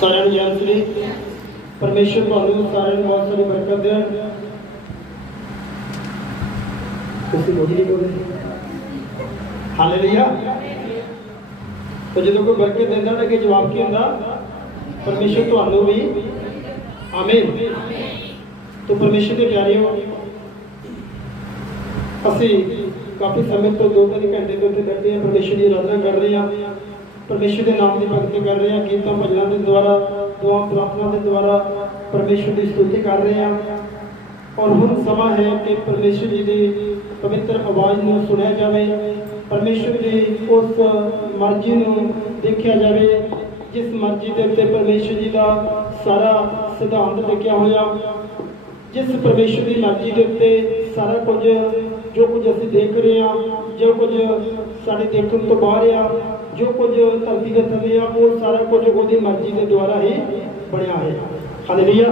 सारे जय श्री परमेश्वर ਤੁਹਾਨੂੰ ਸਾਰਿਆਂ ਨੂੰ ਬਹੁਤ ਸਾਰੀ ਬਰਕਤ ਦੇਣ। ਤੁਸੀਂ ਬੋਲੀ ਨਹੀਂ ਬੋਲੇ ਹਾਲੇਲੂਇਆ। तो जो कोई बरकत देता है कि जवाब की होता परमेश्वर ਤੁਹਾਨੂੰ भी आमीन। तो परमेश्वर के प्यारियों ਅਸੀਂ काफ़ी समय तो 2-3 घंटे के उत्ते बैठे हैं, परमेश्वर की आराधना कर रहे हैं, परमेश्वर के नाम की भक्ति कर रहे हैं, गीतों भजनों के द्वारा दुआ प्रार्थना के द्वारा परमेश्वर की स्तुति कर रहे हैं। और हुण समा है कि परमेश्वर जी की पवित्र आवाज़ को सुनिया जाए, परमेश्वर की उस मर्जी को देखा जाए जिस मर्जी के उत्ते परमेश्वर जी का सारा सिद्धांत लिखा होया, जिस परमेश्वर की मर्जी के उत्ते सारा कुछ जो कुछ असीं देख रहे हैं, जो कुछ साडे देखण तो बाहर आ, जो कुछ धरती के थले आ, वो सारा कुछ उसकी मर्जी के द्वारा ही बनया है। हालेलुया।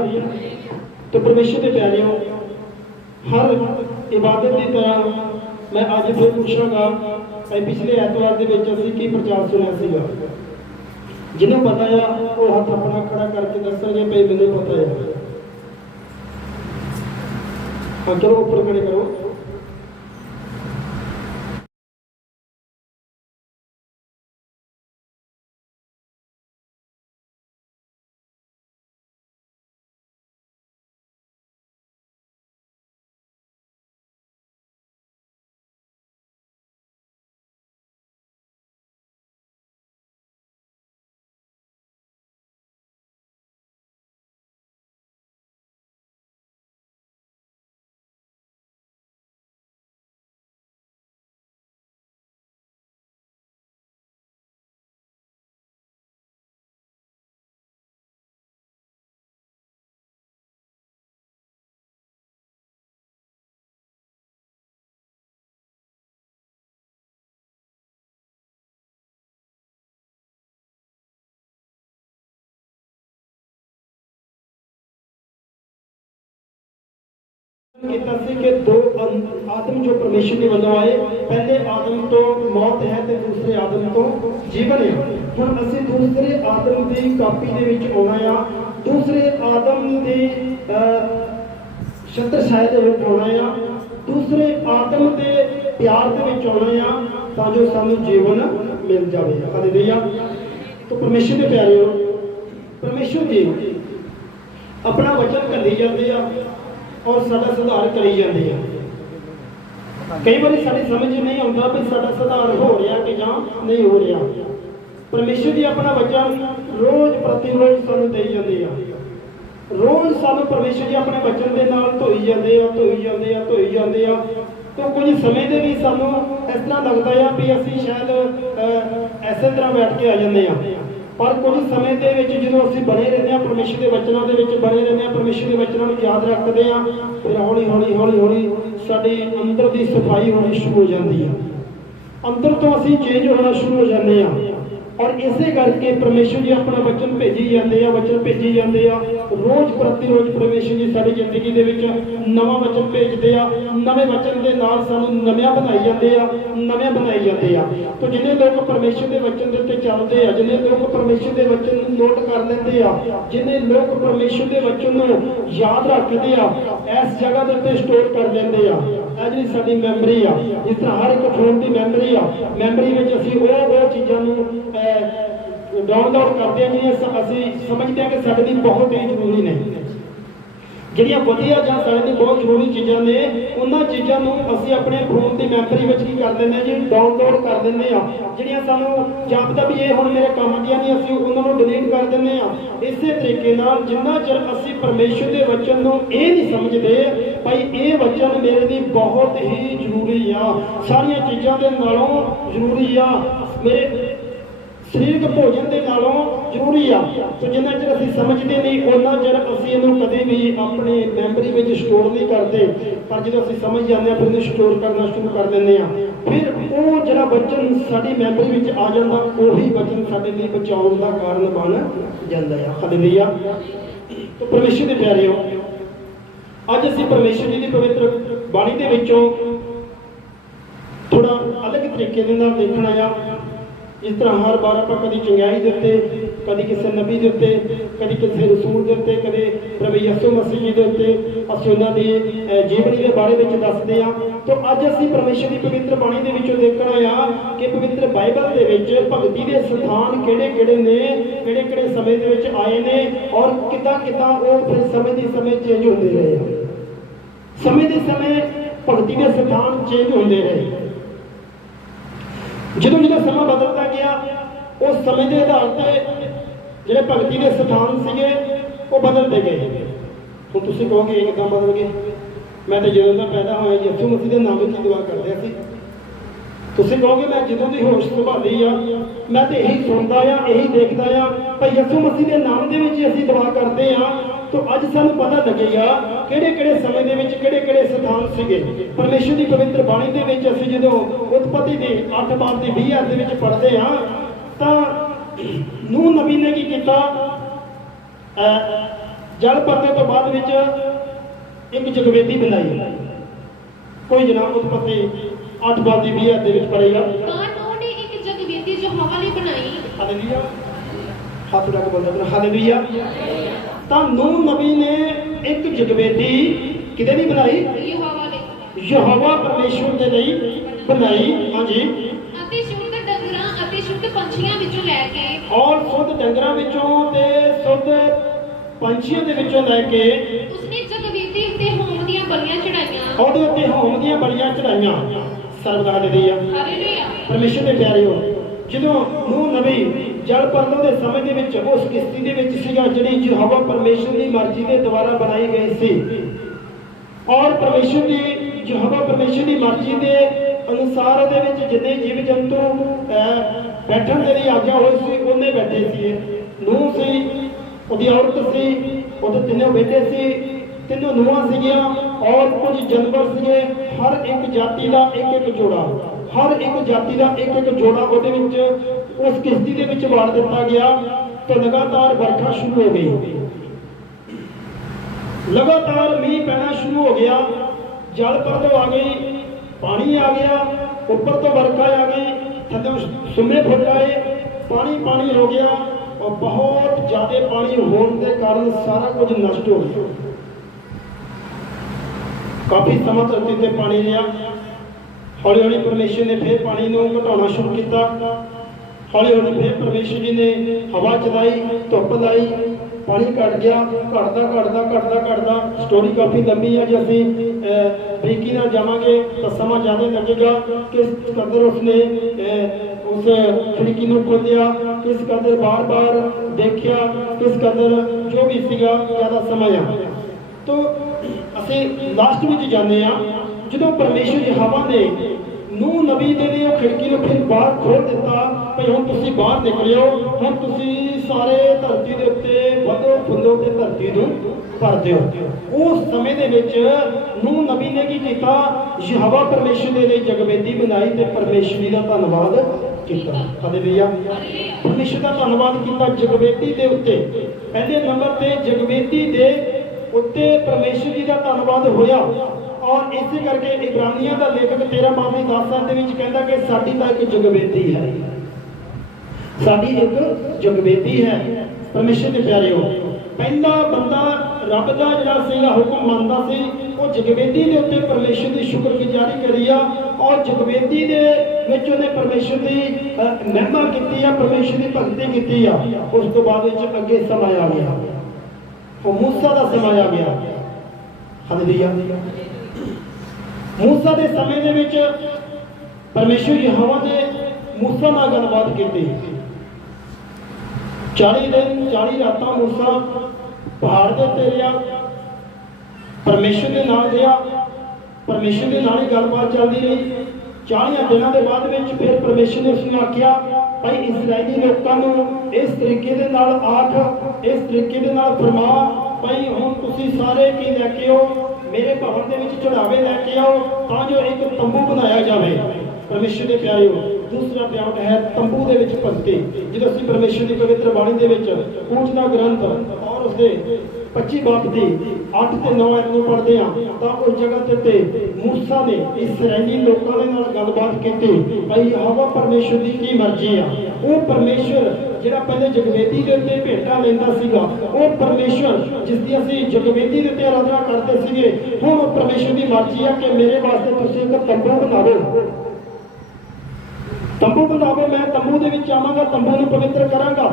तो परमेश्वर के प्यारियों हर इबादत की तरह मैं अज फिर पूछांगा पिछले ऐतवार के असीं की प्रचार सुनिया सीगा, जिन्हें पता है वो हाथ अपना खड़ा करके दसणगे भाई मैनूं पता है। हाँ चलो ऊपर खड़े करो। कि दो आदम जो परमेश्वर के वालों आए, पहले आदम तो मौत है तो दूसरे आदम तो जीवन है। हुण असीं दूसरे आदम की कापी दे विच आउणा आ, दूसरे आदम की छत्रछाया दे विच आउणा आ, दूसरे आदम के प्यार दे विच आउणा आ, तां जो सानूं जीवन मिल जावे। हालेलुया। तो परमेश्वर के प्यारे हो, परमेश्वर जी अपना वचन घल्ली जाते आ और साडा सुधार करी जाते हैं। कई बार साड़ी समझ नहीं आता भी साडा सुधार हो रहा कि जां नहीं हो रहा। परमेश्वर जी अपना वचन रोज प्रति रोज सानूं देई जांदे आ, रोज सानूं परमेश्वर जी अपने वचन दे नाल धोई जांदे आ, धोई जांदे आ, धोई जांदे आ। तो कुछ समय दे भी सानूं इस तरह लगता है भी असीं शायद ऐसे तरह बैठ के आ जांदे आ, पर कुछ समय के जो असीं बने रहते हैं परमेश्वर के वचनों के बने रहते हैं, परमेश्वर के वचनों को याद रखते हैं, फिर हौली हौली हौली हौली साडी अंदर की सफाई होनी शुरू हो जाती है, अंदर तो असीं चेंज होना शुरू हो जाते हैं। और इसे करके परमेश्वर जी अपना वचन भेजी जाते हैं, वचन भेजी जाते हैं, रोज प्रति रोज परमेश्वर जी साडी जिंदगी दे विच नवा वचन भेजते हैं, नवे वचन के नाल सानूं नवियां बनाई जाते हैं, नवे बनाई जाते हैं। तो जिन्हें लोग परमेश्वर के वचन के उत्ते चलते हैं, जिन्हें लोग परमेश्वर के वचन नोट कर लेते हैं, जिन्हें लोग परमेश्वर के वचन याद रखते हैं, इस जगह के उत्ते स्टोर कर लेंदे आ। ਇਹ ਜਿਹੜੀ ਸਾਡੀ ਮੈਮਰੀ ਆ, ਜਿਸ ਤਰ੍ਹਾਂ ਹਰ ਇੱਕ ਫੋਨ ਦੀ ਮੈਮਰੀ ਆ, ਮੈਮਰੀ ਵਿੱਚ ਅਸੀਂ ਉਹ ਚੀਜ਼ਾਂ ਨੂੰ ਡਾਊਨਲੋਡ ਕਰਦੇ ਹਾਂ ਜਿਹੜੀਆਂ ਅਸੀਂ ਸਮਝਦੇ ਹਾਂ ਕਿ ਸਾਡੇ ਲਈ ਬਹੁਤ ਹੀ ਜ਼ਰੂਰੀ ਨੇ, ਜਿਹੜੀਆਂ ਵਧੀਆ ਜਾਂ ਸਾਡੇ ਲਈ ਬਹੁਤ ਜ਼ਰੂਰੀ ਚੀਜ਼ਾਂ ਨੇ, ਉਹਨਾਂ ਚੀਜ਼ਾਂ ਨੂੰ ਅਸੀਂ ਆਪਣੇ ਫੋਨ ਦੀ ਮੈਮਰੀ ਵਿੱਚ ਕੀ ਕਰ ਦਿੰਦੇ ਹਾਂ ਜੀ, ਡਾਊਨਲੋਡ ਕਰ ਦਿੰਦੇ ਹਾਂ। ਜਿਹੜੀਆਂ ਸਾਨੂੰ ਜਾਪਦਾ ਵੀ ਇਹ ਹੁਣ ਮੇਰੇ ਕੰਮ ਦੀਆਂ ਨਹੀਂ, ਅਸੀਂ ਉਹਨਾਂ ਨੂੰ ਡਿਲੀਟ ਕਰ ਦਿੰਦੇ ਹਾਂ। ਇਸੇ ਤਰੀਕੇ ਨਾਲ ਜਿੰਨਾ ਚਿਰ ਅਸੀਂ ਪਰਮੇਸ਼ਰ ਦੇ ਵਚਨ ਨੂੰ ਇਹ ਨਹੀਂ ਸਮਝਦੇ ਭਾਈ ਇਹ ਵਚਨ ਮੇਰੇ ਲਈ ਬਹੁਤ ਹੀ ਜ਼ਰੂਰੀ ਆ, ਸਾਰੀਆਂ ਚੀਜ਼ਾਂ ਦੇ ਨਾਲੋਂ ਜ਼ਰੂਰੀ ਆ, ਮੇਰੇ ਸਰੀਰਕ ਭੋਜਨ ਦੇ ਨਾਲੋਂ ਜ਼ਰੂਰੀ ਆ, तो जिन्ना चਿਰ ਅਸੀਂ ਸਮਝਦੇ ਨਹੀਂ ਉਹਨਾਂ ਚਿਰ ਅਸੀਂ ਇਹਨੂੰ ਕਦੇ ਵੀ ਆਪਣੇ ਮੈਮਰੀ ਵਿੱਚ ਸਟੋਰ ਨਹੀਂ ਕਰਦੇ। ਪਰ ਜਦੋਂ ਅਸੀਂ ਸਮਝ ਜਾਂਦੇ ਹਾਂ ਫਿਰ ਇਹਨੂੰ ਸਟੋਰ ਕਰਨਾ ਸ਼ੁਰੂ ਕਰ ਦਿੰਦੇ ਹਾਂ, ਫਿਰ ਉਹ ਜਿਹੜਾ ਵਚਨ ਸਾਡੀ ਮੈਮਰੀ ਵਿੱਚ ਆ ਜਾਂਦਾ ਉਹੀ ਵਚਨ ਸਾਡੇ ਲਈ ਬਚਾਉਣ ਦਾ ਕਾਰਨ ਬਣ ਜਾਂਦਾ ਹੈ। ਹਾਲੇਲੂਇਆ। तो परमेश्वर के प्यारे हो, अज असीं परमेश्वर जी की पवित्र बाणी दे विचों थोड़ा अलग तरीके दे नाल देखना आ जिस तरह हर बार आप कभी चंगाई के उत्ते, कभी किसी नबी के उत्ते, कभी किसी रसूल के उत्ते, कभी प्रभु यीशु मसीह जी के उत्ते असीं उन्हां दी जीवनी के बारे में दसदे हां। तो अज असीं परमेश्वर की पवित्र बाणी दे विचों देखना आ कि पवित्र बाइबल दे विच भगती दे स्थान किहड़े-किहड़े ने, किहड़े-किहड़े समय दे विच आए ने और किदां-किदां ओह फिर समय दी समय चेंज होंदे रहे। समय दे समय भगती दे स्थान चेंज होंदे रहे। जो समा बदलता गया उस समय के आधार पर जो भगती के स्थान से वो बदलते गए। तो तुम कहोगे एकदम बदल गए, मैं तो जो पैदा होया यीशु मसीह के नाम की दुआ कर रहा सी। तुम कहोगे मैं जो की होश संभाली आ, मैं तो यही सुनता आ, यही देखता आ, पर यीशु मसीह के नाम के असीं दुआ करते हैं। तो अज सानू पता लगेगा किहड़े-किहड़े समय दे विच किहड़े-किहड़े स्थान सीगे। परमेश्वर की पवित्र बाणी दे विच असीं जदों उत्पत्ति दे 8 बार की 20 अध्याय दे विच पढ़दे हां तां नूह नबी ने की कीता, जल परते तो बाद विच एक जगवेदी बनाई। कोई जनाब उत्पत्ति 8 बार की 20 अध्याय दे विच पढ़ेगा। नूह ने एक जगवेदी जो हवा ने बनाई। हालेलुया, हाथ उठा के बोलना हालेलुया। तो नूह नबी ने एक जगवेदी किदे भी बनाई, यहोवा परमेश्वर के लिए बनाई। हाँ जी, अति शुद्ध डंगरां अति शुद्ध पंछियां विचों लैके और शुद्ध डंगरां विचों ते शुद्ध पंछियां दे विचों लैके उसने जगवेदी उत्ते होम दीयां बलियां चढ़ाईयां। ਉਹਦੇ ਉੱਤੇ ਹੋਮ ਦੀਆਂ ਬਲੀਆਂ ਚੜਾਈਆਂ। ਸਰਬ ਹਾਲੇਲੂया, हालेलुया। परमेश्वर ਦੇ ਪਿਆਰਿਓ, ਜਦੋਂ ਨੂਹ ਨਬੀ जल परलों के समय के विच उस किश्ती के विच सीगा जिहड़ी यहोवा परमेश्वर की मर्जी के द्वारा बनाई गई सी और परमेश्वर की यहोवा परमेश्वर की मर्जी के अनुसार ਉਹਦੇ ਵਿੱਚ जिन्ने जीव जंतु बैठण के लिए आग्या हुई सी उन्हें बैठे सी। ਨੂਹ सी, ਉਹਦੀ औरत सी, ਉਹਦੇ ਤਿੰਨों बेटे सी, तीनों ਨੂਹਾਂ ਸੀਗੀਆਂ और कुछ जानवर सीगे। हर एक जाति का एक जोड़ा, हर एक जाति का एक जोड़ा ਉਹਦੇ ਵਿੱਚ उस किश्ती के विच वार दिता गया। तो लगातार बरखा शुरू हो गई, लगातार मीह पैना शुरू हो गया, जल परत आ गई, पानी आ गया, ऊपर तो बरखा आ गई, थल्लों सुमे फुट आए, पानी पानी हो गया और बहुत ज्यादा पानी होने के कारण सारा कुछ नष्ट हो गया। काफी समय धरती से पानी रहा। हौली हौली परमेश्वर ने फिर पानी को घटाना शुरू किया। हौली हौली फिर परमेश्वर जी ने हवा चलाई, धुप लाई, पानी घट गया, घटता घटता घटता घटता। स्टोरी काफ़ी लंबी है, जो अभी बरीकी ना जावांगे तो समा ज़्यादा लगेगा। किस कदर उसने उस खिड़की को खोलिया, किस कदर बार बार देखा, किस कदर जो भी सीगा ज़्यादा समय आ। तो असी लास्ट में जाने जो परमेश्वर जी हवा ने ਨੂਹ ਨਬੀ ਦੇ ਲਈ ਉਹ ਖਿੜਕੀ ਨੂੰ ਫਿਰ ਬਾਹਰ ਖੋਲ ਦਿੱਤਾ ਭਈ ਹੁਣ ਤੁਸੀਂ ਬਾਹਰ ਨਿਕਲਿਓ, ਹੁਣ ਤੁਸੀਂ ਸਾਰੇ ਧਰਤੀ ਦੇ ਉੱਤੇ ਵਧੋ ਫੁੱਲੋ ਤੇ ਧਰਤੀ ਨੂੰ ਭਰ ਦਿਓ। ਉਸ ਸਮੇਂ ਦੇ ਵਿੱਚ ਨੂਹ ਨਬੀ ਨੇ ਕੀ ਕੀਤਾ, ਯਹੋਵਾ ਪਰਮੇਸ਼ਰ ਦੇ ਲਈ ਜਗਵੇਦੀ ਬਣਾਈ ਤੇ ਪਰਮੇਸ਼ਰ ਦਾ ਧੰਨਵਾਦ ਕੀਤਾ। ਹਾਲੇਲੂਇਆ, ਪਰਮੇਸ਼ਰ ਦਾ ਧੰਨਵਾਦ ਕੀਤਾ ਜਗਵੇਦੀ ਦੇ ਉੱਤੇ। ਪਹਿਲੇ ਨੰਬਰ ਤੇ ਜਗਵੇਦੀ ਦੇ ਉੱਤੇ ਪਰਮੇਸ਼ਰ ਜੀ ਦਾ ਧੰਨਵਾਦ ਹੋਇਆ। और इसे करके इब्रानियों का लेखक 13 बाब 10 के कहता कि साडी तां एक जगवेदी है, साडी एक जगवेदी है। परमेश्वर के प्यारे हो, पहला बंदा रब का जिहड़ा सीगा हुक्म मनदा सी, वो जगवेदी के उत्ते परमेश्वर की शुक्रगुजारी करी आ और जगवेदी दे विच उहने परमेश्वर की महिमा की, परमेश्वर की भगती की। उस तो बाद अगे समय आ गया, वो मूसा का समय आ गया। हालेलुया, मूसा के समय दे विच परमेश्वर यहोवा ने मूसा नाल गलबात की। 40 दिन 40 रातां मूसा पहाड़ के उत्ते रहा, परमेश्वर के नाल रहा, परमेश्वर के नाल ही गलबात चलती रही। 40 दिनों के बाद में फिर परमेश्वर ने उसने आख्या भाई इसराइली लोगों को इस तरीके दे नाल आख, इस तरीके दे नाल फरमा भाई हुण तुसीं सारे की लैके आओ, मेरे भवन के चढ़ावे लैके आओ तां जो एक तंबू बनाया जाए। परमेश्वर के प्यारे हो, दूसरा प्याउट है तंबू के भगती। जो असीं परमेश्वर की पवित्र बाणी के ऊर्जना ग्रंथ और उसके 25 बाब की 8 ते 9 को पढ़ते हैं तो उस जगह के उत्ते मूसा ने इसराइली लोगों के नाल गलबात की भाई यहोवा परमेश्वर की मर्जी आ। ਉਹ ਪਰਮੇਸ਼ਰ ਜਿਹੜਾ ਪਹਿਲੇ ਜਗਵੇਦੀ ਦੇ ਉੱਤੇ ਭੇਟਾਂ ਲੈਂਦਾ ਸੀਗਾ, ਉਹ ਪਰਮੇਸ਼ਰ ਜਿਸ ਦੀ ਅਸੀਂ ਜਗਵੇਦੀ ਦੇ ਉੱਤੇ ਆਰਾਧਨਾ ਕਰਦੇ ਸੀਗੇ, ਹੁਣ ਉਹ ਪਰਮੇਸ਼ਰ ਦੀ ਮਰਜ਼ੀ ਆ ਕਿ ਮੇਰੇ ਵਾਸਤੇ ਤੁਸੀਂ ਇੱਕ ਤੰਬੂ ਬਣਾਓ। ਤੰਬੂ ਬਣਾਵੋ, ਮੈਂ ਤੰਬੂ ਦੇ ਵਿੱਚ ਆਵਾਂਗਾ, ਤੰਬੂ ਨੂੰ ਪਵਿੱਤਰ ਕਰਾਂਗਾ।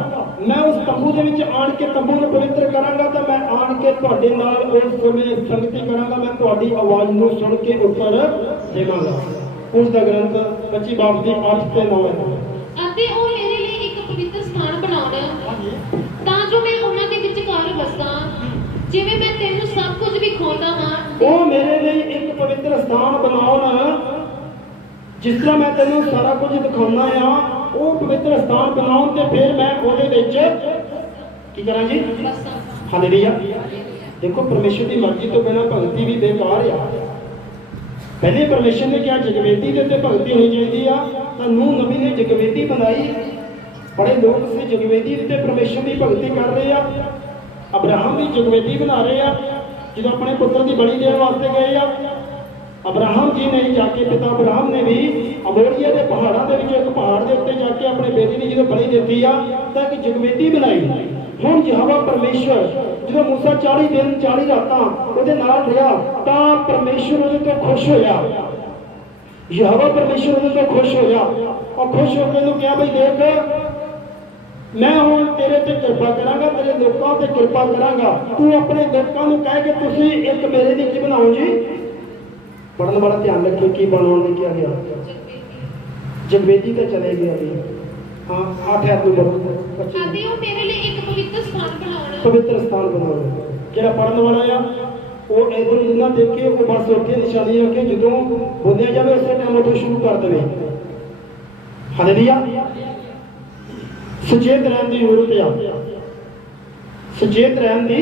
ਮੈਂ ਉਸ ਤੰਬੂ ਦੇ ਵਿੱਚ ਆਣ ਕੇ ਤੰਬੂ ਨੂੰ ਪਵਿੱਤਰ ਕਰਾਂਗਾ ਤਾਂ ਮੈਂ ਆਣ ਕੇ ਤੁਹਾਡੇ ਨਾਲ ਉਸ ਸਮੇਂ ਸੰਗਤੀ ਕਰਾਂਗਾ। ਮੈਂ ਤੁਹਾਡੀ ਆਵਾਜ਼ ਨੂੰ ਸੁਣ ਕੇ ਉੱਤਰ ਦੇਵਾਂਗਾ। ਉਸ ਦਾ ਗ੍ਰੰਥ 25 ਬਾਬ ਦੀ 8 ਤੇ 9 ਹੈ। ਅਤੇ ਉਹ ਮੇਰੇ ਲਈ ਇੱਕ ਪਵਿੱਤਰ ਸਥਾਨ ਬਣਾਉਣ ਤਾਂ ਜੋ ਮੈਂ ਉਹਨਾਂ ਦੇ ਵਿਚਕਾਰ ਵਸਾਂ, ਜਿਵੇਂ ਮੈਂ ਤੈਨੂੰ ਸਭ ਕੁਝ ਵਿਖਾਉਂਦਾ ਹਾਂ। ਉਹ ਮੇਰੇ ਲਈ ਇੱਕ ਪਵਿੱਤਰ ਸਥਾਨ ਬਣਾਉਣ, ਜਿਸ ਤਰ੍ਹਾਂ ਮੈਂ ਤੈਨੂੰ ਸਾਰਾ ਕੁਝ ਦਿਖਾਉਣਾ ਆ, ਉਹ ਪਵਿੱਤਰ ਸਥਾਨ ਬਣਾਉਣ ਤੇ ਫਿਰ ਮੈਂ ਉਹਦੇ ਵਿੱਚ ਕੀ ਕਰਾਂ ਜੀ? ਹਾਲੇਲੂਇਆ। ਦੇਖੋ ਪਰਮੇਸ਼ਰ ਦੀ ਮਰਜ਼ੀ ਤੋਂ ਬਿਨਾਂ ਭਗਤੀ ਵੀ ਬੇਕਾਰ ਆ। ਪਹਿਲੇ ਪਰਮੇਸ਼ਰ ਨੇ ਕਿਹਾ ਜਗਵੇਦੀ ਦੇ ਉੱਤੇ ਭਗਤੀ ਹੋਣੀ ਚਾਹੀਦੀ ਆ, ਤਾਂ ਨੂਹ ਨਬੀ ਨੇ ਜਗਵੇਦੀ ਬਣਾਈ। ਬੜੇ ਲੋਕ ਸੀ ਜਗਵੇਦੀ ਦੇ ਉੱਤੇ ਪਰਮੇਸ਼ਰ ਦੀ ਭਗਤੀ ਕਰ ਰਹੇ ਆ। ਅਬਰਾਹਮ ਦੀ ਜਗਵੇਦੀ ਬਣਾ ਰਹੇ ਆ। ਜਦੋਂ ਆਪਣੇ ਪੁੱਤਰ ਦੀ ਬਲੀ ਦੇਣ ਵਾਸਤੇ ਗਏ ਆ, ਅਬਰਾਹਮ ਜੀ ਨੇ ਜਾ ਕੇ, ਪਿਤਾ ਅਬਰਾਹਮ ਨੇ ਵੀ ਅਮੋਰੀਆ ਦੇ ਪਹਾੜਾਂ ਦੇ ਵਿੱਚੋਂ ਇੱਕ ਪਹਾੜ ਦੇ ਉੱਤੇ ਜਾ ਕੇ ਆਪਣੇ ਬੇਟੇ ਦੀ ਜਦੋਂ ਬਲੀ ਦਿੱਤੀ ਆ ਤਾਂ ਇੱਕ ਜਗਵੇਦੀ ਬਣਾਈ। ਹੁਣ ਯਹੋਵਾ ਪਰਮੇਸ਼ਰ ਜਦੋਂ ਮੂਸਾ 40 ਦਿਨ 40 ਰਾਤਾਂ ਉਹਦੇ ਨਾਲ ਰਿਹਾ ਤਾਂ ਪਰਮੇਸ਼ਰ ਉਹਦੇ ਤੋਂ ਖੁਸ਼ ਹੋਇਆ। ਯਹੋਵਾ ਪਰਮੇਸ਼ਰ ਉਹਦੇ ਤੋਂ ਖੁਸ਼ ਹੋਇਆ ਔਰ ਖੁਸ਼ ਹੋ ਕੇ ਉਹਨੂੰ ਕਿਹਾ, ਬਈ ਦੇਖ, ਮੈਂ ਹੁਣ ਤੇਰੇ ਤੇ ਕਿਰਪਾ ਕਰਾਂਗਾ, ਤੇਰੇ ਲੋਕਾਂ ਤੇ ਕਿਰਪਾ ਕਰਾਂਗਾ। ਤੂੰ ਆਪਣੇ ਲੋਕਾਂ ਨੂੰ ਕਹਿ ਕੇ ਤੁਸੀਂ ਇੱਕ ਮੇਰੇ ਲਈ ਕੀ ਬਣਾਓ ਜੀ? ਪੜਨ ਵਾਲਾ ਧਿਆਨ ਰੱਖਿਓ ਕੀ ਬਣਾਉਣ ਲਈ ਕਿਹਾ ਗਿਆ। ਜਗਵੇਦੀ ਤੇ ਚਲੇ ਗਿਆ ਜੀ। ਹਾਂ 8 ਐਤ ਨੂੰ ਪੜੋ। ਅਤੇ ਉਹ ਮੇਰੇ ਲਈ ਇੱਕ ਪਵਿੱਤਰ ਸਥਾਨ ਬਣਾਉਣ। ਪਵਿੱਤਰ ਸਥਾਨ ਬਣਾਉਣ। ਜਿਹੜਾ ਪੜਨ ਵਾਲਾ ਆ ਉਹ ਇਧਰ ਨਾ ਦੇਖੇ, ਉਹ ਬਸ ਉੱਥੇ ਨਿਸ਼ਾਨੀ ਰੱਖੇ, ਜਦੋਂ ਬੋਲਿਆ ਜਾਵੇ ਉਸੇ ਟਾਈਮ ਉਹ ਸ਼ੁਰੂ ਕਰ ਦੇਵੇ। ਹਾਲੇਲੂਇਆ। ਸੁਚੇਤ ਰਹਿਣ ਦੀ ਜ਼ਰੂਰਤ ਆ। ਸੁਚੇਤ ਰਹਿਣ ਦੀ,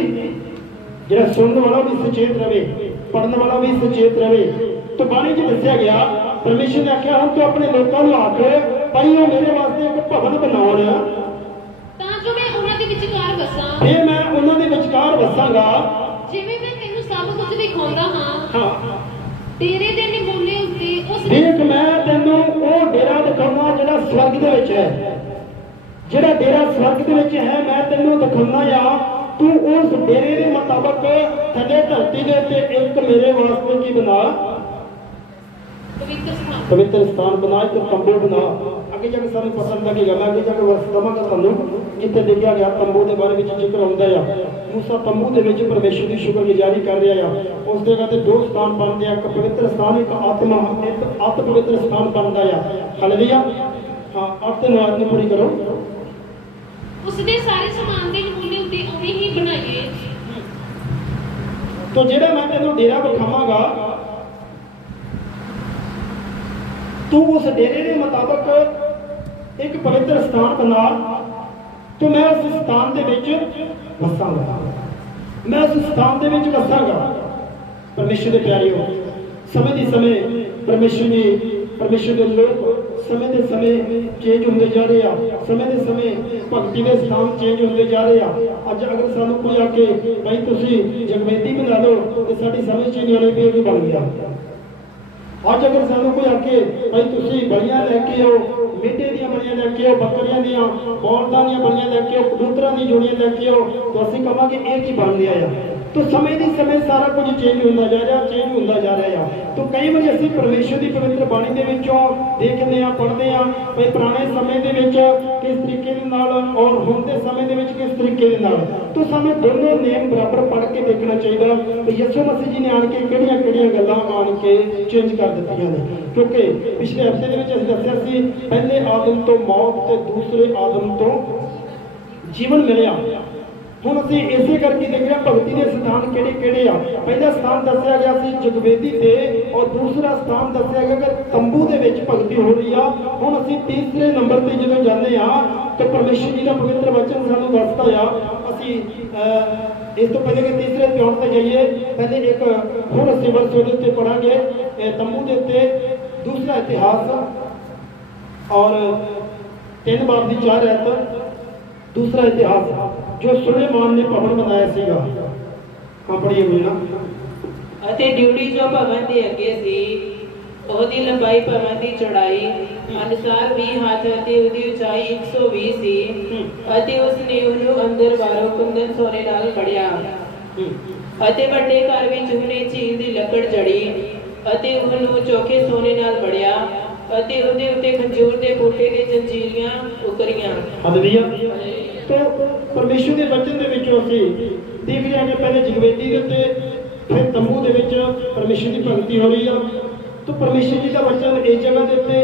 ਜਿਹੜਾ ਸੁਣਨ ਵਾਲਾ ਵੀ ਸੁਚੇਤ ਰਵੇ, ਪੜਨ ਵਾਲਾ ਵੀ ਸੁਚੇਤ ਰਵੇ। तो बाणी च दसिया गया, परमेश्वर ने आख्या हम तो अपने लोगों को आख भाई वो मेरे वास्ते एक भवन बनाओ ਤਾਂ ਜੋ ਮੈਂ ਉਹਨਾਂ ਦੇ ਵਿਚਕਾਰ ਵਸਾਂ। फिर मैं उन्हां दे विचकार वसांगा, ਜਿਵੇਂ ਮੈਂ ਤੈਨੂੰ ਸਭ ਕੁਝ ਵਿਖਾਉਂਦਾ ਹਾਂ। हाँ ਤੇਰੇ ਦੇ ਨਿਮੂਲੇ ਉੱਤੇ ਉਸ देख मैं तेनू वो डेरा दिखाउणा जिहड़ा स्वर्ग दे विच है, जिहड़ा डेरा स्वर्ग दे विच है मैं तेनू दिखाउणा आ। तू उस डेरे के मुताबिक थले धरती दे उत्ते एक मेरे वास्ते की बना पवित्र स्थान बना, एक तंबू बना। आगे जाके सानू पता लगेगा, मैं आगे जाके वर्ष दवांगा सानू जिथे लिखा गया तंबू के बारे में जिक्र आउंदा है। मूसा तंबू दे विच परमेश्वर की शुक्रगुजारी कर रहा है। उस जगह ते दो स्थान बनते हैं, एक पवित्र स्थान, एक आत्मा, एक अत पवित्र स्थान बनता है। हालेलुया। हाँ 8 9 आयत पूरी करो। उसने सारे समान दे नमूने उत्ते उਵੇਂ ही बनाए। तो जेड़ा मैं तेनू डेरा विखावांगा, तू उस डेरे के मुताबिक एक पवित्र स्थान बना। तो मैं उस स्थान दे विच वसांगा, मैं उस स्थान दे विच वसांगा। परमेश्वर दे प्यारिओ, समय दी समय परमेश्वर जी, परमेश्वर के लोग समय के समय चेंज होते जा रहे हैं। समय के समय भगती के स्थान चेंज होते जा रहे हैं। अज अगर सानू कोई आके भाई तुसी जगवेदी बना लो तो साडी समझ च नहीं आनी भी ये बन गया। अज अगर सानू कोई आके भाई तुसी बलियां लैके आओ, मेढे दी बलियां लैके आओ, बकरियां दी बौलदां दी बलियां लैके आओ, कबूतरां दी जोड़ियां लैके आओ, तो असीं कहांगे ये की बन गया है। तो समय की समय सारा कुछ चेंज होता जा रहा, चेंज होता जा रहा है। तो कई बार असीं परमेश्वर की पवित्र बाणी दे विचों देखते हैं, पढ़ते हैं भाई पुराने समय दे विच किस तरीके दे नाल और हुण दे समय दे विच किस तरीके दे नाल। तो सानू दोनों नेम बराबर पढ़ के देखना चाहिए कि यीशु मसीह जी ने आण के किहड़ियां-किहड़ियां गल्लां आण के चेंज कर दित्तियां ने। क्योंकि पिछले हफ्ते दे विच असीं दस्सिया सी पहले आदम तो मौत ते दूसरे आदम तो जीवन मिलिया। ਹੁਣ ਅਸੀਂ ਇਸੇ ਕਰਕੇ ਦੇਖਿਆ ਭਗਤੀ ਦੇ ਸਥਾਨ ਕਿਹੜੇ-ਕਿਹੜੇ ਆ। ਪਹਿਲਾ ਸਥਾਨ ਦੱਸਿਆ ਗਿਆ ਸੀ ਜਗਵੇਦੀ ਤੇ ਔਰ ਦੂਸਰਾ ਸਥਾਨ ਦੱਸਿਆ ਗਿਆ ਕਿ ਤੰਬੂ ਦੇ ਵਿੱਚ ਭਗਤੀ ਹੋ ਰਹੀ ਆ। ਹੁਣ ਅਸੀਂ ਤੀਸਰੇ ਨੰਬਰ ਤੇ ਜਦੋਂ ਜਾਂਦੇ ਆ ਤਾਂ ਪਰਮੇਸ਼ਰ ਜੀ ਦਾ ਪਵਿੱਤਰ ਵਚਨ ਸਾਨੂੰ ਦੱਸਦਾ ਆ। ਅਸੀਂ ਇਸ ਤੋਂ ਪਹਿਲੇ ਕਿ ਤੀਸਰੇ ਪਿਆਰ ਤੇ ਜਾਈਏ, ਪਹਿਲੇ ਇੱਕ ਹੁਣ ਅਸੀਂ ਵਰਸ ਉਹਦੇ ਉੱਤੇ ਪੜਾਂਗੇ ਤੰਬੂ ਦੇ ਉੱਤੇ ਦੂਸਰਾ ਇਤਿਹਾਸ ਔਰ 3 ਬਾਬ ਦੀ 4 ਐਤ। दूसरा इतिहास जो सुलेमान ने भवन बनाया सीगा। हाँ पढ़िए बोलना। ਅਤੇ ਡਿਊਟੀ ਜੋ ਭਵਨ ਦੇ ਅੱਗੇ ਸੀ ਉਹਦੀ ਲੰਬਾਈ ਭਵਨ ਦੀ ਚੌੜਾਈ ਅਨੁਸਾਰ 20 ਹੱਥ ਅਤੇ ਉਹਦੀ ਉਚਾਈ 120 ਸੀ ਅਤੇ ਉਸ ਨੇ ਉਹਨੂੰ ਅੰਦਰ ਬਾਹਰੋਂ ਕੁੰਦਨ ਸੋਨੇ ਨਾਲ ਮੜਿਆ ਅਤੇ ਵੱਡੇ ਘਰ ਵਿੱਚ ਉਹਨੇ ਝੀਲ ਦੀ ਲੱਕੜ ਜੜੀ ਅਤੇ ਉਹਨੂੰ ਚੋਖੇ ਸੋਨੇ ਨਾਲ ਮੜਿਆ ਅਤੇ ਉਹਦੇ ਉੱਤੇ ਖੰਜੂਰ ਦੇ ਬੂਟੇ ਦੇ ਜੰਜੀਰੀਆਂ ਉਕਰੀਆਂ। ਹਾਲੇਲੂਇਆ। तो परमेश्वर के वचन ਦੇ ਵਿੱਚੋਂ ਅਸੀਂ ਦੇਖਦੇ ਹਾਂ ਕਿ ਪਹਿਲੇ ਜਗਵੇਦੀ ਦੇ ਉੱਤੇ ਫਿਰ ਤੰਬੂ ਦੇ ਵਿੱਚ ਪਰਮੇਸ਼ਰ ਦੀ ਭਗਤੀ ਹੋ ਰਹੀ ਆ। तो परमेश्वर जी का वचन इस जगह के उत्ते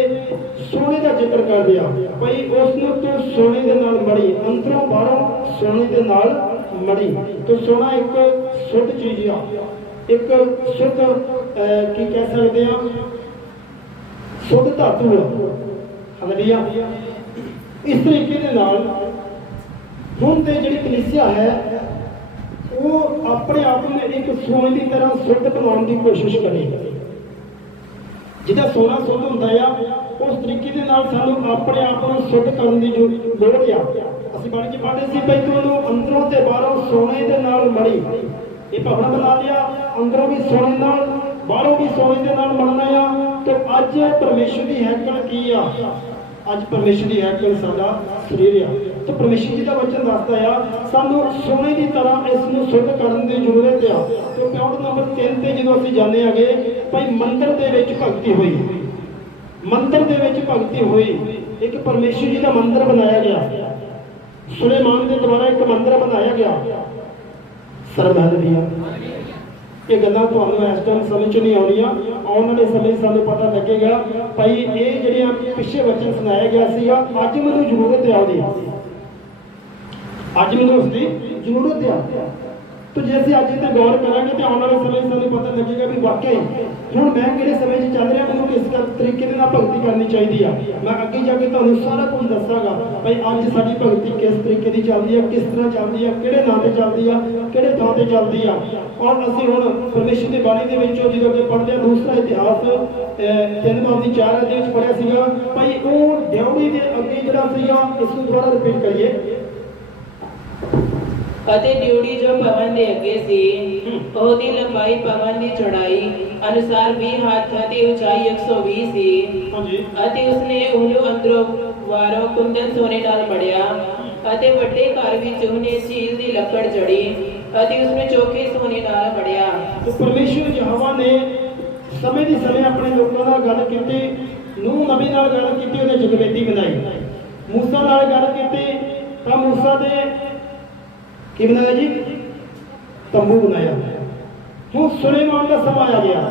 सोने का जिक्र कर दिया भाई उसनों तो सोने के नाल मड़ी अंदरों बाहरों सोने के नाल मड़ी। तो सोना एक शुद्ध चीज आ, एक शुद्ध की कह सकते हैं शुद्ध धातु आ। हालेलुया। इस तरीके के नाल हुण ते जिहड़ी कलीसिया है वो अपने आप में एक सोने की तरह शुद्ध बनाने की कोशिश करेगी। जिदा सोना शुद्ध होंदा आ उस तरीके दे नाल सानू अपने आप को शुद्ध करने की लोड़ आ। ਅਸੀਂ ਬਾਣੀ ਚ ਪੜ੍ਹਦੇ ਸੀ ਭਈ ਤੂੰ ਅੰਦਰੋਂ ਤੇ ਬਾਹਰੋਂ ਸੋਨੇ ਦੇ ਨਾਲ ਮੜੀ। ਇਹ ਭਵਨ ਬਣਾ ਲਿਆ, ਅੰਦਰੋਂ ਵੀ ਸੋਨੇ ਨਾਲ ਬਾਹਰੋਂ ਵੀ ਸੋਨੇ ਦੇ ਨਾਲ ਮੜਨਾ ਆ। ਤੇ ਅੱਜ ਪਰਮੇਸ਼ਰ ਦੀ ਹੈਕਲ ਕੀ ਆ? ਅੱਜ ਪਰਮੇਸ਼ਰ ਦੀ ਹੈਕਲ ਸਾਡਾ ਸਰੀਰ ਆ। ਤੇ ਪਰਮੇਸ਼ਰ ਜੀ ਦਾ ਵਚਨ ਦੱਸਦਾ ਆ ਸਾਨੂੰ ਸੋਨੇ ਦੀ ਤਰ੍ਹਾਂ ਇਸ ਨੂੰ ਸ਼ੁੱਧ ਕਰਨ ਦੀ ਜ਼ਰੂਰਤ ਆ। ਤੇ ਪੁਆਇੰਟ ਨੰਬਰ 3 ਤੇ ਜਦੋਂ ਅਸੀਂ ਜਾਂਦੇ ਆਗੇ ਭਾਈ ਮੰਦਰ ਦੇ ਵਿੱਚ ਭਗਤੀ ਹੋਈ, ਮੰਦਰ ਦੇ ਵਿੱਚ ਭਗਤੀ ਹੋਈ। ਇੱਕ ਪਰਮੇਸ਼ਰ ਜੀ ਦਾ ਮੰਦਰ ਬਣਾਇਆ ਗਿਆ, ਸੁਲੇਮਾਨ ਦੇ ਦੁਆਰਾ ਇੱਕ ਮੰਦਰ ਬਣਾਇਆ ਗਿਆ। ਸਰਬੱਤ ਦੀਆਂ ਇਹ ਗੱਲਾਂ ਤੁਹਾਨੂੰ ਇਸ ਟਾਈਮ ਸਮਝ ਚ ਨਹੀਂ ਆਉਣੀਆਂ, ਆਉਣ ਵਾਲੇ ਸਮੇਂ ਸਾਨੂੰ ਪਤਾ ਲੱਗੇਗਾ ਭਾਈ ਇਹ ਜਿਹੜੀਆਂ ਪਿੱਛੇ ਵਚਨ ਸੁਣਾਇਆ ਗਿਆ ਸੀਗਾ ਅੱਜ ਮੈਨੂੰ ਜ਼ਰੂਰਤ ਆ ਉਹਦੀ, ਅੱਜ ਮੈਨੂੰ ਉਸਦੀ ਜ਼ਰੂਰਤ ਆ। तो जैसे अज इतने गौर करांगे तो आने वाले समय सानू पता लगेगा भी वाकई हुण मैं किहड़े समय च चल रहा, मैनूं किस तरीके दे नाल भगती करनी चाहिए। मैं अगे जाके तुहानूं सारा कुछ दसांगा भाई अज साडी भगती किस तरीके की चलती है, किस तरह चलती है, किहड़े नाम ते चलती है, किहड़े थां ते चलती है। और असीं हुण परमेश्वर दी बाणी दे विचों जदों अगे पढ़दे हां दूसरा इतिहास 3 बाब दी 4 अध्याय विच पढ़िया सीगा भाई वो ड्योड़ी दे अगे जिहड़ा सीगा इस नूं दुबारा रिपीट करिए। ਅਤੇ ਡਿਊੜੀ ਜੋ ਭਵਨ ਦੇ ਅੱਗੇ ਸੀ ਉਹਦੀ ਲੰਬਾਈ ਭਵਨ ਦੀ ਚੌੜਾਈ ਅਨੁਸਾਰ 20 ਹੱਥ ਅਤੇ ਉਚਾਈ 120 ਸੀ ਅਤੇ ਉਸਨੇ ਉਹਨੂੰ ਅੰਦਰੋਂ ਬਾਹਰੋਂ ਕੁੰਦਨ ਸੋਨੇ ਨਾਲ ਮੜਿਆ ਅਤੇ ਵੱਡੇ ਘਰ ਵਿੱਚ ਉਹਨੇ ਝੀਲ ਦੀ ਲੱਕੜ ਜੜੀ ਅਤੇ ਉਸਨੂੰ ਚੋਖੇ ਸੋਨੇ ਨਾਲ ਮੜਿਆ। तो परमेश्वर यहोवा ने समय ਦੀ समय ਆਪਣੇ ਲੋਕਾਂ ਨਾਲ ਗੱਲ ਕੀਤੀ, ਨੂਹ ਨਬੀ ਨਾਲ ਗੱਲ ਕੀਤੀ, ਉਹਨੇ ਜਗਵੇਦੀ ਬਣਾਈ। ਮੂਸਾ ਨਾਲ ਗੱਲ ਕੀਤੀ ਤਾਂ ਮੂਸਾ ਦੇ ਕੀ ਬਣਾਇਆ ਜੀ? ਤੰਬੂ ਬਣਾਇਆ। ਹੁਣ ਸੁਲੇਮਾਨ ਦਾ ਸਮਾਂ ਆ ਗਿਆ।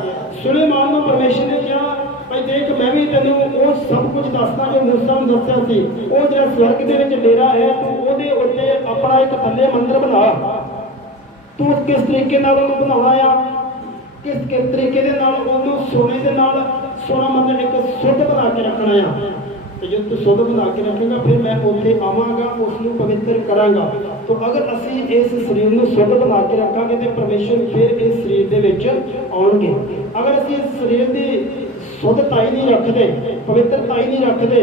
ਸੁਲੇਮਾਨ ਨੂੰ ਪਰਮੇਸ਼ਰ ਨੇ ਕਿਹਾ ਭਾਈ ਦੇਖ ਮੈਂ ਵੀ ਤੈਨੂੰ ਉਹ ਸਭ ਕੁਝ ਦੱਸਦਾ ਜੋ ਮੂਸਾ ਨੂੰ ਦੱਸਿਆ ਸੀ। ਉਹ ਜਿਹੜਾ ਸਵਰਗ ਦੇ ਵਿੱਚ ਡੇਰਾ ਹੈ ਤੂੰ ਉਹਦੇ ਉੱਤੇ ਆਪਣਾ ਇੱਕ ਥੱਲੇ ਮੰਦਰ ਬਣਾ। ਤੂੰ ਕਿਸ ਤਰੀਕੇ ਨਾਲ ਉਹਨੂੰ ਬਣਾਉਣਾ ਆ, ਕਿਸ ਤਰੀਕੇ ਦੇ ਨਾਲ ਉਹਨੂੰ ਸੋਨੇ ਦੇ ਨਾਲ ਸੋਨਾ ਮੰਦਰ ਇੱਕ ਸ਼ੁੱਧ ਬਣਾ ਕੇ ਰੱਖਣਾ ਆ। ਤੇ ਜਦ ਤੂੰ ਸ਼ੁੱਧ ਬਣਾ ਕੇ ਰੱਖੇਗਾ ਫਿਰ ਮੈਂ ਉੱਥੇ ਆਵਾਂਗਾ ਉਸ ਨੂੰ ਪਵਿੱਤਰ ਕਰਾਂਗਾ। तो अगर असी इस शरीर को शुद्ध बना के रखांगे तो परमेश्वर फिर इस शरीर के विच आउणगे। अगर असी इस शरीर की शुद्धता ही नहीं रखते, पवित्रता ही नहीं रखते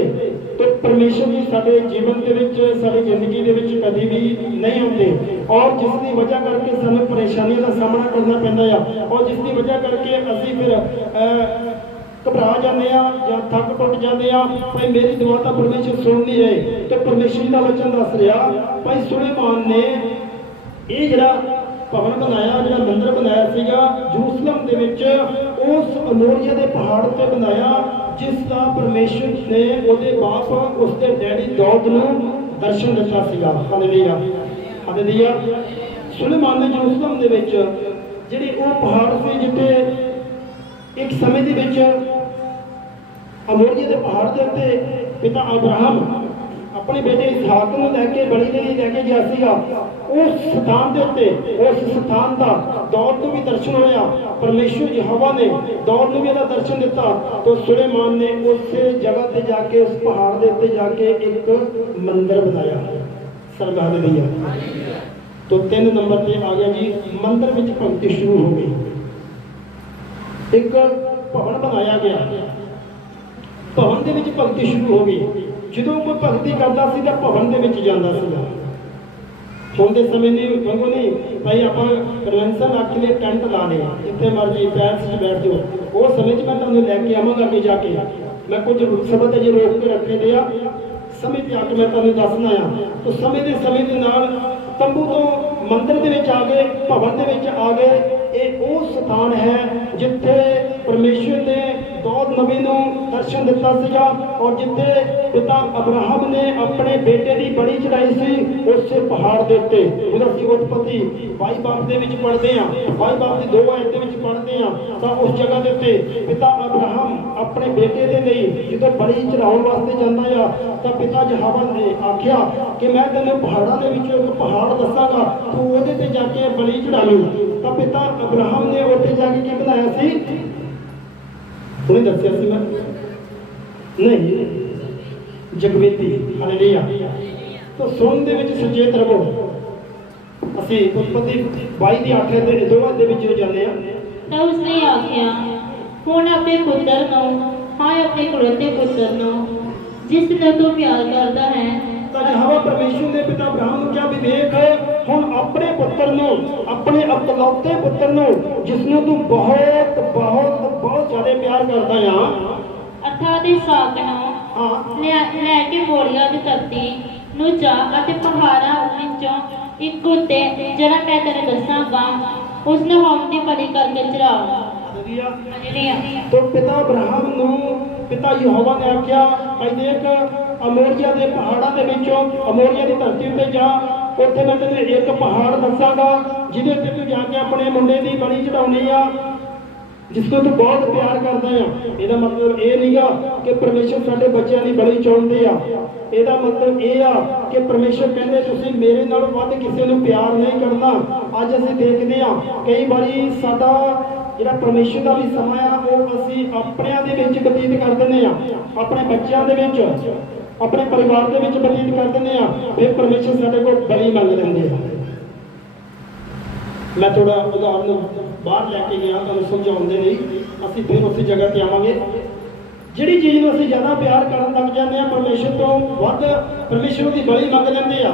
तो परमेश्वर भी साडे जीवन के विच साडी जिंदगी के विच कभी भी नहीं आउंदे। और जिसकी वजह करके सानू परेशानियों का सामना करना पैंदा है और जिसकी वजह करके असी फिर घबरा जाते हैं या थक टुट जाते हैं भाई मेरी दुआ तो परमेश्वर सुन नहीं रहे। तो परमेश्वर का वचन दस रहा भाई सुलेमान ने ये जरा भवन बनाया, जरा मंदिर बनाया सीगा यरूशलेम दे विच उस अमोरिया के पहाड़ ते बनाया जिसका परमेश्वर ने उसके बाप उसके डैडी दाऊद नूं दर्शन दिता सीगा। Hallelujah hallelujah. सुलेमान ने यरूशलेम दे विच जिहड़ी वो पहाड़ सी जिथे एक समय दे विच अमोरिया के पहाड़ के उत्ते पिता अब्राहम अपने बेटे इसहाक नूं लैके बलि दे लई लैके गया सीगा। उस स्थान के उत्ते उस स्थान का दाऊद नूं भी दर्शन होया। परमेश्वर यहोवा ने दाऊद नूं भी इहदा दर्शन दिता। तो सुलेमान ने उस जगह ते जाके उस पहाड़ के उत्ते जाके एक मंदिर बनाया। हालेलुया। तो 3 नंबर पे आ गया जी मंदिर विच भगती शुरू हो गई। एक भवन बनाया गया, भवन के विच भगती शुरू हो गई। जो कोई भगती करता सी तां भवन के विच जांदा सीगा। हुण दे समय नहीं वांगू नहीं भाई आपां कन्वेंशन रख लिए टेंट ला लिया जिथे मर्जी पैलेस च बैठ जाओ ਉਹ ਸਮੇਂ 'ਚ ਮੈਂ ਤੁਹਾਨੂੰ ਲੈ ਕੇ ਆਵਾਂਗਾ ਅੱਗੇ ਜਾ ਕੇ। ਮੈਂ ਕੁਝ ਸ਼ਬਦ ਅਜੇ ਰੋਕ ਕੇ ਰੱਖੇ ਦੇ ਆ, ਸਮੇਂ ਤੇ ਆ ਕੇ ਮੈਂ ਤੁਹਾਨੂੰ ਦੱਸਣਾ ਆ। ਤਾਂ ਸਮੇਂ ਦੇ ਨਾਲ ਤੰਬੂ ਤੋਂ ਮੰਦਿਰ ਦੇ ਵਿੱਚ ਆ ਗਏ, ਭਵਨ ਦੇ ਵਿੱਚ ਆ ਗਏ। ਇਹ ਉਹ ਸਥਾਨ ਹੈ ਜਿੱਥੇ ਪਰਮੇਸ਼ਵਰ ਨੇ ਦਾਊਦ ਨਬੀ ਨੂੰ ਦਰਸ਼ਨ ਦਿੱਤਾ ਸੀਗਾ, ਔਰ ਜਿੱਥੇ ਪਿਤਾ ਅਬਰਾਹਮ ਨੇ ਆਪਣੇ ਬੇਟੇ ਦੀ ਬਲੀ ਚੜਾਈ ਸੀ ਉਸੇ ਪਹਾੜ ਦੇ ਉੱਤੇ। ਜਦੋਂ ਅਸੀਂ ਉਤਪਤੀ 22 ਬਾਬ ਦੇ ਵਿੱਚ ਪੜ੍ਹਦੇ ਹਾਂ, 22 ਬਾਬ ਦੀ 2 ਆਇਤ ਦੇ ਵਿੱਚ ਪੜ੍ਹਦੇ ਹਾਂ, ਤਾਂ ਉਸ ਜਗ੍ਹਾ ਦੇ ਉੱਤੇ ਪਿਤਾ ਅਬਰਾਹਮ ਆਪਣੇ ਬੇਟੇ ਦੇ ਲਈ ਜਦੋਂ ਬਲੀ ਚੜਾਉਣ ਵਾਸਤੇ ਜਾਂਦਾ ਆ, ਤਾਂ ਪਿਤਾ ਯਹੋਵਾ ਨੇ ਆਖਿਆ ਕਿ ਮੈਂ ਤੈਨੂੰ ਪਹਾੜਾਂ ਦੇ ਵਿੱਚੋਂ ਇੱਕ ਪਹਾੜ ਦੱਸਾਂਗਾ, ਤੂੰ ਉਹਦੇ ਤੇ ਜਾ ਕੇ ਬਲੀ ਚੜਾਵੀਂ। ਤਾਂ ਪਿਤਾ ਅਬਰਾਹਮ ਨੇ ਉੱਥੇ ਜਾ ਕੇ ਕੀ ਬਣਾਇਆ ਸੀ? ਉਹਨੇ ਦੱਸਿਆ ਸੀ ਮੈਂ ਨਹੀਂ, ਜਗਵੇਦੀ। ਹਾਲੇਲੂਇਆ। ਤਾਂ ਸੁਣਨ ਦੇ ਵਿੱਚ ਸੁਚੇਤ ਰਹੋ। ਅਸੀਂ ਉਤਪਤੀ 22 ਦੀ 8 ਦੇ 2 ਦੇ ਵਿੱਚ ਜਾਂਦੇ ਆ। ਤਾਂ ਉਸਨੇ ਆਖਿਆ, ਹੁਣ ਆਪਣੇ ਪੁੱਤਰ ਨੂੰ, ਹਾਂ ਆਪਣੇ ਇਕਲੌਤੇ ਪੁੱਤਰ ਨੂੰ, ਜਿਸ ਨਾਲ ਤੂੰ ਪਿਆਰ ਕਰਦਾ ਹੈ। ਤਾਂ ਯਹੋਵਾ ਪਰਮੇਸ਼ਵਰ ਨੇ ਪਿਤਾ ਅਬਰਾਹਮ ਨੂੰ ਕਿਹਾ ਵੀ ਵੇਖ, ਹੁਣ ਆਪਣੇ ਪੁੱਤਰ ਨੂੰ, ਆਪਣੇ ਇਕਲੌਤੇ ਪੁੱਤਰ ਨੂੰ, ਜਿਸ ਨੂੰ ਤੂੰ ਬਹੁਤ ਬਹੁਤ ਬਹੁਤ ਜ਼ਿਆਦਾ ਪਿਆਰ ਕਰਦਾ ਆ, ਅਰਥਾਤ ਇਸਾਕ ਨੂੰ ਲੈ ਕੇ ਮੋਰੀਆ ਦੀ ਧਰਤੀ ਨੂੰ ਜਾ ਅਤੇ ਪਹਾੜਾਂ ਵਿੱਚੋਂ ਇੱਕ ਉੱਤੇ ਜਿਹੜਾ ਮੈਂ ਤੈਨੂੰ ਦੱਸਾਂਗਾ ਉਸ ਨੂੰ ਹੋਮ ਦੀ ਬਲੀ ਕਰਕੇ ਚੜਾ। तो पिता अब्राहम ਨੂੰ ਪਿਤਾ ਯਹੋਵਾ ਨੇ ਆਖਿਆ, ਭਾਈ ਦੇਖ ਅਮੋਰੀਆ ਦੇ ਪਹਾੜਾਂ ਦੇ ਵਿੱਚੋਂ, ਅਮੋਰੀਆ ਦੀ ਧਰਤੀ ਉੱਤੇ ਜਾ, ਉੱਥੇ ਮੈਂ ਤੈਨੂੰ ਇੱਕ ਪਹਾੜ ਦੱਸਾਂਗਾ ਜਿਹਦੇ ਉੱਤੇ ਤੂੰ ਜਾ ਕੇ ਆਪਣੇ ਮੁੰਡੇ ਦੀ ਬਲੀ ਚੜਾਉਣੀ ਆ, ਜਿਸ ਨੂੰ ਤੂੰ ਬਹੁਤ ਪਿਆਰ ਕਰਦਾ ਆ। ਇਹਦਾ ਮਤਲਬ ਇਹ ਨਹੀਂਗਾ ਕਿ ਪਰਮੇਸ਼ਰ ਸਾਡੇ ਬੱਚਿਆਂ ਦੀ ਬਲੀ ਚੜਾਉਂਦੇ ਆ। ਇਹਦਾ ਮਤਲਬ ਇਹ ਆ ਕਿ ਪਰਮੇਸ਼ਰ ਕਹਿੰਦੇ ਤੁਸੀਂ ਮੇਰੇ ਨਾਲੋਂ ਵੱਧ ਕਿਸੇ ਨੂੰ ਪਿਆਰ ਨਹੀਂ ਕਰਨਾ। ਅੱਜ ਅਸੀਂ ਦੇਖਦੇ ਆ ਕਈ ਵਾਰੀ ਸਾਡਾ ਜਿਹੜਾ ਪਰਮੇਸ਼ਰ ਦਾ ਵੀ ਸਮਾਂ ਆ ਉਹ ਅਸੀਂ ਆਪਣਿਆਂ ਦੇ ਵਿੱਚ ਬਤੀਤ ਕਰ ਦਿੰਦੇ ਆ, ਆਪਣੇ ਬੱਚਿਆਂ ਦੇ ਵਿੱਚ, ਆਪਣੇ ਪਰਿਵਾਰ ਦੇ ਵਿੱਚ ਬਤੀਤ ਕਰ ਦਿੰਦੇ ਆ। ਫਿਰ ਪਰਮੇਸ਼ਰ ਸਾਡੇ ਕੋਲ ਬਲੀ ਮੰਗ ਲੈਂਦੇ ਆ। ਮੈਂ ਥੋੜਾ ਉਦਾਹਰਨ ਬਾਹਰ ਲੈ ਕੇ ਗਿਆ ਤੁਹਾਨੂੰ ਸਮਝਾਉਣ ਦੇ ਲਈ। ਅਸੀਂ ਫਿਰ ਉਸੇ ਜਗ੍ਹਾ ਤੇ ਆਵਾਂਗੇ। ਜਿਹੜੀ ਚੀਜ਼ ਨੂੰ ਅਸੀਂ ਜ਼ਿਆਦਾ ਪਿਆਰ ਕਰਨ ਲੱਗ ਜਾਂਦੇ ਆ, ਪਰਮੇਸ਼ਰ ਤੋਂ ਵੱਧ ਪਰਮੇਸ਼ਰ ਦੀ ਬਲੀ ਮੰਗ ਲੈਂਦੇ ਆ।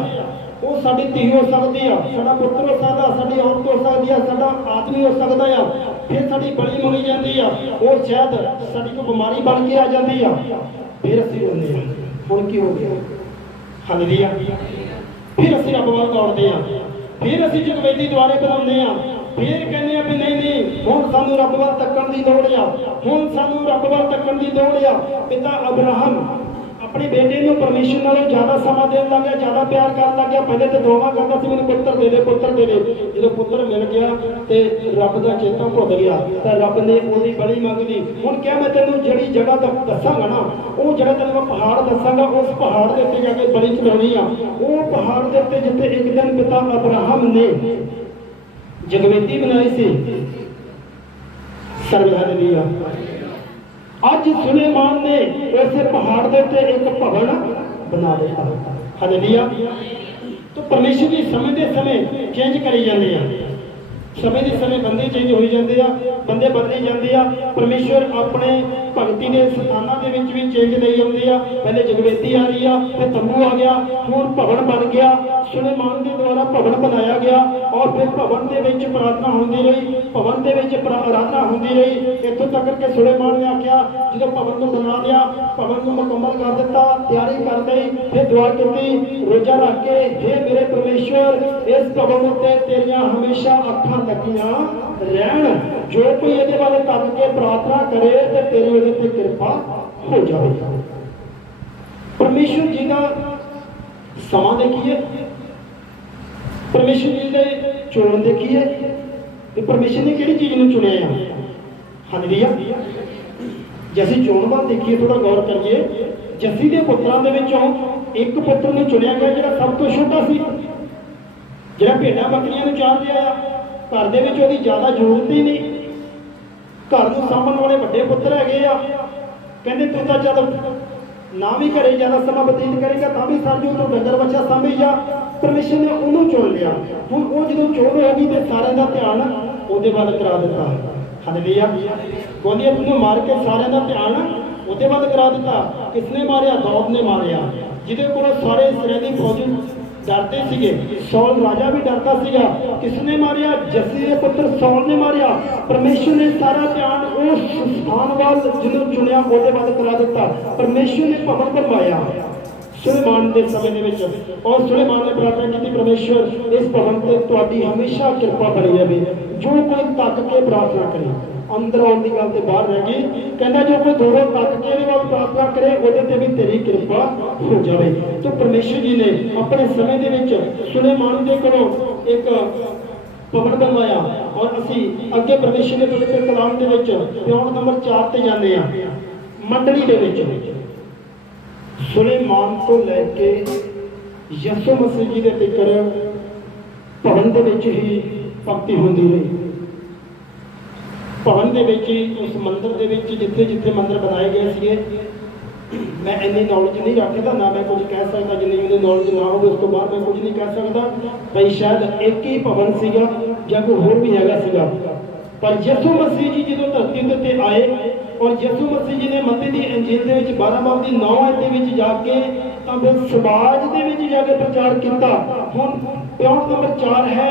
ਉਹ ਸਾਡੀ ਧੀ ਹੋ ਸਕਦੀ ਆ, ਸਾਡਾ ਪੁੱਤਰ ਹੋ ਸਕਦਾ, ਸਾਡੀ ਔਰਤ ਹੋ ਸਕਦੀ ਆ, ਸਾਡਾ ਆਦਮੀ ਹੋ ਸਕਦਾ ਆ। ਫਿਰ ਸਾਡੀ ਬਲੀ ਮੰਗੀ ਜਾਂਦੀ ਆ, ਉਹ ਸ਼ਾਇਦ ਸਾਡੀ ਕੋਈ ਬਿਮਾਰੀ ਬਣ ਕੇ ਆ ਜਾਂਦੀ ਆ, ਫਿਰ ਅਸੀਂ ਰੋਂਦੇ ਆ, ਹੁਣ ਕੀ ਹੋ ਗਿਆ? ਹਾਲੇਲੂਇਆ। ਫਿਰ ਅਸੀਂ ਰੱਬ ਵੱਲ ਦੌੜਦੇ ਆ, ਫਿਰ ਅਸੀਂ ਜਗਵੇਦੀ ਦੁਆਰੇ ਬਣਾਉਂਦੇ ਆ, ਫਿਰ ਕਹਿੰਦੇ ਆ ਵੀ ਨਹੀਂ ਹੁਣ ਸਾਨੂੰ ਰੱਬ ਵੱਲ ਤੱਕਣ ਦੀ ਲੋੜ ਆ, ਹੁਣ ਸਾਨੂੰ ਰੱਬ ਵੱਲ ਤੱਕਣ ਦੀ ਲੋੜ ਆ। ਪਿਤਾ ਅਬਰਾਹਮ ਆਪਣੇ ਬੇਟੇ ਨੂੰ ਪਰਮੇਸ਼ਰ ਨਾਲੋਂ ਜ਼ਿਆਦਾ ਸਮਾਂ ਦੇਣ ਲੱਗ ਗਿਆ, ਜ਼ਿਆਦਾ ਪਿਆਰ ਕਰਨ ਲੱਗ ਗਿਆ। ਪਹਿਲੇ ਤੇ ਦੁਆ ਕਰਦਾ ਸੀ ਮੈਨੂੰ ਪੁੱਤਰ ਦੇ ਦੇ, ਪੁੱਤਰ ਦੇ ਦੇ। ਜਦੋਂ ਪੁੱਤਰ ਮਿਲ ਗਿਆ ਤੇ ਰੱਬ ਦਾ ਚੇਤਾ ਭੁੱਲ ਗਿਆ, ਤਾਂ ਰੱਬ ਨੇ ਉਹਦੀ ਬਲੀ ਮੰਗ ਲਈ। ਹੁਣ ਕਿਹਾ ਮੈਂ ਤੈਨੂੰ ਜਿਹੜੀ ਜਗ੍ਹਾ ਦੱਸਾਂਗਾ ਨਾ, ਉਹ ਜਿਹੜਾ ਤੈਨੂੰ ਮੈਂ ਪਹਾੜ ਦੱਸਾਂਗਾ, ਉਸ ਪਹਾੜ ਦੇ ਉੱਤੇ ਜਾ ਕੇ ਬਲੀ ਚੜਾਉਣੀ ਆ। ਉਹ ਪਹਾੜ ਦੇ ਉੱਤੇ ਜਿੱਥੇ ਇੱਕ ਦਿਨ ਪਿਤਾ ਅਬਰਾਹਮ ਨੇ ਜਗਵੇਦੀ ਬਣਾਈ ਸੀ। ਸਰਬ ਹਾਲੇਲੂਇਆ। ਅੱਜ ਸੁਲੇਮਾਨ ਨੇ ਉਸੇ ਪਹਾੜ ਦੇ ਉੱਤੇ ਇੱਕ ਭਵਨ ਬਣਾ ਦਿੱਤਾ। ਹਾਲੇਲੂਇਆ। ਤਾਂ ਪਰਮੇਸ਼ਰ ਦੀ ਸਮੇਂ ਦੇ ਸਮੇਂ ਚੇਂਜ ਕਰੀ ਜਾਂਦੇ ਆ। ਸਮੇਂ ਦੇ ਸਮੇਂ ਬੰਦੇ ਚੇਂਜ ਹੋਈ ਜਾਂਦੇ ਆ, ਬੰਦੇ ਬਦਲੇ ਜਾਂਦੇ ਆ। ਪਰਮੇਸ਼ਰ ਆਪਣੇ ਭਗਤੀ ਦੇ ਸਥਾਨਾਂ ਦੇ ਵਿੱਚ ਵੀ ਚੇਂਜ ਲਈ ਆਉਂਦੇ ਆ। ਪਹਿਲੇ ਜਗਵੇਦੀ ਆ ਰਹੀ ਆ, ਫਿਰ ਤੰਬੂ ਆ ਗਿਆ, ਹੁਣ ਭਵਨ ਬਣ ਗਿਆ। ਸੁਲੇਮਾਨ ਦੇ ਦੁਆਰਾ ਭਵਨ ਬਣਾਇਆ ਗਿਆ, ਔਰ ਫਿਰ ਭਵਨ ਦੇ ਵਿੱਚ ਪ੍ਰਾਰਥਨਾ ਹੁੰਦੀ ਰਹੀ, ਭਵਨ ਦੇ ਵਿੱਚ ਆਰਾਧਨਾ ਹੁੰਦੀ ਰਹੀ। ਇੱਥੋਂ ਤੱਕ ਕਿ ਸੁਲੇਮਾਨ ਨੇ ਆਖਿਆ ਜਦੋਂ ਭਵਨ ਨੂੰ ਬਣਾ ਲਿਆ, ਭਵਨ ਨੂੰ ਮੁਕੰਮਲ ਕਰ ਦਿੱਤਾ, ਤਿਆਰੀ ਕਰ ਲਈ, ਫਿਰ ਦੁਆ ਕੀਤੀ ਰੋਜ਼ਾ ਰੱਖ ਕੇ, ਹੇ ਮੇਰੇ ਪਰਮੇਸ਼ਵਰ ਇਸ ਭਵਨ ਉੱਤੇ ਤੇਰੀਆਂ ਹਮੇਸ਼ਾ ਅੱਖਾਂ ਲੱਗੀਆਂ ਰਹਿਣ। ਜੋ ਕੋਈ ਇਹਦੇ ਵੱਲ ਤੱਕ ਕੇ ਪ੍ਰਾਰਥਨਾ ਕਰੇ ਤੇ ਤੇਰੀ ਉਹਦੇ ਤੇ ਕਿਰਪਾ ਹੋ ਜਾਵੇਗੀ। ਪਰਮੇਸ਼ਵਰ ਜੀ ਦਾ ਸਮਾਂ ਦੇਖੀਏ, ਪਰਮੇਸ਼ਵਰ ਜੀ ਦੇ ਚੋਣ ਦੇਖੀਏ ਤੇ ਪਰਮੇਸ਼ਵਰ ਨੇ ਕਿਹੜੀ ਚੀਜ਼ ਨੂੰ ਚੁਣਿਆ ਆ। ਹਾਲੇਲੂਇਆ। ਜੇ ਅਸੀਂ ਚੋਣਵਾਂ ਦੇਖੀਏ, ਥੋੜਾ ਗੌਰ ਕਰੀਏ, ਜੱਸੀ ਦੇ ਪੁੱਤਰਾਂ ਦੇ ਵਿੱਚੋਂ ਇੱਕ ਪੁੱਤਰ ਨੂੰ ਚੁਣਿਆ ਗਿਆ ਜਿਹੜਾ ਸਭ ਤੋਂ ਛੋਟਾ ਸੀ, ਜਿਹੜਾ ਭੇਡਾਂ ਬੱਕਰੀਆਂ ਨੂੰ ਚਾਰ ਲਿਆ। ਘਰ ਦੇ ਵਿੱਚ ਉਹਦੀ ਜ਼ਿਆਦਾ ਜ਼ਰੂਰਤ ਹੀ ਨਹੀਂ, ਘਰ ਨੂੰ ਸਾਂਭਣ ਵਾਲੇ ਵੱਡੇ ਪੁੱਤਰ ਹੈਗੇ ਆ। ਕਹਿੰਦੇ ਤੂੰ ਤਾਂ ਜਦ ਨਾ ਵੀ ਘਰੇ ਜ਼ਿਆਦਾ ਸਮਾਂ ਬਤੀਤ ਕਰੇਗਾ ਤਾਂ ਵੀ ਸਰ ਜੂ, ਤੂੰ ਡੰਗਰ ਬੱਚਾ ਸਾਂਭੀ ਜਾ। ਪਰਮੇਸ਼ਰ ਨੇ ਉਹਨੂੰ ਚੁਣ ਲਿਆ। ਹੁਣ ਉਹ ਜਦੋਂ ਚੋਣ ਹੋ ਗਈ ਤੇ ਸਾਰਿਆਂ ਦਾ ਧਿਆਨ ਉਹਦੇ ਵੱਲ ਕਰਾ ਦਿੱਤਾ। ਹਾਲੇਲੂਇਆ। ਗੋਲੀਅਤ ਨੂੰ ਮਾਰ ਕੇ ਸਾਰਿਆਂ ਦਾ ਧਿਆਨ ਉਹਦੇ ਵੱਲ ਕਰਾ ਦਿੱਤਾ। ਕਿਸਨੇ ਮਾਰਿਆ? ਦਾਊਦ ਨੇ ਮਾਰਿਆ, ਜਿਹਦੇ ਕੋਲ ਸਾਰੇ ਇਸਰਾਏਲੀ ਫੌਜ डरते सीगे। सौल राजा भी डरता सीगा। किसने मारिया? जस्सी के पुत्र सौल ने मारिया। परमेश्वर ने सारा ध्यान उस स्थान वाल जिन्हों चुनिया ਉਹਦੇ ਵੱਲ करा ਦਿੱਤਾ। परमेश्वर ने भवन बनवाया सुलेमान के समय ਦੇ ਵਿੱਚ और सुलेमान ने प्रार्थना की परमेश्वर इस भवन ਤੇ ਤੁਹਾਡੀ हमेशा कृपा बनी रहे। जो कोई तक के प्रार्थना करे अंदर आने की गल तो बाहर रह गई। कहना जो कोई दूरों तक के भी प्रार्थना करे ਉਹਦੇ ਤੇ भी तेरी कृपा हो जाए। तो परमेश्वर जी ने अपने समय ਦੇ ਵਿੱਚ सुलेमान ਦੇ ਕੋਲੋਂ एक भवन बनवाया और असी अगे परमेश्वर ने पवित्र कलाम ਦੇ ਵਿੱਚ पौंड नंबर 4 ਤੇ ਜਾਂਦੇ ਆ। मंडली ਦੇ ਵਿੱਚ सुलेमान तो लैके यसु मसीह जी ਦੇ ਤੀਕਰ भवन ਦੇ ਵਿੱਚ ही भक्ति होंदी रही। भवन ਦੇ ਵਿੱਚ उस मंदिर ਦੇ ਵਿੱਚ ਜਿੱਥੇ ਜਿੱਥੇ मंदिर बनाए गए ਸੀਗੇ। मैं इन्नी नॉलेज नहीं रखता ना मैं कुछ कह सकता जिन्नी उन्हें नॉलेज ना हो उस तो बाद मैं कुछ नहीं कह सकता भाई शायद एक ही भवन सीगा या कोई होर भी हैगा सीगा। पर यसु मसीह जी जो धरती उत्ते आए और यसु मसीह जी ने मत्ती दी इंजील दे विच 12 बाब दी 9 आयत दे विच जाके तां फिर समाज दे विच जाके प्रचार कीता। हुण पॉइंट नंबर 4 है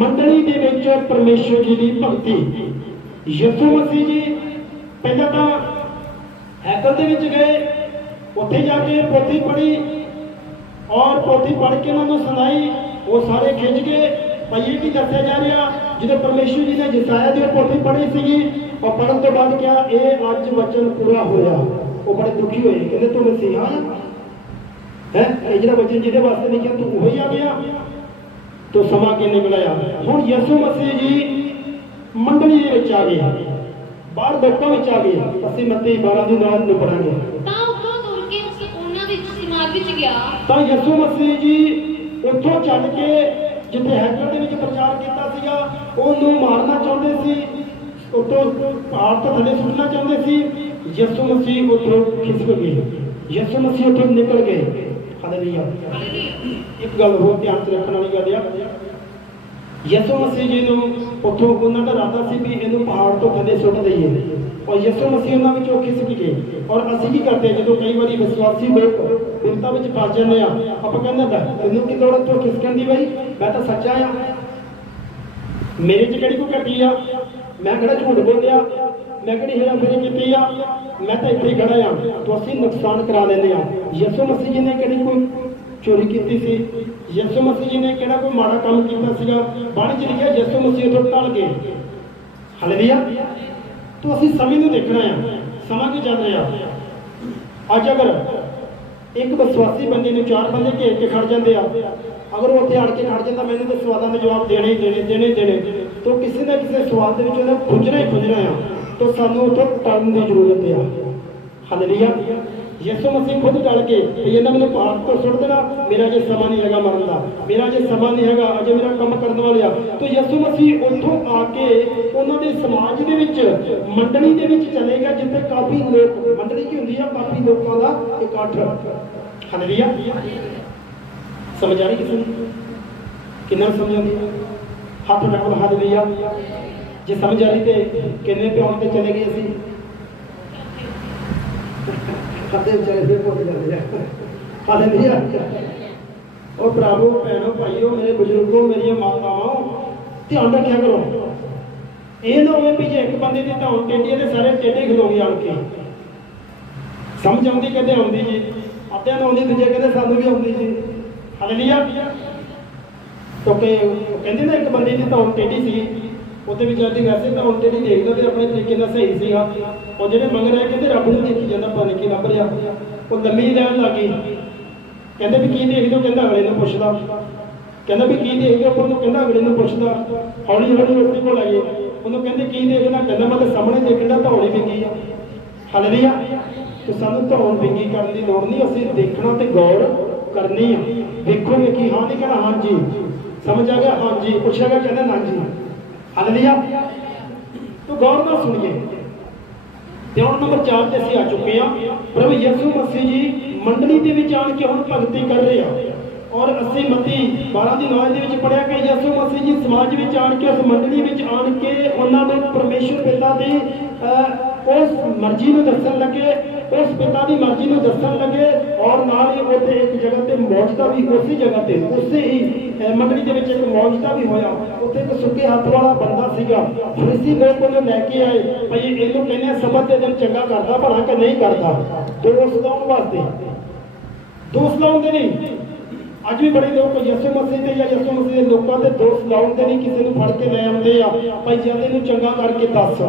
मंडली दे विच परमेश्वर जी दी भक्ति। यसु मसीह जी पहला तां हैकल दे विच गए उत्थे जाके पोथी पढ़ी और पोथी पढ़ के उन्होंने सुनाई। वो सारे खिंच गए भाई ये भी दसिया जा रहा जो परमेश्वर जी ने जिसाया की पोथी पढ़ी सी और पढ़न तो बाद क्या ये अज वचन पूरा होया। वो बड़े दुखी हुए कहते तू मसीहा है ये जो वचन जिहदे वास्ते लिखिया तू वही आ गया। तो समा के निकलाया हुण यसु मसीह जी मंडली दे विच आ गए बाहर लोगों में आ गए। असीं मत्ती 12 दी 9 ਨੂੰ ਪੜਾਂਗੇ ਤਾਂ ਯਿਸੂ ਮਸੀਹ ਜੀ ਉੱਥੋਂ ਚੱਲ ਕੇ ਜਿੱਥੇ ਹੈਕਲ ਦੇ ਵਿੱਚ ਪ੍ਰਚਾਰ ਕੀਤਾ ਸੀਗਾ ਉਹਨੂੰ ਮਾਰਨਾ ਚਾਹੁੰਦੇ ਸੀ ਉੱਥੋਂ ਪਹਾੜ ਤੋਂ ਥੱਲੇ ਸੁੱਟਣਾ ਚਾਹੁੰਦੇ ਸੀ। ਯਿਸੂ ਮਸੀਹ ਉੱਥੋਂ ਖਿਸਕ ਗਏ। ਯਿਸੂ ਮਸੀਹ ਉੱਥੋਂ ਨਿਕਲ ਗਏ। ਹਾਲੇਲੂਇਆ। ਇੱਕ ਗੱਲ ਹੋਰ ਧਿਆਨ 'ਚ ਰੱਖਣ ਵਾਲੀ ਗੱਲ ਆ ਯਿਸੂ ਮਸੀਹ ਜੀ ਨੂੰ ਉੱਥੋਂ ਉਹਨਾਂ ਦਾ ਇਰਾਦਾ ਸੀ ਵੀ ਇਹਨੂੰ ਪਹਾੜ ਤੋਂ ਥੱਲੇ ਸੁੱਟ ਦਈਏ और यसु मसीह ਉਹਨਾਂ ਵਿੱਚੋਂ ਖਿਸਕ ਗਏ। और ਅਸੀਂ ਕੀ ਕਰਦੇ ਜਦੋਂ ਕਈ ਵਾਰੀ ਵਿਸ਼ਵਾਸੀ ਲੋਕ ਬਿਪਤਾ ਵਿੱਚ ਫਸ ਜਾਂਦੇ ਆ ਆਪਾਂ ਕਹਿੰਦੇ ਤੈਨੂੰ ਕੀ ਲੋੜ ਤੋਂ ਖਿਸਕਣ ਦੀ ਬਈ ਮੈਂ ਤਾਂ ਸੱਚਾ ਆ ਮੇਰੇ 'ਚ ਕਿਹੜੀ ਕੋਈ ਘਟੀ ਆ ਮੈਂ ਕਿਹੜਾ ਝੂਠ ਬੋਲਿਆ ਮੈਂ ਕਿਹੜੀ ਹੇਰਾ ਫੇਰੀ ਕੀਤੀ ਆ ਮੈਂ ਤਾਂ ਇੱਥੇ ਹੀ ਖੜਾ ਆ। तो ਅਸੀਂ ਨੁਕਸਾਨ ਕਰਾ ਲੈਂਦੇ ਆ। यसु मसीह जी ने ਕਿਹੜੀ ਕੋਈ चोरी की सी यसु मसीह जी ने केड़ा कोई माड़ा काम किया सीगा बाणी च लिखिया यसु मसीह तो टल गए। हालेलुया। तो असीं समय नूं देखना है समा की चल रहा अज अगर एक विश्वासी बंदे नूं 4 बंदे घेर के खड़ जाते अगर वो उत्थे आड़ के खड़ जाता मैंने तो सवालों के जवाब देने ही देने तो किसी न किसी सवाल के विच खुंजना ही खुंजना आ। तो सानूं उत्थों टलण की जरूरत है। हालेलुया। यसु मसीह खुद टल के इन्होंने मैंने पहाड़ तो सुट देना मेरा अजे समा नहीं है मरन का मेरा अजे समा नहीं है अजे मेरा काम करने वाले आ। तो यसु मसीह उतों आके उन्होंने समाज के मंडली के चले गए जिथे काफ़ी लोग मंडली की होंगी काफ़ी लोगों का इकट्ठ। हालेलुया। समझ आ रही किसी किन्ना समझ आती हाथ रख हालेलुया। जे समझ आ रही तो किन्ने प्यार से चले गए असीं खाते बेचारे फिर भुल जाते हैं। हालेलुया। और भरावो भैनों भाइयों मेरे बुजुर्गों मेरी मातावां ध्यान रखा करो ये ना हो भी जे एक बंदे की धौन टेढ़ी है तो सारे टेढ़े खलो गए आन के समझ आती कहते आती जी अद्धियां नूं आती दूजे कहते सानूं भी आती जी। हालेलुया। क्योंकि कहते ना एक बंदे की धौन टेढ़ी सी उत्ते विचारती वैसे धौन टेढ़ी देखता तो अपने तरीके नाल सही सीगा और जो मंग रहे कहते रब नूं देखी जाता पता नहीं की लभ रहा वो लम्मी लैन लग गई कहते भी की देखते हो कहता अगले नूं पुछदा कहता भी की देखते हो उन्होंने कहता अगले नूं पुछदा हौली हौली उसदे कोल आ गए उन्होंने कहते की देखना कहता मैं तो सामने देखना धौली विंगी आ। हालेलुया। तो सानूं धौन विंगी करने की लोड़ नहीं असीं देखना तो गौर करनी है। देखो वेखी हाँ नहीं कहना हाँ जी समझ आ गया हाँ जी पुछा गया कहना ना जी। हालेलुया। तो गौर नाल सुनिए ध्यान नंबर 4 ते असीं आ चुके हैं। प्रभु यसु मसीह जी मंडली दे विच आण के हुण भगती कर रहे हैं ਔਰ 80 ਮੱਤੀ 12 ਦੀ 9 ਦੇ ਵਿੱਚ ਪੜਿਆ ਕਿ ਯਿਸੂ ਮਸੀਹ ਜੀ ਸਮਾਜ ਵਿੱਚ ਆਣ ਕੇ ਉਸ ਮੰਡਲੀ ਵਿੱਚ ਆਣ ਕੇ ਉਹਨਾਂ ਨੂੰ ਪਰਮੇਸ਼ਰ ਪਿਤਾ ਦੀ ਉਸ ਮਰਜ਼ੀ ਨੂੰ ਦੱਸਣ ਲੱਗੇ, ਉਸ ਪਿਤਾ ਦੀ ਮਰਜ਼ੀ ਨੂੰ ਦੱਸਣ ਲੱਗੇ ਔਰ ਨਾਲ ਹੀ ਉੱਥੇ ਇੱਕ ਜਗ੍ਹਾ ਤੇ ਮੌਜਦਾ ਵੀ ਉਸੇ ਜਗ੍ਹਾ ਤੇ ਉਸੇ ਹੀ ਮੰਡਲੀ ਦੇ ਵਿੱਚ ਇੱਕ ਮੌਜਦਾ ਵੀ ਹੋਇਆ। ਉੱਥੇ ਇੱਕ ਸੁੱਕੇ ਹੱਥ ਵਾਲਾ ਬੰਦਾ ਸੀਗਾ। ਫਰੀਸੀ ਲੋਕ ਉਹਨੂੰ ਲੈ ਕੇ ਆਏ, ਭਾਈ ਇਹਨੂੰ ਕਹਿੰਦੇ ਆ ਸਬਤ ਦੇ ਦਿਨ ਚੰਗਾ ਕਰਦਾ ਭਲਾ ਕਿ ਨਹੀਂ ਕਰਦਾ, ਦੋਸ਼ ਲਾਉਣ ਵਾਸਤੇ। ਦੋਸ਼ ਲਾਉਣ ਦੇ ਨਹੀਂ, ਅੱਜ ਵੀ ਬੜੇ ਲੋਕ ਯਿਸੂ ਮਸੀਹ ਤੇ ਜਾਂ ਯਿਸੂ ਮਸੀਹ ਦੇ ਲੋਕਾਂ ਤੇ ਦੋਸ਼ ਲਾਉਣ ਦੇ ਨਹੀਂ, ਕਿਸੇ ਨੂੰ ਫੜ ਕੇ ਲੈ ਆਉਂਦੇ ਆ, ਭਾਈ ਜਦ ਇਹਨੂੰ ਚੰਗਾ ਕਰਕੇ ਦੱਸ।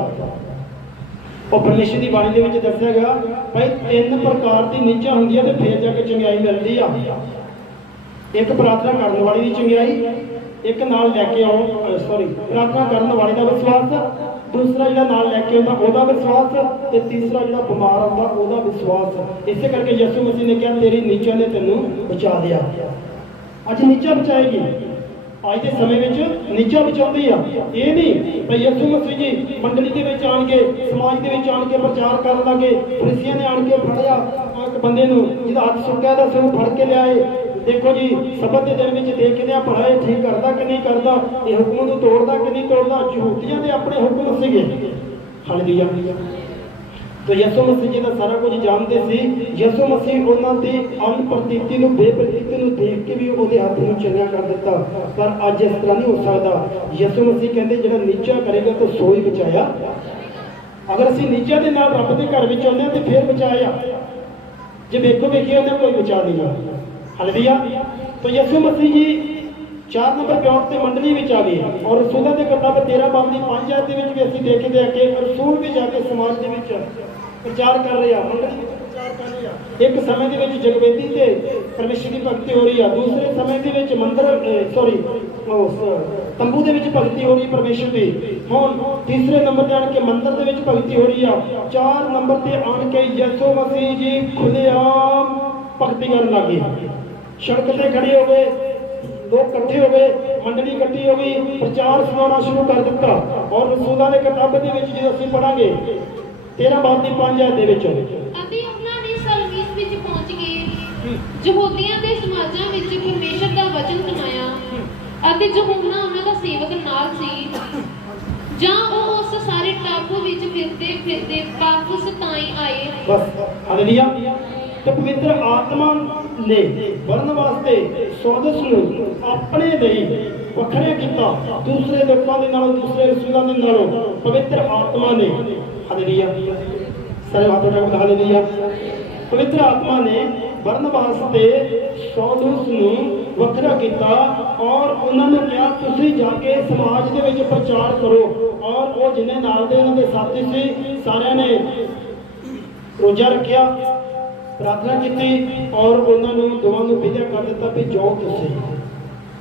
ਉਹ ਪਰਮੇਸ਼ਰ ਦੀ ਬਾਣੀ ਦੇ ਵਿੱਚ ਦੱਸਿਆ ਗਿਆ ਭਾਈ 3 ਪ੍ਰਕਾਰ ਦੀ ਨਿੱਜਾ ਹੁੰਦੀ ਹੈ ਤੇ ਫੇਰ ਜਾ ਕੇ ਚੰਗਿਆਈ ਮਿਲਦੀ ਆ। ਇੱਕ ਪ੍ਰਾਰਥਨਾ ਕਰਨ ਵਾਲੀ ਦੀ ਚੰਗਿਆਈ, ਇੱਕ ਨਾਲ ਲੈ ਕੇ ਪ੍ਰਾਰਥਨਾ ਕਰਨ ਵਾਲੇ ਦਾ ਵਿਸ਼ਵਾਸ, ਦੂਸਰਾ ਜਿਹੜਾ ਨਾਲ ਲੈ ਕੇ ਆਉਂਦਾ ਉਹਦਾ ਵਿਸ਼ਵਾਸ, ਤੇ ਤੀਸਰਾ ਜਿਹੜਾ ਬਿਮਾਰ ਆਉਂਦਾ ਉਹਦਾ ਵਿਸ਼ਵਾਸ। ਇਸੇ ਕਰਕੇ ਯਿਸੂ ਮਸੀਹ ਨੇ ਕਿਹਾ ਤੇਰੀ ਨੀਚਾ ਨੇ ਤੈਨੂੰ ਬਚਾ ਲਿਆ। ਅੱਜ ਨੀਚਾ ਬਚਾਏਗੀ, ਅੱਜ ਦੇ ਸਮੇਂ ਵਿੱਚ ਨੀਚਾ ਬਚਾਉਂਦੀ ਆ। ਇਹ ਨਹੀਂ ਭਾਈ ਯਿਸੂ ਮਸੀਹ ਜੀ ਮੰਡਲੀ ਦੇ ਵਿੱਚ ਆਣ ਕੇ ਸਮਾਜ ਦੇ ਵਿੱਚ ਆਣ ਕੇ ਪ੍ਰਚਾਰ ਕਰਨ ਲੱਗੇ। ਫਰੀਸੀਆਂ ਨੇ ਆਣ ਕੇ ਫੜਿਆ ਇੱਕ ਬੰਦੇ ਨੂੰ ਜਿਹਦਾ ਹੱਥ ਸੁੱਕਿਆ ਦਾ, ਸਿਰ ਫੜ ਕੇ ਲਿਆਏ। ਦੇਖੋ ਜੀ ਸਬਤ ਦੇ ਦਿਨ ਵਿੱਚ ਦੇਖਦੇ ਆ ਭਲਾ ਇਹ ਠੀਕ ਕਰਦਾ ਕਿ ਨਹੀਂ ਕਰਦਾ, ਇਹ ਹੁਕਮ ਨੂੰ ਤੋੜਦਾ ਕਿ ਨਹੀਂ ਤੋੜਦਾ। ਯਹੂਦੀਆਂ ਦੇ ਆਪਣੇ ਹੁਕਮ ਸੀਗੇ। ਹਾਲੇਲੂਇਆ। तो ਯਿਸੂ ਮਸੀਹ ਜੀ ਦਾ ਸਾਰਾ ਕੁਝ ਜਾਣਦੇ ਸੀ। ਯਿਸੂ ਮਸੀਹ ਉਹਨਾਂ ਦੀ ਅਨਪ੍ਰਤੀਤੀ ਨੂੰ ਬੇਪ੍ਰਤੀਤੀ ਨੂੰ ਦੇਖ ਕੇ ਵੀ ਉਹਦੇ ਹੱਥ ਨੂੰ ਚੰਗਾ ਕਰ ਦਿੱਤਾ। ਪਰ ਅੱਜ ਇਸ ਤਰ੍ਹਾਂ ਨਹੀਂ ਹੋ ਸਕਦਾ। ਯਿਸੂ ਮਸੀਹ ਕਹਿੰਦੇ ਜਿਹੜਾ ਨੀਚਾ ਕਰੇਗਾ ਤਾਂ ਸੋ ਹੀ ਬਚਾਇਆ। ਅਗਰ ਅਸੀਂ ਨੀਚਾ ਦੇ ਨਾਲ ਰੱਬ ਦੇ ਘਰ ਵਿੱਚ ਆਉਂਦੇ ਹਾਂ ਤੇ ਫਿਰ ਬਚਾਇਆ, ਜੇ ਵੇਖੋ ਵੇਖੀ ਉਹਨੇ ਕੋਈ ਬਚਾ ਨਹੀਂ। ਹਾਲੇਲੂਇਆ। तो ਯਿਸੂ ਮਸੀਹ ਜੀ 4 ਨੰਬਰ ਪਿਆਰ ਤੇ ਮੰਡਲੀ ਵਿੱਚ ਆ ਗਏ ਔਰ ਰਸੂਲਾਂ ਦੇ ਕਿਤਾਬ 13 ਬਾਬ ਦੀ 5 ਆਇਤ ਦੇ ਵਿੱਚ ਵੀ ਅਸੀਂ ਦੇਖਦੇ ਹਾਂ ਕਿ ਰਸੂਲ ਵੀ ਜਾ ਕੇ ਸਮਾਜ ਦੇ ਵਿੱਚ ਪ੍ਰਚਾਰ ਕਰ ਰਹੇ ਆ, ਮੰਡਲੀ ਵਿੱਚ ਪ੍ਰਚਾਰ ਕਰ ਰਹੇ ਆ। ਇੱਕ ਸਮੇਂ ਦੇ ਵਿੱਚ ਜਗਵੇਦੀ ਤੇ ਪਰਮੇਸ਼ਰ ਦੀ ਭਗਤੀ ਹੋ ਰਹੀ ਆ, ਦੂਸਰੇ ਸਮੇਂ ਦੇ ਵਿੱਚ ਤੰਬੂ ਦੇ ਵਿੱਚ ਭਗਤੀ ਹੋ ਰਹੀ ਪਰਮੇਸ਼ਰ ਦੀ। ਹੁਣ ਤੀਸਰੇ ਨੰਬਰ ਤੇ ਆਣ ਕੇ ਮੰਦਰ ਦੇ ਵਿੱਚ ਭਗਤੀ ਹੋ ਰਹੀ ਆ। 4 ਨੰਬਰ ਤੇ ਆਣ ਕੇ ਯਿਸੂ ਮਸੀਹ ਜੀ ਖੁੱਲ੍ਹੇਆਮ ਭਗਤੀ ਕਰਨ ਲੱਗੇ। ਸੜਕ ਤੇ ਖੜੇ ਹੋ ਗਏ, ਲੋਕ ਇਕੱਠੇ ਹੋ ਗਏ, ਮੰਡਲੀ ਇਕੱਠੀ ਹੋ ਗਈ, ਪ੍ਰਚਾਰ ਸੁਣਾਉਣਾ ਸ਼ੁਰੂ ਕਰ ਦਿੱਤਾ। ਔਰ ਰਸੂਲਾਂ ਦੇ ਕਿਤਾਬ ਦੇ ਵਿੱਚ ਜਦੋਂ ਅਸੀਂ ਪੜਾਂਗੇ 13 ਬਾਬ ਦੀ 5 ਆਇਤ ਦੇ ਵਿੱਚ ਅਤੇ ਉਹਨਾਂ ਨੇ ਸਲਮੀਸ ਵਿੱਚ ਪਹੁੰਚ ਕੇ ਯਹੂਦੀਆਂ ਦੇ ਸਮਾਜਾਂ ਵਿੱਚ ਪਰਮੇਸ਼ਰ ਦਾ ਵਚਨ ਸੁਣਾਇਆ ਅਤੇ ਯਹੋਨਾ ਉਹਨਾਂ ਦਾ ਸੇਵਕ ਨਾਲ ਸੀ। ਜਾਂ ਉਹ ਉਸ ਸਾਰੇ ਟਾਪੂ ਵਿੱਚ ਫਿਰਦੇ ਪਾਫੁਸ ਤਾਈਂ ਆਏ। ਬਸ ਹਾਲੇਲੂਇਆ। ਤੇ ਪਵਿੱਤਰ ਆਤਮਾ ਨੇ ਬਰਨਬਾਸ ਤੇ ਸੌਦਸ ਨੂੰ ਆਪਣੇ ਲਈ ਵੱਖਰੇ ਕੀਤਾ, ਦੂਸਰੇ ਲੋਕਾਂ ਦੇ ਨਾਲੋਂ, ਦੂਸਰੇ ਰਸੂਲਾਂ ਦੇ ਨਾਲੋਂ। ਪਵਿੱਤਰ ਆਤਮਾ ਨੇ ਹਾਲੇਲੂਇਆ, ਸਾਰੇ ਹੱਥ ਉਠਾ ਕੇ ਹਾਲੇਲੂਇਆ। ਪਵਿੱਤਰ ਆਤਮਾ ਨੇ ਬਰਨਬਾਸ ਤੇ ਸੌਦਸ ਨੂੰ ਵੱਖਰਾ ਕੀਤਾ ਔਰ ਉਹਨਾਂ ਨੂੰ ਕਿਹਾ ਤੁਸੀਂ ਜਾ ਕੇ ਸਮਾਜ ਦੇ ਵਿੱਚ ਪ੍ਰਚਾਰ ਕਰੋ। ਔਰ ਉਹ ਜਿੰਨੇ ਨਾਲ ਦੇ ਉਹਨਾਂ ਦੇ ਸਾਥੀ ਸੀ ਸਾਰਿਆਂ ਨੇ ਰੋਜ਼ਾ ਰੱਖਿਆ, ਪ੍ਰਾਰਥਨਾ ਕੀਤੀ ਔਰ ਉਹਨਾਂ ਨੂੰ ਦੋਵਾਂ ਨੂੰ ਵਿਦਾ ਕਰ ਦਿੱਤਾ ਵੀ ਜਾਓ ਤੁਸੀਂ।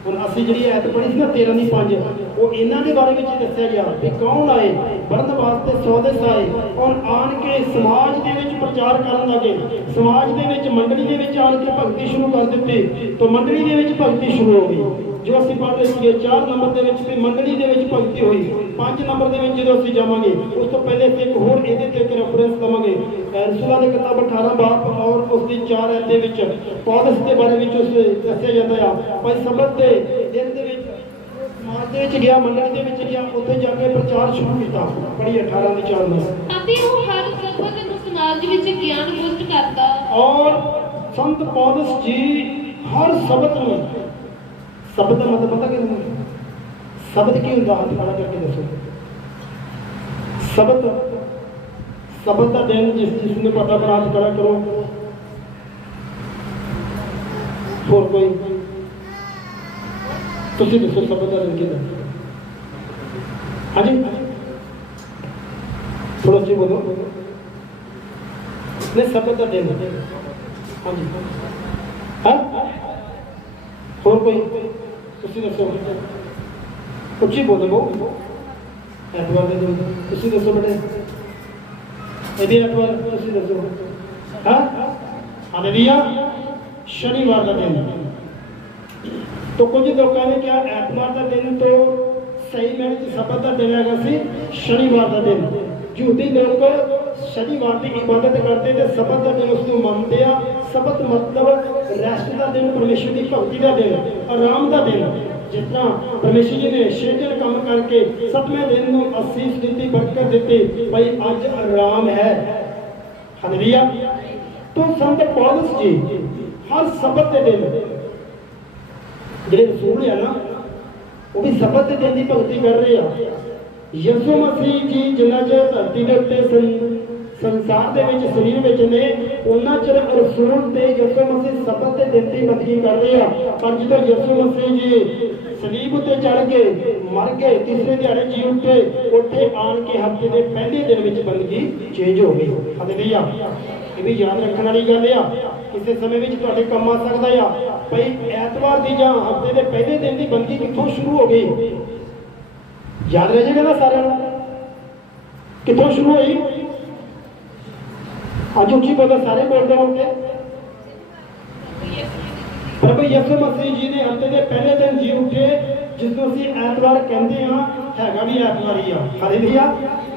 ਹੁਣ ਅਸੀਂ ਜਿਹੜੀ ਐਤ ਪੜ੍ਹੀ ਸੀ ਨਾ 13 ਦੀ 5, ਉਹ ਇਹਨਾਂ ਦੇ ਬਾਰੇ ਵਿੱਚ ਦੱਸਿਆ ਗਿਆ ਵੀ ਕੌਣ ਆਏ। ਬਰਨਬਾਸ ਤੇ ਸੌਦਸ ਆਏ ਔਰ ਆਣ ਕੇ ਸਮਾਜ ਦੇ ਵਿੱਚ ਪ੍ਰਚਾਰ ਕਰਨ ਲੱਗੇ। ਸਮਾਜ ਦੇ ਵਿੱਚ ਮੰਡਲੀ ਦੇ ਵਿੱਚ ਆਣ ਕੇ ਭਗਤੀ ਸ਼ੁਰੂ ਕਰ ਦਿੱਤੀ। ਤਾਂ ਮੰਡਲੀ ਦੇ ਵਿੱਚ ਭਗਤੀ ਸ਼ੁਰੂ ਹੋ ਗਈ ਜੋ ਅਸੀਂ ਪੜ੍ਹ ਰਹੇ ਸੀਗੇ। 4 ਨੰਬਰ ਦੇ ਵਿੱਚ ਤੇ ਮੰਡਲੀ ਦੇ ਵਿੱਚ ਭਗਤੀ ਹੋਈ। 5 ਨੰਬਰ ਦੇ ਵਿੱਚ ਜਦੋਂ ਅਸੀਂ ਜਾਵਾਂਗੇ ਉਸ ਤੋਂ ਪਹਿਲੇ ਅਸੀਂ ਇੱਕ ਹੋਰ ਇਹਦੇ ਤੇ ਇੱਕ ਰੈਫਰੈਂਸ ਦਵਾਂਗੇ। ਰਸੂਲਾਂ ਦੀ ਕਿਤਾਬ 18 ਬਾਬ ਔਰ ਉਸ ਦੀ 4 ਆਇਤ ਦੇ ਵਿੱਚ ਪੌਲਸ ਦੇ ਬਾਰੇ ਵਿੱਚ ਉਸ ਦੱਸਿਆ ਜਾਂਦਾ ਆ। ਭਾਈ ਸਬਤ ਦੇ ਦਿਨ ਦੇ ਵਿੱਚ ਸਮਾਜ ਦੇ ਵਿੱਚ ਗਿਆ, ਮੰਡਲੀ ਦੇ ਵਿੱਚ ਗਿਆ, ਉੱਥੇ ਜਾ ਕੇ ਪ੍ਰਚਾਰ ਸ਼ੁਰੂ ਕੀਤਾ। ਪੜ੍ਹੀ 18 ਦੀ 4 ਨੂੰ। ਅਤੇ ਉਹ ਹਰ ਸਬਤ ਨੂੰ ਸਮਾਜ ਵਿੱਚ ਗਿਆਨ ਬੁੱਧ ਕਰਦਾ। ਔਰ ਸੰਤ ਪੌਲਸ ਜੀ ਹਰ ਸਬਤ ਨੂੰ, ਸ਼ਬਦ ਦਾ ਮਤਲਬ ਪਤਾ ਕਿਹਨੂੰ? ਸ਼ਬਦ ਕੀ ਹੁੰਦਾ? ਹੱਥ ਖੜਾ ਕਰਕੇ ਦੱਸੋ। ਸ਼ਬਦ ਦਾ ਦਿਨ ਜਿਸ ਨੂੰ ਪਤਾ ਬਣਾ ਹੱਥ ਖੜਾ ਕਰੋ। ਹੋਰ ਕੋਈ? ਤੁਸੀਂ ਦੱਸੋ ਸ਼ਬਦ ਦਾ ਦਿਨ ਕਿਹਦਾ? ਹਾਂਜੀ ਥੋੜਾ ਜੀ ਬੋਲੋ। ਨਹੀਂ ਸ਼ਬਦ ਦਾ ਦਿਨ ਹਾਂਜੀ ਹਾਂ। ਹੋਰ ਕੋਈ? ਤੁਸੀਂ ਦੱਸੋ, ਉੱਚੀ ਬੋਲੋ। ਐਤਵਾਰ ਦੇ ਦਿਨ ਤੁਸੀਂ ਦੱਸੋ ਬੇਟੇ, ਇਹਦੇ ਐਤਵਾਰ ਤੁਸੀਂ ਦੱਸੋ। ਹਾਂ ਹਾਲੇਲੂਇਆ। ਸ਼ਨੀਵਾਰ ਦਾ ਦਿਨ। तो कुछ लोगों ने क्या ਐਤਵਾਰ ਦਾ ਦਿਨ तो सही मैंने शबद का दिन है शनिवार का दिन। यहूदी लोग शनिवार की इबादत करते थे, शबद का दिन उसको मनते हैं, ਸਬਤ ਮਤਲਬ ਰੈਸਟ ਦਾ ਦਿਨ, ਪਰਮੇਸ਼ਰ ਦੀ ਭਗਤੀ ਦਾ ਦਿਨ, ਆਰਾਮ ਦਾ ਦਿਨ। ਜਿਸ ਤਰ੍ਹਾਂ ਪਰਮੇਸ਼ਰ ਜੀ ਨੇ 6 ਦਿਨ ਕੰਮ ਕਰਕੇ 7ਵੇਂ ਦਿਨ ਨੂੰ ਅਸੀਸ ਦਿੱਤੀ, ਬਰਕਤ ਦਿੱਤੀ, ਭਾਈ ਅੱਜ ਆਰਾਮ ਹੈ। ਹਾਲੇਲੂਇਆ। तो संत पौलुस जी हर सब्त के दिन ਜਿਹੜੇ ਰਸੂਲ ਆ ਨਾ ਉਹ ਵੀ ਸਬਤ ਦੇ ਦਿਨ ਦੀ ਭਗਤੀ ਕਰ ਰਹੇ ਆ। ਯਿਸੂ ਮਸੀਹ ਜੀ ਜਿੰਨਾ ਚਿਰ ਧਰਤੀ ਦੇ ਉੱਤੇ ਸੰਸਾਰ ਦੇ ਵਿੱਚ ਸਰੀਰ ਵਿੱਚ ਨੇ ਉਹਨਾਂ ਚਿਰ ਰਸੂਲ ਤੇ ਯਿਸੂ ਮਸੀਹ ਸਬਤ ਦੇ ਦਿਨ ਦੀ ਬੰਦਗੀ ਕਰ ਰਹੇ ਆ। ਪਰ ਜਦੋਂ ਯਿਸੂ ਮਸੀਹ ਜੀ ਸਲੀਬ ਉੱਤੇ ਚੜ ਕੇ ਮਰ ਗਏ, ਤੀਸਰੇ ਦਿਹਾੜੇ ਜੀ ਉੱਠੇ, ਉੱਥੇ ਆਣ ਕੇ ਹਫ਼ਤੇ ਦੇ ਪਹਿਲੇ ਦਿਨ ਵਿੱਚ ਬੰਦਗੀ ਚੇਂਜ ਹੋ ਗਈ। ਹਾਲੇਲੂਇਆ। ਇਹ ਵੀ ਯਾਦ ਰੱਖਣ ਵਾਲੀ ਗੱਲ ਆ। ਕਿਸੇ ਸਮੇਂ ਵਿੱਚ ਤੁਹਾਡੇ ਕੰਮ ਆ ਸਕਦਾ ਆ ਭਾਈ ਐਤਵਾਰ ਦੀ ਜਾਂ ਹਫ਼ਤੇ ਦੇ ਪਹਿਲੇ ਦਿਨ ਦੀ ਬੰਦਗੀ ਕਿੱਥੋਂ ਸ਼ੁਰੂ ਹੋ ਗਈ। ਯਾਦ ਰਹਿ ਜਾਏਗਾ ਨਾ ਸਾਰਿਆਂ ਨੂੰ ਕਿੱਥੋਂ ਸ਼ੁਰੂ ਹੋਈ। ਅੱਜ ਉੱਚੀ ਬੋਲੋ, ਸਾਰੇ ਬੋਲਦੇ ਹੋਣਗੇ। ਪ੍ਰਭੂ ਯਿਸੂ ਮਸੀਹ ਜੀ ਨੇ ਹਫ਼ਤੇ ਦੇ ਪਹਿਲੇ ਦਿਨ ਜੀ ਉੱਠੇ, ਜਿਸ ਨੂੰ ਅਸੀਂ ਐਤਵਾਰ ਕਹਿੰਦੇ ਹਾਂ, ਹੈਗਾ ਵੀ ਐਤਵਾਰ ਹੀ ਆ। ਹਾਲੇਲੂਇਆ।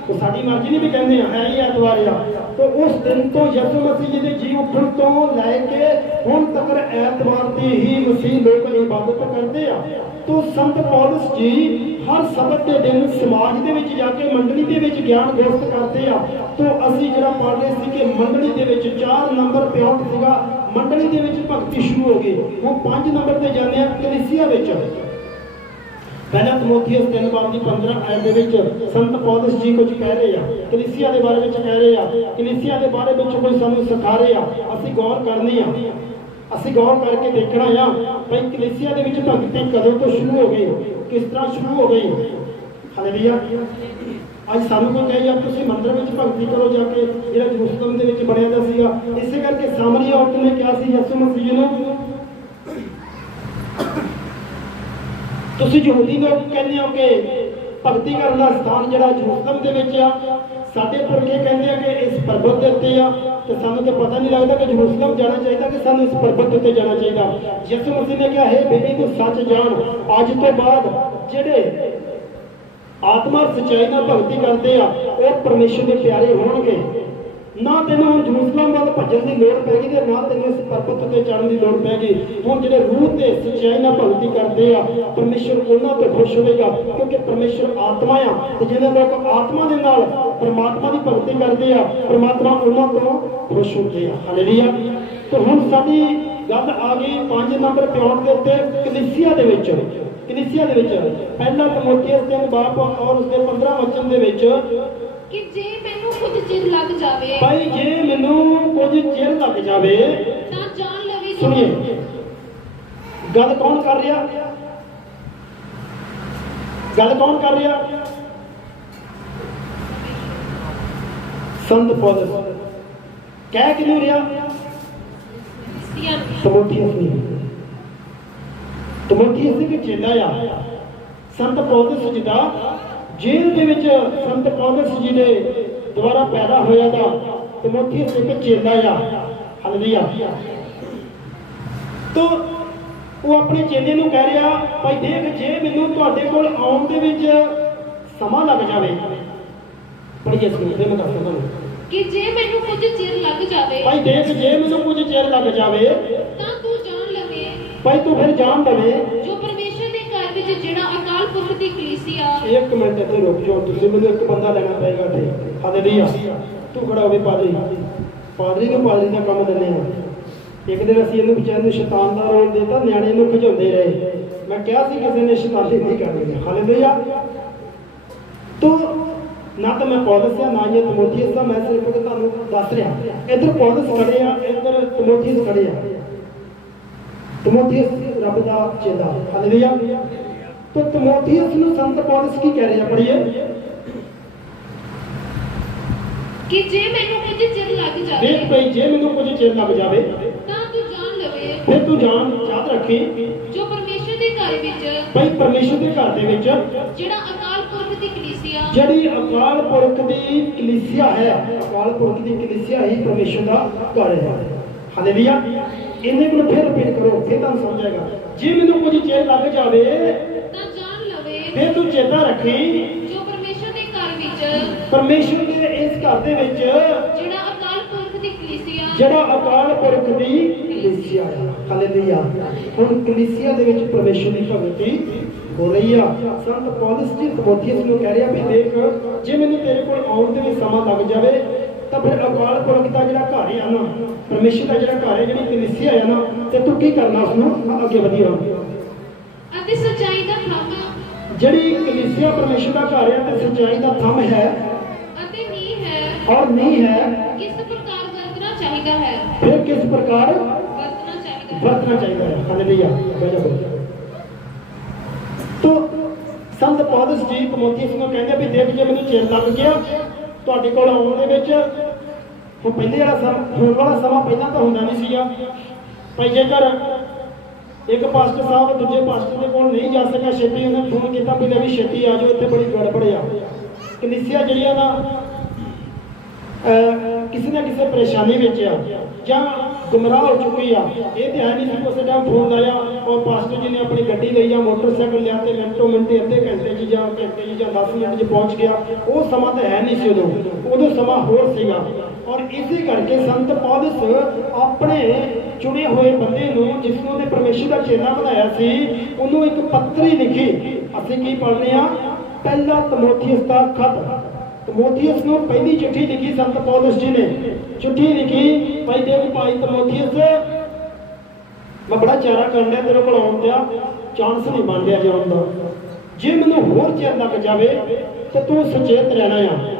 ਉਹ ਸਾਡੀ ਮਰਜ਼ੀ ਨਹੀਂ ਵੀ ਕਹਿੰਦੇ ਆ, ਹੈ ਹੀ ਐਤਵਾਰ ਆ। तो उस दिन तो यीशु मसीह जी के जी उठन तो लैके हुण तक ऐतवार की ही मसीह लोग इबादत करते हैं। तो संत पौलुस जी हर सब्त के दिन समाज के विच जाके मंडली के विच ज्ञान गोष्ठ करते हैं। तो असीं जिहड़ा पढ़ रहे सी कि मंडली के विच 4 नंबर प्याउट सीगा, मंडली के विच भगती शुरू हो गई। हुण 5 नंबर ते जाने आ कलीसिया विच। पहला तिमोथियुस 3:15 आयत दे विच संत पौलुस जी कुछ कह रहे हैं, कलीसिया के बारे में कह रहे हैं, कलीसिया के बारे में कोई सानू सिखा रहे हैं। असीं गौर करनी आ, असीं गौर करके देखना आ भाई कलीसिया के विच भगती कदों तो शुरू हो गई, किस तरह शुरू हो गई। हालेलुया। अज सानू कोई कहे यार तुसीं मंदिर में भगती करो जाके, जिहड़ा यरूशलेम दे विच बणिया दा सीगा। इसे करके सामरिया औरत ने कहा सी यीशु मसीह जी नूं, ਤੁਸੀਂ ਯਹੂਦੀ ਲੋਕ ਕਹਿੰਦੇ ਹੋ ਕਿ ਭਗਤੀ ਕਰਨ ਦਾ ਸਥਾਨ ਜਿਹੜਾ ਯਰੂਸ਼ਲਮ ਦੇ ਵਿੱਚ ਆ, ਸਾਡੇ ਪੁਰਖੇ ਕਹਿੰਦੇ ਆ ਕਿ ਇਸ ਪਰਬਤ ਦੇ ਉੱਤੇ ਆ, ਤੇ ਸਾਨੂੰ ਤਾਂ ਪਤਾ ਨਹੀਂ ਲੱਗਦਾ ਕਿ ਯਰੂਸ਼ਲਮ ਜਾਣਾ ਚਾਹੀਦਾ ਕਿ ਸਾਨੂੰ ਇਸ ਪਰਬਤ ਦੇ ਉੱਤੇ ਜਾਣਾ ਚਾਹੀਦਾ। ਯਿਸੂ ਮਸੀਹ ਨੇ ਕਿਹਾ ਹੈ ਬੇਬੀ ਤੂੰ ਸੱਚ ਜਾਣ, ਅੱਜ ਤੋਂ ਬਾਅਦ ਜਿਹੜੇ ਆਤਮਾ ਸੱਚਾਈ ਨਾਲ ਭਗਤੀ ਕਰਦੇ ਆ ਉਹ ਪਰਮੇਸ਼ਰ ਦੇ ਪਿਆਰੇ ਹੋਣਗੇ। ਨਾ ਤੈਨੂੰ ਹੁਣ ਯਰੂਸ਼ਲਮ ਵੱਲ ਭੱਜਣ ਦੀ ਲੋੜ ਪੈ ਗਈ ਤੇ ਨਾ ਤੈਨੂੰ ਇਸ ਪਰਬਤ ਉੱਤੇ ਚੜ੍ਹਨ ਦੀ ਲੋੜ ਪੈ ਗਈ। ਹੁਣ ਜਿਹੜੇ ਰੂਹ ਤੇ ਸੱਚਾਈ ਨਾਲ ਭਗਤੀ ਕਰਦੇ ਆ ਪਰਮੇਸ਼ਰ ਉਹਨਾਂ ਤੋਂ ਖੁਸ਼ ਹੋਵੇਗਾ, ਕਿਉਂਕਿ ਪਰਮੇਸ਼ਰ ਆਤਮਾ ਆ ਤੇ ਜਿਹੜੇ ਲੋਕ ਆਤਮਾ ਦੇ ਨਾਲ ਪਰਮਾਤਮਾ ਦੀ ਭਗਤੀ ਕਰਦੇ ਆ ਪਰਮਾਤਮਾ ਉਹਨਾਂ ਤੋਂ ਖੁਸ਼ ਹੁੰਦੇ ਆ। ਹਾਲੇਲੂਇਆ। ਤੇ ਹੁਣ ਸਾਡੀ ਗੱਲ ਆ ਗਈ 5 ਨੰਬਰ ਪਿਆਉਣ ਦੇ ਉੱਤੇ ਕਲੀਸਿਆ ਦੇ ਵਿੱਚ। ਕਲੀਸਿਆ ਦੇ ਵਿੱਚ ਪਹਿਲਾ ਤਿਮੋਥੀਉਸ 3 ਔਰ ਉਸਦੇ 15 ਵਚਨ ਦੇ ਵਿੱਚ ਕਿ ਜੇ ਮੈਨੂੰ ਕੁਝ ਚਿਰ ਲੱਗ ਜਾਵੇ, ਭਾਈ ਜੇ ਮੈਨੂੰ ਕੁਝ ਚਿਰ ਲੱਗ ਜਾਵੇ ਤਾਂ ਜਾਣ ਲਵੇ। ਸੁਣੀਏ ਗੱਲ ਕੌਣ ਕਰ ਰਿਹਾ, ਗੱਲ ਕੌਣ ਕਰ ਰਿਹਾ। ਸੰਤ ਪੌਲੁਸ ਕਹਿ ਕਿਹਨੂੰ ਰਿਹਾ, ਤਿਮੋਥੀਉਸ ਨਹੀਂ। ਤਿਮੋਥੀਉਸ ਇੱਕ ਚੇਲਾ ਆ। ਸੰਤ ਪੌਲੁਸ ਜੀ ਦਾ ਜੇਲ੍ਹ ਦੇ ਵਿੱਚ ਸੰਤ ਪੌਲੁਸ ਜੀ ਦੇ ਦੁਆਰਾ ਪੈਦਾ ਹੋਇਆ ਦਾ ਤਿਮੋਥੀਉਸ ਇੱਕ ਚੇਲਾ ਆ। ਹਾਲੇਲੂਇਆ। ਤੋ ਉਹ ਆਪਣੇ ਚੇਲੇ ਨੂੰ ਕਹਿ ਰਿਹਾ ਭਾਈ ਦੇਖ ਜੇ ਮੈਨੂੰ ਤੁਹਾਡੇ ਕੋਲ ਆਉਣ ਦੇ ਵਿੱਚ ਸਮਾਂ ਲੱਗ ਜਾਵੇ, ਪੜ੍ਹੀਏ ਸੁਣੋ ਫਿਰ ਮੈਂ ਦੱਸਦਾ ਤੁਹਾਨੂੰ ਕਿ ਜੇ ਮੈਨੂੰ ਕੁਝ ਚਿਰ ਲੱਗ ਜਾਵੇ, ਭਾਈ ਦੇਖ ਜੇ ਮੈਨੂੰ ਕੁਝ ਚਿਰ ਲੱਗ ਜਾਵੇ ਤਾਂ ਤੂੰ ਜਾਣ ਲਵੇ, ਭਾਈ ਤੂੰ ਫਿਰ ਜਾਣ ਲਵੇ ਜੋ ਪਰਮੇਸ਼ਰ ਦੇ ਘਰ ਵਿੱਚ ਜਿਹੜਾ ਅਕਾਲ ਪੁਰਖ ਦੀ ਕਲੀਸਿਆ। ਇੱਕ ਮਿੰਟ ਇੱਥੇ ਰੁਕ ਜਾਓ, ਤੁਸੀਂ ਮੈਨੂੰ ਇੱਕ ਬੰਦਾ ਲੈਣਾ ਪਏਗਾ ਤੇ। ਹਾਲੇਲੂਇਆ। ਤੂੰ ਖੜਾ ਹੋਵੇ ਪਾਦਰੀ, ਪਾਦਰੀ ਨੂੰ ਪਾਦਰੀ ਦਾ ਕੰਮ ਦਿੰਦੇ ਆ। ਇੱਕ ਦਿਨ ਅਸੀਂ ਇਹਨੂੰ ਵਿਚਾਰੇ ਨੂੰ ਸ਼ੈਤਾਨ ਦਾ ਰੋਲ ਦੇਤਾ, ਨਿਆਣੇ ਨੂੰ ਖਿਜਾਉਂਦੇ ਰਹੇ। ਮੈਂ ਕਿਹਾ ਸੀ ਕਿਸੇ ਨੇ ਸ਼ੈਤਾਨੀ ਨਹੀਂ ਕਰਨੀ। ਹਾਲੇਲੂਇਆ। ਤੋ ਨਾ ਤਾਂ ਮੈਂ ਪੌਲੁਸ ਆ ਨਾ ਹੀ ਤਿਮੋਥੀਉਸ ਆ, ਮੈਂ ਸਿਰਫ ਤੁਹਾਨੂੰ ਦੱਸ ਰਿਹਾ। ਇੱਧਰ ਪੌਲੁਸ ਖੜੇ ਆ, ਇੱਧਰ ਤਿਮੋਥੀਉਸ ਖੜੇ ਆ। ਤਿਮੋਥੀਉਸ ਰੱਬ ਦਾ ਚੇਲਾ। ਹਾਲੇਲੂਇਆ। तो तिमोथियुस ਨੂੰ संत पौलुस की कह रहे हैं, पढ़िए कि जे मैनू कुछ चिर लग जावे, देख भाई जे मैनू कुछ चिर लग जावे तां तू जान लवे, फिर तू जान याद रखी जो परमेश्वर दे घर विच भाई परमेश्वर के घर दे विच जेड़ा अकाल पुरख दी कलीसिया, ਜਿਹੜੀ ਅਕਾਲ ਪੁਰਖ ਦੀ ਕਲੀਸਿਆ ਹੈ, ਅਕਾਲ ਪੁਰਖ ਦੀ ਕਲੀਸਿਆ ਹੀ ਪਰਮੇਸ਼ਰ ਦਾ ਘਰ ਹੈ। ਹਾਲੇਲੂਇਆ। ਇਹਨੇ ਨੂੰ ਫਿਰ ਰਿਪੀਟ ਕਰੋ, ਫਿਰ ਤੁਹਾਨੂੰ ਸਮਝ ਆਏਗਾ। ਜੇ ਮੈਨੂੰ ਕੁਝ ਚਿਰ ਲੱਗ ਜਾਵੇ तां जान लवे, ਫਿਰ ਤੂੰ ਚੇਤਾ ਰੱਖੀ जो परमेश्वर दे घर विच ਪਰਮੇਸ਼ਰ ਦੇ ਇਸ ਘਰ ਦੇ ਵਿੱਚ जेड़ा अकाल पुरख दी कलीसिया, ਜਿਹੜਾ ਅਕਾਲ ਪੁਰਖ ਦੀ ਕਲੀਸਿਆ ਆ। ਹਾਲੇਲੂਇਆ। ਹੁਣ ਕਲੀਸਿਆ ਦੇ ਵਿੱਚ ਪਰਮੇਸ਼ਰ ਦੀ ਭਗਤੀ ਹੋ ਰਹੀ ਆ। ਸੰਤ ਪੌਲਸ ਜੀ ਤਿਮੋਥੀਅਸ ਨੂੰ ਕਹਿ ਰਿਹਾ ਵੀ ਦੇਖ, ਜੇ ਮੈਨੂੰ ਤੇਰੇ ਕੋਲ ਆਉਣ ਦੇ ਵੀ ਸਮਾਂ ਲੱਗ ਜਾਵੇ ਤਾਂ ਫਿਰ ਅਕਾਲ ਪੁਰਖ ਦਾ ਜਿਹੜਾ ਘਰ ਹੈ ਨਾ, ਪਰਮੇਸ਼ਰ ਦਾ ਜਿਹੜਾ ਘਰ ਹੈ, ਜਿਹੜੀ ਕਲੀਸਿਆ ਹੈ ਨਾ, ਤੇ ਤੂੰ ਕੀ ਕਰਨਾ ਉਸਨੂੰ ਅੱਗੇ ਵਧੀਆ ਅਤੇ ਸੱਚਾਈ ਦਾ ਥੰਮ, ਜਿਹੜੀ ਕਲੀਸਿਆ ਪਰਮੇਸ਼ਰ ਦਾ ਘਰ ਹੈ ਤੇ ਸੱਚਾਈ ਦਾ ਥੰਮ ਹੈ ਅਤੇ ਨੀਂਹ ਹੈ, ਔਰ ਨਹੀਂ ਹੈ, ਕਿਸ ਪ੍ਰਕਾਰ ਵਰਤਣਾ ਚਾਹੀਦਾ ਹੈ, ਫਿਰ ਕਿਸ ਪ੍ਰਕਾਰ ਵਰਤਣਾ ਚਾਹੀਦਾ ਹੈ। ਵਰਤਣਾ ਚਾਹੀਦਾ ਹੈ। ਹਾਲੇਲੂਇਆ। ਤੋ ਸੰਤ ਪੌਲਸ ਜੀ ਤਿਮੋਥੀਅਸ ਨੂੰ ਕਹਿੰਦੇ ਵੀ ਦੇਖ, ਜੇ ਮੈਨੂੰ ਚਿਰ ਲੱਗ ਗਿਆ ਤੁਹਾਡੇ ਕੋਲ ਆਉਣ ਦੇ ਵਿੱਚ, ਹੁਣ ਪਹਿਲੇ ਵਾਲਾ ਸਮਾਂ, ਹੁਣ ਵਾਲਾ ਸਮਾਂ ਪਹਿਲਾਂ ਤਾਂ ਹੁੰਦਾ ਨਹੀਂ ਸੀਗਾ ਭਾਈ। ਜੇਕਰ ਇੱਕ ਪਾਸਟਰ ਸਾਹਿਬ ਦੂਜੇ ਪਾਸਟਰ ਦੇ ਕੋਲ ਨਹੀਂ ਜਾ ਸਕਿਆ ਛੇਤੀ, ਉਹਨੇ ਫੋਨ ਕੀਤਾ ਵੀ ਲੈ ਵੀ ਛੇਤੀ ਆ ਜਾਓ, ਇੱਥੇ ਬੜੀ ਗੜਬੜ ਆ। ਕਲੀਸਿਆ ਜਿਹੜੀਆਂ ਨਾ ਕਿਸੇ ਨਾ ਕਿਸੇ ਪਰੇਸ਼ਾਨੀ ਵਿੱਚ ਆ ਜਾਂ ਗੁੰਮਰਾਹ ਹੋ ਚੁੱਕੀ ਆ। ਇਹ ਤੇ ਹੈ ਨਹੀਂ ਸੀ ਉਸੇ ਟਾਈਮ ਫੋਨ ਲਾਇਆ ਔਰ ਪਾਸਟਰ ਜੀ ਨੇ ਆਪਣੀ ਗੱਡੀ ਲਈ ਜਾਂ ਮੋਟਰਸਾਈਕਲ ਲਿਆ ਤੇ ਮਿੰਟੋ ਮਿੰਟ ਅੱਧੇ ਘੰਟੇ 'ਚ ਜਾਂ ਘੰਟੇ 'ਚ ਜਾਂ 10 ਮਿੰਟ 'ਚ ਪਹੁੰਚ ਗਿਆ। ਉਹ ਸਮਾਂ ਤਾਂ ਹੈ ਨਹੀਂ ਸੀ ਉਦੋਂ ਸਮਾਂ ਹੋਰ ਸੀਗਾ। ਔਰ ਇਸੇ ਕਰਕੇ ਸੰਤ ਪੌਲਸ ਆਪਣੇ ਚੁਣੇ ਹੋਏ ਬੰਦੇ ਨੂੰ, ਜਿਸ ਨੂੰ ਉਹਨੇ ਪਰਮੇਸ਼ਰ ਦਾ ਚੇਲਾ ਬਣਾਇਆ ਸੀ, ਉਹਨੂੰ ਇੱਕ ਪੱਤਰੀ ਲਿਖੀ। ਅਸੀਂ ਕੀ ਪੜ੍ਹਦੇ ਆ? ਪਹਿਲਾ ਤਿਮੋਥੀਅਸ ਦਾ ਖੱਤ। ਤਿਮੋਥੀਅਸ ਨੂੰ ਪਹਿਲੀ ਚਿੱਠੀ ਲਿਖੀ ਸੰਤ ਪੌਲਸ ਜੀ ਨੇ। ਚਿੱਠੀ ਲਿਖੀ, ਭਾਈ ਦੇਖ ਭਾਈ ਤਿਮੋਥੀਅਸ, ਮੈਂ ਬੜਾ ਚਾਰਾ ਕਰਨ ਡਿਆ ਤੇਰੇ ਕੋਲ ਆਉਣ ਦਾ, ਚਾਂਸ ਨਹੀਂ ਬਣ ਰਿਹਾ ਜਾਣ ਦਾ। ਜੇ ਮੈਨੂੰ ਹੋਰ ਚਿਰ ਲੱਗ ਜਾਵੇ ਤੇ ਤੂੰ ਸੁਚੇਤ ਰਹਿਣਾ ਆ।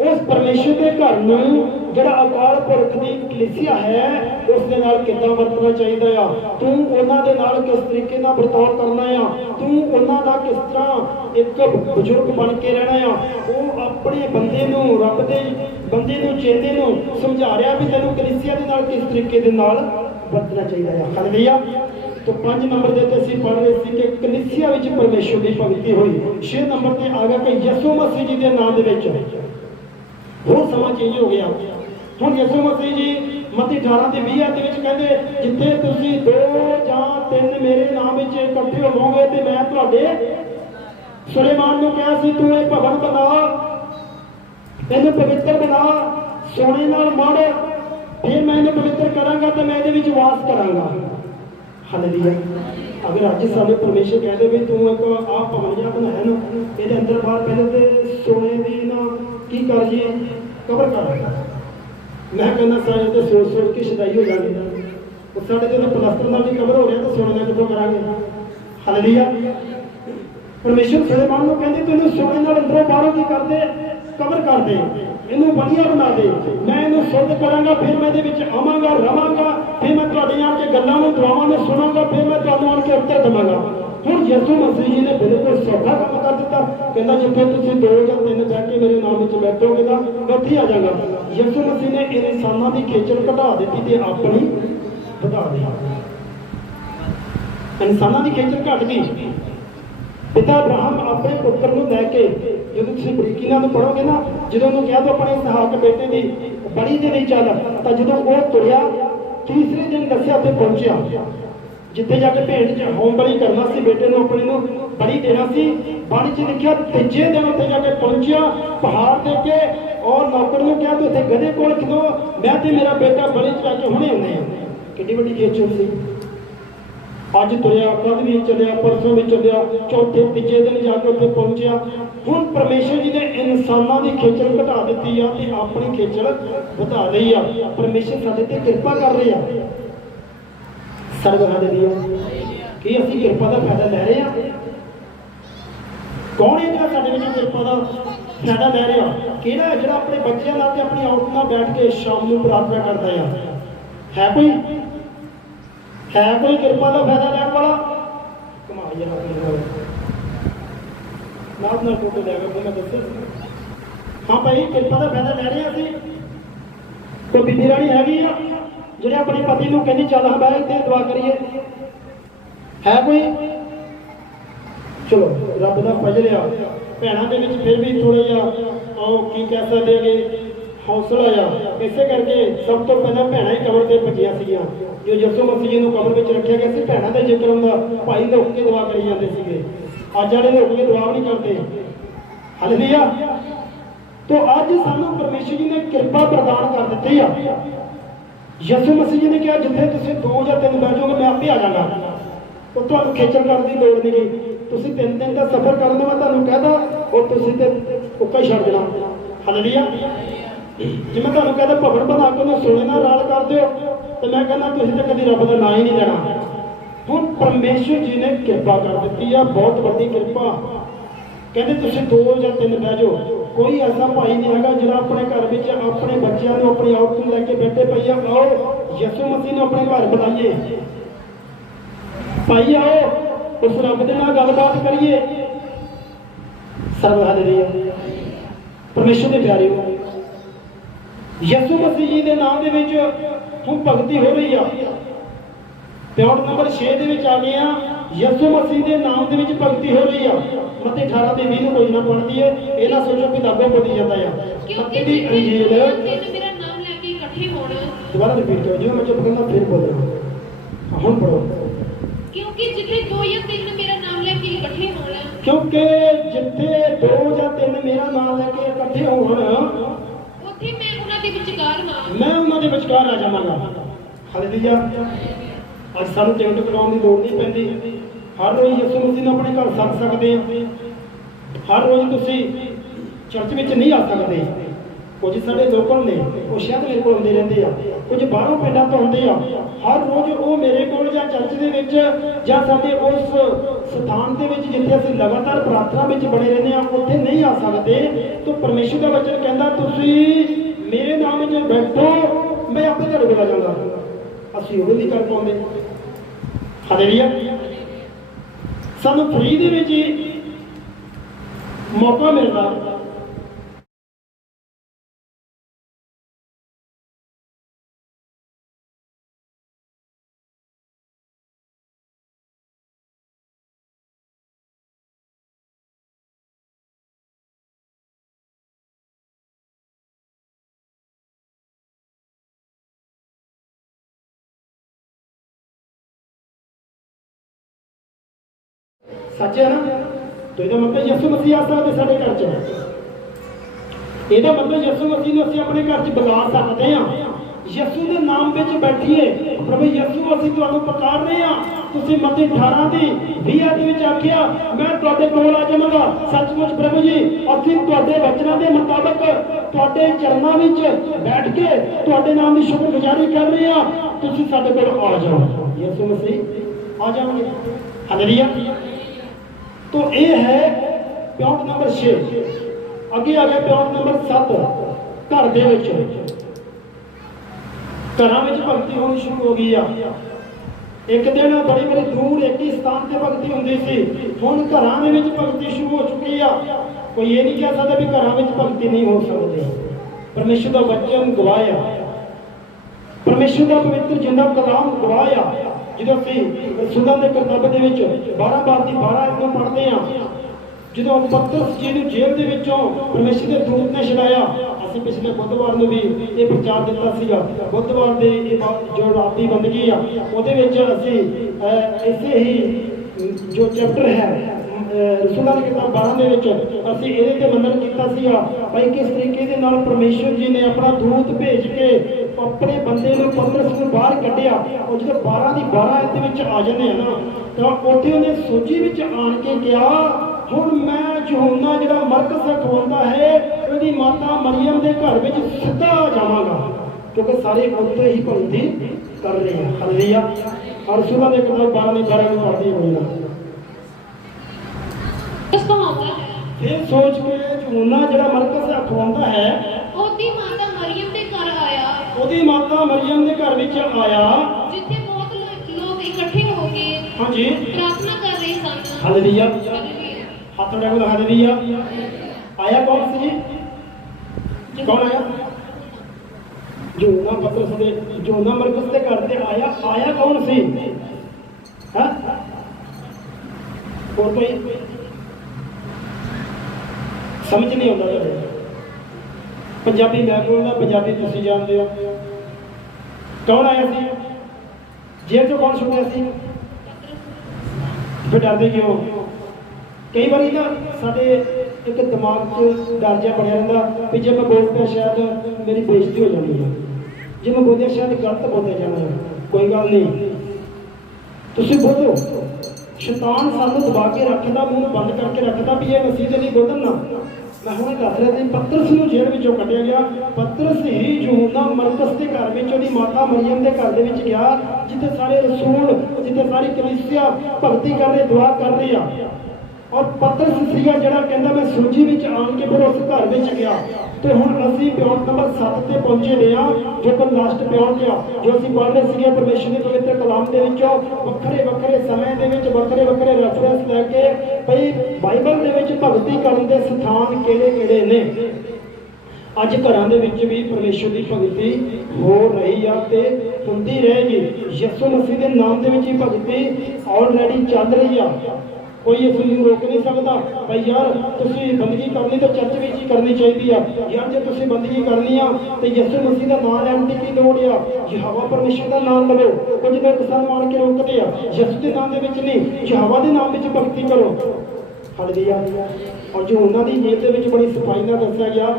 ਉਸ ਪਰਮੇਸ਼ਰ ਦੇ ਘਰ ਨੂੰ, ਜਿਹੜਾ ਅਕਾਲ ਪੁਰਖ ਦੀ ਕਲੀਸਿਆ ਹੈ, ਉਸ ਦੇ ਨਾਲ ਕਿੱਦਾਂ ਵਰਤਣਾ ਚਾਹੀਦਾ ਆ। ਤੂੰ ਉਹਨਾਂ ਦੇ ਨਾਲ ਕਿਸ ਤਰੀਕੇ ਨਾਲ ਵਰਤਾਓ ਕਰਨਾ ਆ। ਤੂੰ ਉਹਨਾਂ ਦਾ ਕਿਸ ਤਰ੍ਹਾਂ ਇੱਕ ਬਜ਼ੁਰਗ ਬਣ ਕੇ ਰਹਿਣਾ ਆ। ਉਹ ਆਪਣੇ ਬੰਦੇ ਨੂੰ, ਰੱਬ ਦੇ ਬੰਦੇ ਨੂੰ, ਚੇਲੇ ਨੂੰ ਸਮਝਾ ਰਿਹਾ ਵੀ ਤੈਨੂੰ ਕਲੀਸਿਆ ਦੇ ਨਾਲ ਕਿਸ ਤਰੀਕੇ ਦੇ ਨਾਲ ਵਰਤਣਾ ਚਾਹੀਦਾ ਆ। ਹਾਲੇਲੂਇਆ। तो 5 नंबर ਦੇ ਤੇ ਅਸੀਂ ਪੜ੍ਹ ਰਹੇ ਸੀ ਕਿ ਕਲੀਸਿਆ ਵਿੱਚ ਪਰਮੇਸ਼ਰ ਦੀ ਭਗਤੀ ਹੋਈ। 6 ਨੰਬਰ ਤੇ ਆ ਗਿਆ ਕਿ ਯਿਸੂ ਮਸੀਹ ਜੀ ਦੇ ਨਾਮ ਦੇ ਵਿੱਚ ਹੋਰ ਸਮਾਂ ਚੇਂਜ ਹੋ ਗਿਆ। ਹੁਣ ਯਿਸੂ ਮਸੀਹ ਜੀ ਮਤੀ 18 ਦੇ 20 ਦੇ ਵਿੱਚ ਕਹਿੰਦੇ, ਜਿੱਥੇ ਤੁਸੀਂ 2 ਜਾਂ 3 ਮੇਰੇ ਨਾਮ ਵਿੱਚ ਇਕੱਠੇ ਹੋਵੋਗੇ ਤੇ ਮੈਂ ਤੁਹਾਡੇ। ਸੁਲੇਮਾਨ ਨੂੰ ਕਿਹਾ ਸੀ ਤੂੰ ਇਹ ਭਵਨ ਬਣਾ, ਇਹਨੂੰ ਪਵਿੱਤਰ ਬਣਾ, ਸੋਨੇ ਨਾਲ ਮੜ, ਫਿਰ ਮੈਂ ਇਹਨੂੰ ਪਵਿੱਤਰ ਕਰਾਂਗਾ ਤੇ ਮੈਂ ਇਹਦੇ ਵਿੱਚ ਵਾਸ ਕਰਾਂਗਾ। ਹਾਲੇਲੂਇਆ। ਅਗਰ ਅੱਜ ਸਾਨੂੰ ਪਰਮੇਸ਼ਰ ਕਹਿੰਦੇ ਵੀ ਤੂੰ ਇੱਕ ਆਪ ਭਵਨ ਜਿਹਾ ਬਣਾਇਆ ਨਾ, ਇਹਦੇ ਅੰਦਰ ਬਾਹਰ ਪਹਿਲੇ ਤੇ ਸੋਨੇ ਦੀ ਨਾ ਕੀ ਕਰ ਜੀ, ਕਬਰ ਕਰ। ਮੈਂ ਕਹਿੰਦਾ ਸਾਰੇ ਤੇ ਸੋਚ ਕੇ ਸ਼ਦਾਈ ਹੋ ਜਾਣਗੇ। ਉਹ ਸਾਡੇ ਤੇ ਪਲਸਤਰ ਨਾਲ ਵੀ ਕਬਰ ਹੋ ਰਿਹਾ ਤਾਂ ਸੋਨੇ ਨਾਲ ਕਿੱਥੋਂ ਕਰਾਂਗੇ। ਹਾਲੇਲੂਇਆ। ਪਰਮੇਸ਼ਰ ਸੁਲੇਮਾਨ ਨੂੰ ਕਹਿੰਦੇ ਤੈਨੂੰ ਸੋਨੇ ਨਾਲ ਅੰਦਰੋਂ ਬਾਹਰੋਂ ਕੀ ਕਰਦੇ, ਕਬਰ ਕਰ ਦੇ, ਇਹਨੂੰ ਵਧੀਆ ਬਣਾ ਦੇ, ਮੈਂ ਇਹਨੂੰ ਸ਼ੁੱਧ ਕਰਾਂਗਾ, ਫਿਰ ਮੈਂ ਇਹਦੇ ਵਿੱਚ ਆਵਾਂਗਾ, ਰਵਾਂਗਾ, ਫਿਰ ਮੈਂ ਤੁਹਾਡੀਆਂ ਕੇ ਗੱਲਾਂ ਨੂੰ, ਦੁਆਵਾਂ ਨੂੰ ਸੁਣਾਂਗਾ, ਫਿਰ ਮੈਂ ਤੁਹਾਨੂੰ ਆਣ ਕੇ ਉੱਤਰ ਦੇਵਾਂਗਾ। ਹੁਣ ਯਿਸੂ ਮਸੀਹ ਜੀ ਨੇ ਬਿਲਕੁਲ ਸੌਖਾ ਕੰਮ ਕਰ ਦਿੱਤਾ। ਕਹਿੰਦਾ ਜਿੱਥੇ ਤੁਸੀਂ 2 ਜਾਂ 3 ਬਹਿ ਕੇ ਮੇਰੇ ਨਾਮ ਵਿੱਚ ਬੈਠੋਗੇ ਤਾਂ ਮੈਂ ਉੱਥੇ ਆ ਜਾਵਾਂਗਾ। ਯਿਸੂ ਮਸੀਹ ਨੇ ਇਨਸਾਨਾਂ ਦੀ ਖੇਚਲ ਘਟਾ ਦਿੱਤੀ ਤੇ ਆਪਣੀ ਵਧਾ ਦਿੱਤੀ। ਇਨਸਾਨਾਂ ਦੀ ਖੇਚਲ ਘਟ ਗਈ। ਪਿਤਾ ਅਬਰਾਹਮ ਆਪਣੇ ਪੁੱਤਰ ਨੂੰ ਲੈ ਕੇ, ਜਦੋਂ ਤੁਸੀਂ ਬਰੀਕੀ ਨਾਲ ਪੜੋਗੇ ਨਾ, ਜਦੋਂ ਉਹਨੂੰ ਕਿਹਾ ਤੂੰ ਆਪਣੇ ਇਸਹਾਕ ਬੇਟੇ ਦੀ ਬਲੀ ਦੇ ਲਈ ਚੱਲ, ਤਾਂ ਜਦੋਂ ਉਹ ਤੁਰਿਆ, ਤੀਸਰੇ ਦਿਨ ਦੱਸਿਆ ਉੱਥੇ ਪਹੁੰਚਿਆ ਜਿੱਥੇ ਜਾ ਕੇ ਭੇਡ ਚ ਹੋਮ ਬਲੀ ਕਰਨਾ ਸੀ, ਬੇਟੇ ਨੂੰ ਆਪਣੇ ਨੂੰ ਬਲੀ ਦੇਣਾ ਸੀ। ਬਾਣੀ ਚ ਲਿਖਿਆ ਤੀਜੇ ਦਿਨ ਉੱਥੇ ਜਾ ਕੇ ਪਹੁੰਚਿਆ ਪਹਾੜ ਦੇ ਕੇ, ਔਰ ਨੌਕਰ ਨੂੰ ਕਿਹਾ ਤੂੰ ਇੱਥੇ ਗਧੇ ਕੋਲ ਖਿਦੋ, ਮੈਂ ਤੇ ਮੇਰਾ ਬੇਟਾ ਬਲੀ ਚ ਜਾ ਕੇ ਹੁਣੇ ਆਉਂਦੇ ਆ। ਕਿੱਡੀ ਵੱਡੀ ਖੇਚਲ ਸੀ। ਅੱਜ ਤੁਰਿਆ, ਕੱਲ੍ਹ ਵੀ ਚੱਲਿਆ, ਪਰਸੋਂ ਵੀ ਚੱਲਿਆ, ਚੌਥੇ ਤੀਜੇ ਦਿਨ ਜਾ ਕੇ ਉੱਥੇ ਪਹੁੰਚਿਆ। ਹੁਣ ਪਰਮੇਸ਼ਰ ਜੀ ਨੇ ਇਨਸਾਨਾਂ ਦੀ ਖੇਚਲ ਘਟਾ ਦਿੱਤੀ ਆ ਤੇ ਆਪਣੀ ਖੇਚਲ ਵਧਾ ਲਈ ਆ। ਪਰਮੇਸ਼ਰ ਸਾਡੇ ਤੇ ਕਿਰਪਾ ਕਰ ਰਿਹਾ। ਸਰਵ ਹਾਲੇਲੂਇਆ। ਕੀ ਅਸੀਂ ਕਿਰਪਾ ਦਾ ਫਾਇਦਾ ਲੈ ਰਹੇ ਆ? ਕੌਣ ਹੈ ਜਿਹੜਾ ਸਾਡੇ ਵਿੱਚ ਕਿਰਪਾ ਦਾ ਫਾਇਦਾ ਲੈ ਰਿਹਾ? ਕਿਹੜਾ ਜਿਹੜਾ ਆਪਣੇ ਬੱਚਿਆਂ ਨਾਲ ਤੇ ਆਪਣੀ ਔਰਤ ਨਾਲ ਬੈਠ ਕੇ ਸ਼ਾਮ ਨੂੰ ਪ੍ਰਾਰਥਨਾ ਕਰਦਾ ਆ? ਹੈ ਕੋਈ ਕਿਰਪਾ ਦਾ ਫਾਇਦਾ ਲੈਣ ਵਾਲਾ? ਕਮਾਈ ਆ ਆਪਣੇ ਨਾਲ ਫੋਟੋ ਲੈ ਕੇ ਮੈਂ ਦੱਸਿਆ। ਹਾਂ ਭਾਈ, ਕਿਰਪਾ ਦਾ ਫਾਇਦਾ ਲੈ ਰਹੇ ਆ ਅਸੀਂ। ਕੋਈ ਬੀਬੀ ਰਾਣੀ ਹੈਗੀ ਆ ਜਿਹੜੇ ਆਪਣੇ ਪਤੀ ਨੂੰ ਕਹਿੰਦੀ ਚੱਲ ਹਾਂ ਬਹਿ ਤੇ ਦੁਆ ਕਰੀਏ? ਹੈ ਕੋਈ? ਚਲੋ ਰੱਬ ਦਾ ਫਜ਼ਲ ਆ। ਭੈਣਾਂ ਦੇ ਵਿੱਚ ਫਿਰ ਵੀ ਥੋੜਾ ਜਿਹਾ ਉਹ ਕੀ ਕਹਿ ਸਕਦੇ ਹੈਗੇ, ਹੌਸਲਾ ਆ। ਇਸੇ ਕਰਕੇ ਸਭ ਤੋਂ ਪਹਿਲਾਂ ਭੈਣਾਂ ਹੀ ਕਬਰ ਤੇ ਭੱਜੀਆਂ ਸੀਗੀਆਂ। ਜੋ ਯਿਸੂ ਮਸੀਹ ਜੀ ਨੂੰ ਕਬਰ ਵਿੱਚ ਰੱਖਿਆ ਗਿਆ ਸੀ, ਭੈਣਾਂ ਦੇ ਜ਼ਿਕਰ ਹੁੰਦਾ, ਭਾਈ ਲੁੱਕ ਕੇ ਦੁਆ ਕਰੀ ਜਾਂਦੇ ਸੀਗੇ। ਅੱਜ ਵਾਲੇ ਲੁੱਕ ਕੇ ਦੁਆ ਨਹੀਂ ਕਰਦੇ। ਹਾਲੇਲੂਇਆ। ਤੋ ਅੱਜ ਸਾਨੂੰ ਪਰਮੇਸ਼ਰ ਜੀ ਨੇ ਕਿਰਪਾ ਪ੍ਰਦਾਨ ਕਰ ਦਿੱਤੀ ਆ। ਯਿਸੂ ਮਸੀਹ ਜੀ ਨੇ ਕਿਹਾ ਜਿੱਥੇ ਤੁਸੀਂ 2 ਜਾਂ 3 ਬਹਿ ਜਾਓਗੇ ਮੈਂ ਆਪੇ ਆ ਜਾਵਾਂਗਾ। ਉਹ ਤੁਹਾਨੂੰ ਖੇਚਲ ਕਰਨ ਦੀ ਲੋੜ ਨਹੀਂ, ਤੁਸੀਂ 3 ਦਿਨ ਦਾ ਸਫ਼ਰ ਕਰਨ ਦਾ ਮੈਂ ਤੁਹਾਨੂੰ ਕਹਦਾ ਉਹ ਤੁਸੀਂ ਤੇ ਉੱਕਾ ਹੀ ਛੱਡ ਦੇਣਾ। ਹਾਲੇਲੂਇਆ। ਜੇ ਮੈਂ ਤੁਹਾਨੂੰ ਕਹਦਾ ਭਵਨ ਬਣਾ ਕੇ ਉਹਨੂੰ ਸੋਨੇ ਨਾਲ ਰਾਲ ਕਰ ਦਿਓ ਤੇ ਮੈਂ ਕਹਿੰਦਾ ਤੁਸੀਂ ਤਾਂ ਕਦੀ ਰੱਬ ਦਾ ਨਾਂ ਹੀ ਨਹੀਂ ਲੈਣਾ। ਹੁਣ ਪਰਮੇਸ਼ਰ ਜੀ ਨੇ ਕਿਰਪਾ ਕਰ ਦਿੱਤੀ ਆ, ਬਹੁਤ ਵੱਡੀ ਕਿਰਪਾ। ਕਹਿੰਦੇ ਤੁਸੀਂ 2 ਜਾਂ 3 ਬਹਿ ਜਾਓ। ਕੋਈ ਐਸਾ ਭਾਈ ਨਹੀਂ ਹੈਗਾ ਜਿਹੜਾ ਆਪਣੇ ਘਰ ਵਿੱਚ ਆਪਣੇ ਬੱਚਿਆਂ ਨੂੰ ਆਪਣੀ ਔਰਤ ਨੂੰ ਲੈ ਕੇ ਬੈਠੇ ਪਈ ਆ। ਆਓ ਯਿਸੂ ਮਸੀਹ ਨੂੰ ਆਪਣੇ ਘਰ ਬੁਲਾਈਏ, ਭਾਈ ਆਓ ਉਸ ਰੱਬ ਦੇ ਨਾਲ ਗੱਲਬਾਤ ਕਰੀਏ। ਸਰਬ ਹਾਲੇਲੂਇਆ। ਪਰਮੇਸ਼ਰ ਦੇ ਪਿਆਰਿਓ, ਯਿਸੂ ਮਸੀਹ ਜੀ ਦੇ ਨਾਮ ਦੇ ਵਿੱਚ ਹੁਣ ਭਗਤੀ ਹੋ ਰਹੀ ਆ। ਪਿਆਰ ਨੰਬਰ 6 ਦੇ ਵਿੱਚ ਆ ਗਏ ਆ। ਯਿਸੂ ਮਸੀਹ ਦੇ ਨਾਮ ਦੇ ਵਿੱਚ ਭਗਤੀ ਹੋ ਰਹੀ ਆ। ਮੱਤੀ 18 ਦੇ 20 ਨੂੰ ਕੋਈ ਨਾ ਪੜ੍ਹਦੀ ਹੈ, ਇਹ ਨਾ ਸੋਚੋ ਕਿ ਦਾਗੋ ਬੋਲੀ ਜਾਂਦਾ ਆ। ਕਿਉਂਕਿ ਮੱਤੀ ਦੀ ਜਿੱਥੇ ਅੰਜੀਲ ਦੋ ਜਾਂ ਤਿੰਨ ਮੇਰਾ ਨਾਮ ਲੈ ਕੇ ਇਕੱਠੇ ਹੋਣ, ਦੁਬਾਰਾ ਰਿਪੀਟ ਕਰੋ, ਜਿਵੇਂ ਮੈਂ ਚੁੱਪ ਕਰਨਾ ਫਿਰ ਬੋਲਣਾ। ਹੁਣ ਪੜੋ। ਕਿਉਂਕਿ ਜਿੱਥੇ 2 ਜਾਂ 3 ਮੇਰਾ ਨਾਮ ਲੈ ਕੇ ਇਕੱਠੇ ਹੋਣ, ਕਿਉਂਕਿ ਜਿੱਥੇ 2 ਜਾਂ 3 ਮੇਰਾ ਨਾਮ ਲੈ ਕੇ ਇਕੱਠੇ ਹੋਣ, ਉੱਥੇ ਮੈਂ ਉਹਨਾਂ ਦੇ ਵਿਚਕਾਰ ਹਾਂ। ਮੈਂ ਉਹਨਾਂ ਦੇ ਵਿਚਕਾਰ ਆ ਜਾਵਾਂਗਾ। ਹਾਲੇਲੂਇਆ। ਅੱਜ ਸਾਨੂੰ ਟਿਕਟ ਕਰਾਉਣ ਦੀ ਲੋੜ ਨਹੀਂ ਪੈਂਦੀ। ਹਰ ਰੋਜ਼ ਯਿਸੂ ਮਸੀਹ ਨੂੰ ਆਪਣੇ ਘਰ ਸੱਦ ਸਕਦੇ ਆ। ਹਰ ਰੋਜ਼ ਤੁਸੀਂ ਚਰਚ ਵਿੱਚ ਨਹੀਂ ਆ ਸਕਦੇ। ਕੁਝ ਸਾਡੇ ਲੋਕਲ ਨੇ, ਉਹ ਸ਼ਾਇਦ ਮੇਰੇ ਕੋਲ ਆਉਂਦੇ ਰਹਿੰਦੇ ਆ, ਕੁਝ ਬਾਹਰੋਂ ਪਿੰਡਾਂ ਤੋਂ ਆਉਂਦੇ ਆ। ਹਰ ਰੋਜ਼ ਉਹ ਮੇਰੇ ਕੋਲ ਜਾਂ ਚਰਚ ਦੇ ਵਿੱਚ ਜਾਂ ਸਾਡੇ ਉਸ ਸਥਾਨ ਦੇ ਵਿੱਚ ਜਿੱਥੇ ਅਸੀਂ ਲਗਾਤਾਰ ਪ੍ਰਾਰਥਨਾ ਵਿੱਚ ਬਣੇ ਰਹਿੰਦੇ ਆ, ਉੱਥੇ ਨਹੀਂ ਆ ਸਕਦੇ। ਤਾਂ ਪਰਮੇਸ਼ਰ ਦਾ ਵਚਨ ਕਹਿੰਦਾ ਤੁਸੀਂ ਮੇਰੇ ਨਾਮ ਵਿੱਚ ਬੈਠੋ, ਮੈਂ ਆਪੇ ਤੁਹਾਡੇ ਕੋਲ ਆ ਜਾਵਾਂਗਾ। ਅਸੀਂ ਉਹ ਨਹੀਂ ਕਰ ਪਾਉਂਦੇ। ਹਾਲੇਲੂਇਆ। ਸਾਨੂੰ ਫ੍ਰੀ ਦੇ ਵਿੱਚ ਹੀ ਮੌਕਾ ਮਿਲਦਾ। ਸੱਚ ਹੈ ਨਾ? तो ਇਹਦਾ ਮਤਲਬ ਯਿਸੂ ਮਸੀਹ ਆ ਸਕਦੇ ਸਾਡੇ ਘਰ 'ਚ। ਇਹਦਾ ਮਤਲਬ ਯਿਸੂ ਮਸੀਹ ਨੂੰ ਅਸੀਂ ਆਪਣੇ ਘਰ 'ਚ ਬੁਲਾ ਸਕਦੇ ਹਾਂ। ਯਿਸੂ ਦੇ ਨਾਮ ਵਿੱਚ ਬੈਠੀਏ। ਪ੍ਰਭੂ ਯਿਸੂ ਅਸੀਂ ਤੁਹਾਨੂੰ ਪੁਕਾਰ ਰਹੇ ਹਾਂ। ਤੁਸੀਂ ਮੱਤੀ 18 ਦੀ 20 ਦੇ ਵਿੱਚ ਆਖਿਆ ਮੈਂ ਤੁਹਾਡੇ ਕੋਲ ਆ ਜਾਵਾਂਗਾ। ਸੱਚਮੁੱਚ ਪ੍ਰਭੂ ਜੀ ਅਸੀਂ ਤੁਹਾਡੇ ਵਚਨਾਂ ਦੇ ਮੁਤਾਬਕ ਤੁਹਾਡੇ ਚਰਨਾਂ ਵਿੱਚ ਬੈਠ ਕੇ ਤੁਹਾਡੇ ਨਾਮ ਦੀ ਸ਼ੁਕਰਗੁਜ਼ਾਰੀ ਕਰ ਰਹੇ ਹਾਂ। ਤੁਸੀਂ ਸਾਡੇ ਕੋਲ ਆ ਜਾਓ। ਯਿਸੂ ਮਸੀਹ ਆ ਜਾਣਗੇ। ਹਾਲੇਲੂਇਆ। तो ये है पॉइंट नंबर 6। अगे आ गया पॉइंट नंबर 7। घर दे विच घरां विच भगती होनी शुरू हो गई आ। एक दिन बड़ी बड़ी दूर एक ही स्थान से भगती होंदी सी, हुण घरां दे विच भगती शुरू हो चुकी आ। कोई ये नहीं कह सकता भी घरां विच भगती नहीं हो सकती। परमेश्वर दा वचन गवाह आ, परमेश्वर दा पवित्र जिंदा कलाम गवाह आ। ਜਦੋਂ ਅਸੀਂ ਰਸੂਲਾਂ ਦੇ ਕਿਤਾਬ ਦੇ ਵਿੱਚ 12 ਬਾਰ ਦੀ 12 ਨੂੰ ਪੜ੍ਹਦੇ ਹਾਂ, ਜਦੋਂ ਪਤਰਸ ਜੀ ਨੂੰ ਜੇਲ੍ਹ ਦੇ ਵਿੱਚੋਂ ਪਰਮੇਸ਼ਰ ਦੇ ਦੂਤ ਨੇ ਛੁਡਾਇਆ। ਅਸੀਂ ਪਿਛਲੇ ਬੁੱਧਵਾਰ ਨੂੰ ਵੀ ਇਹ ਪ੍ਰਚਾਰ ਦਿੱਤਾ ਸੀਗਾ। ਬੁੱਧਵਾਰ ਦੇ ਇਹ ਜੋ ਰਾਤ ਦੀ ਬੰਦਗੀ ਆ ਉਹਦੇ ਵਿੱਚ ਅਸੀਂ ਇਸੇ ਹੀ ਜੋ ਚੈਪਟਰ ਹੈ ਰਸੂਲਾਂ ਦੀ ਕਿਤਾਬ 12 ਦੇ ਵਿੱਚ ਅਸੀਂ ਇਹਦੇ ਤੇ ਮੰਨਣ ਕੀਤਾ ਸੀਗਾ ਭਾਈ ਕਿਸ ਤਰੀਕੇ ਦੇ ਨਾਲ ਪਰਮੇਸ਼ਰ ਜੀ ਨੇ ਆਪਣਾ ਦੂਤ ਭੇਜ ਕੇ ਆਪਣੇ ਬੰਦੇ ਨੂੰ ਪਤਰਸ ਨੂੰ ਬਾਹਰ ਕੱਢਿਆ। ਉਹ ਜਦੋਂ 12 ਦੀ 12 ਦੇ ਵਿੱਚ ਆ ਜਾਂਦੇ ਆ ਨਾ ਤਾਂ ਉੱਥੇ ਉਹਨੇ ਸੋਚੀ ਵਿੱਚ ਆਣ ਕੇ ਕਿਹਾ ਹੁਣ ਮੈਂ ਯਹੋਨਾ ਜਿਹੜਾ ਮਰਕਸ ਖਵਾਉਂਦਾ ਹੈ ਉਹਦੀ ਮਾਤਾ ਮਰੀਮ ਦੇ ਘਰ ਵਿੱਚ ਸਿੱਧਾ ਜਾਵਾਂਗਾ, ਕਿਉਂਕਿ ਸਾਰੇ ਉੱਥੇ ਹੀ ਭਗਤੀ ਕਰ ਰਹੇ ਆ। ਹਾਲੇਲੂਇਆ। ਔਰ ਰਸੂਲਾਂ ਦੇ ਕਿਤਾਬ 12 ਦੀ 12 ਨੂੰ ਪੜ੍ਹਦੇ ਹੋਏਗਾ। फिर सोच के यहून्ना जिहड़ा मरकस अखवांदा है ਉਹਦੀ ਮਾਤਾ ਮਰੀਮ ਦੇ ਘਰ ਆਇਆ, ਉਹਦੀ ਮਾਤਾ ਮਰੀਮ ਦੇ ਘਰ ਵਿੱਚ ਆਇਆ ਜਿੱਥੇ ਬਹੁਤ ਲੋਕ ਇਕੱਠੇ ਹੋ ਕੇ ਹਾਂਜੀ ਪ੍ਰਾਰਥਨਾ ਕਰ ਰਹੇ ਸਨ। ਹਾਲੇਲੂਇਆ। ਹਾਲੇਲੂਇਆ। ਹੱਥ ਉਠਾ ਕੇ ਹਾਲੇਲੂਇਆ। ਆਇਆ ਕੌਣ ਸੀ ਜੀ? ਕੌਣ ਆਇਆ? ਯਹੂन्ना ਪਤਰਸ ਦੇ ਯਹੂन्ना ਮਰਕਸ ਦੇ ਘਰ ਤੇ ਆਇਆ ਕੌਣ ਸੀ? ਹਾਂ ਹੋਰ ਕੋਈ समझ नहीं आता ਤੁਹਾਡੇ। ਪੰਜਾਬੀ ਮੈਂ ਬੋਲਦਾ, ਪੰਜਾਬੀ ਤੁਸੀਂ ਜਾਣਦੇ ਹੋ। ਕੌਣ ਆਇਆ ਸੀ? ਜੇਲ੍ਹ ਚੋਂ ਕੌਣ ਛੁੱਟਿਆ ਸੀ? ਫਿਰ ਡਰਦੇ ਕਿਉਂ? ਕਈ ਵਾਰੀ ਨਾ ਸਾਡੇ ਇੱਕ ਦਿਮਾਗ 'ਚ ਡਰ ਜਿਹਾ ਬਣਿਆ ਰਹਿੰਦਾ ਵੀ ਜੇ ਮੈਂ ਬੋਲ ਪਿਆ ਸ਼ਾਇਦ ਮੇਰੀ ਬੇਇੱਜ਼ਤੀ ਹੋ ਜਾਣੀ ਹੈ। ਜੇ ਮੈਂ ਬੋਲਿਆ ਸ਼ਾਇਦ ਗਲਤ ਬੋਲਿਆ ਜਾਣਾ, ਕੋਈ ਗੱਲ ਨਹੀਂ, ਤੁਸੀਂ ਬੋਲੋ। ਸ਼ੈਤਾਨ ਸਾਨੂੰ ਦਬਾ ਕੇ ਰੱਖਦਾ, ਮੂੰਹ ਬੰਦ ਕਰਕੇ ਰੱਖਦਾ ਵੀ ਇਹ ਮਸੀਹ ਦੇ ਲਈ ਬੋਲਣ ਨਾ। ਮੈਂ ਹੁਣੇ ਦੱਸ ਰਿਹਾ ਸੀ, ਪਤਰਸ ਨੂੰ ਜੇਲ੍ਹ ਵਿੱਚੋਂ ਕੱਢਿਆ ਗਿਆ। ਪਤਰਸ ਹੀ ਯਹੂਦਾ ਮਰਕਸ ਦੇ ਘਰ ਵਿੱਚ, ਉਹਦੀ ਮਾਤਾ ਮਰੀਅਮ ਦੇ ਘਰ ਦੇ ਵਿੱਚ ਗਿਆ, ਜਿੱਥੇ ਸਾਰੇ ਰਸੂਲ, ਜਿੱਥੇ ਸਾਰੀ ਕਲੀਸਿਆ ਭਗਤੀ ਕਰ ਰਹੇ, ਦੁਆ ਕਰ ਰਹੀ ਆ। ਔਰ ਪਤਰਸ ਸੀਗਾ ਜਿਹੜਾ ਕਹਿੰਦਾ ਮੈਂ ਸੂਜੀ ਵਿੱਚ ਆਣ ਕੇ ਫਿਰ ਉਸ ਘਰ ਵਿੱਚ ਗਿਆ। ਤੇ ਹੁਣ ਅਸੀਂ ਪਿਆਉਂਟ ਨੰਬਰ 7 ਤੇ ਪਹੁੰਚੇ ਹੋਏ ਹਾਂ, ਜੋ ਕਿ ਲਾਸਟ ਪਿਆਉਂਟ ਆ, ਜੋ ਅਸੀਂ ਪੜ੍ਹ ਰਹੇ ਸੀਗੇ ਪਰਮੇਸ਼ਰ ਦੇ ਪਵਿੱਤਰ ਕਲਾਮ ਦੇ ਵਿੱਚੋਂ। ਵੱਖਰੇ ਵੱਖਰੇ ਸਮੇਂ ਦੇ ਵਿੱਚ ਵੱਖਰੇ ਵੱਖਰੇ ਰੈਫਰੈਂਸ ਲੈ ਕੇ ਭਈ ਬਾਈਬਲ ਦੇ ਵਿੱਚ ਭਗਤੀ ਕਰਨ ਦੇ ਸਥਾਨ ਕਿਹੜੇ ਕਿਹੜੇ ਨੇ। ਅੱਜ ਘਰਾਂ ਦੇ ਵਿੱਚ ਵੀ ਪਰਮੇਸ਼ਰ ਦੀ ਭਗਤੀ ਹੋ ਰਹੀ ਆ ਤੇ ਹੁੰਦੀ ਰਹੇਗੀ। ਯਿਸੂ ਮਸੀਹ ਦੇ ਨਾਮ ਦੇ ਵਿੱਚ ਹੀ ਭਗਤੀ ਆਲਰੇਡੀ ਚੱਲ ਰਹੀ ਆ, ਕੋਈ ਇਸ ਨੂੰ ਰੋਕ ਨਹੀਂ ਸਕਦਾ। ਭਾਈ ਯਾਰ ਤੁਸੀਂ ਬੰਦਗੀ ਕਰਨੀ ਤਾਂ ਚਰਚ ਵਿੱਚ ਹੀ ਕਰਨੀ ਚਾਹੀਦੀ ਆ। ਯਾਰ ਜੇ ਤੁਸੀਂ ਬੰਦਗੀ ਕਰਨੀ ਆ ਤੇ ਯਿਸੂ ਮਸੀਹ ਦਾ ਨਾਮ ਲੈਣ ਦੀ ਕੀ ਲੋੜ ਆ? ਯਹੋਵਾ ਪਰਮੇਸ਼ਰ ਦਾ ਨਾਮ ਲਵੋ। ਕੁਝ ਲੋਕ ਸਾਨੂੰ ਆਣ ਕੇ ਰੋਕਦੇ ਆ, ਯਿਸੂ ਦੇ ਨਾਮ ਦੇ ਵਿੱਚ ਨਹੀਂ, ਯਹੋਵਾ ਦੇ ਨਾਮ ਵਿੱਚ ਭਗਤੀ ਕਰੋ। ਹਾਲੇਲੂਇਆ। ਔਰ ਜੋ ਉਹਨਾਂ ਦੀ ਜੇਬ ਦੇ ਵਿੱਚ ਬੜੀ ਸਫਾਈ ਨਾਲ ਦੱਸਿਆ ਗਿਆ,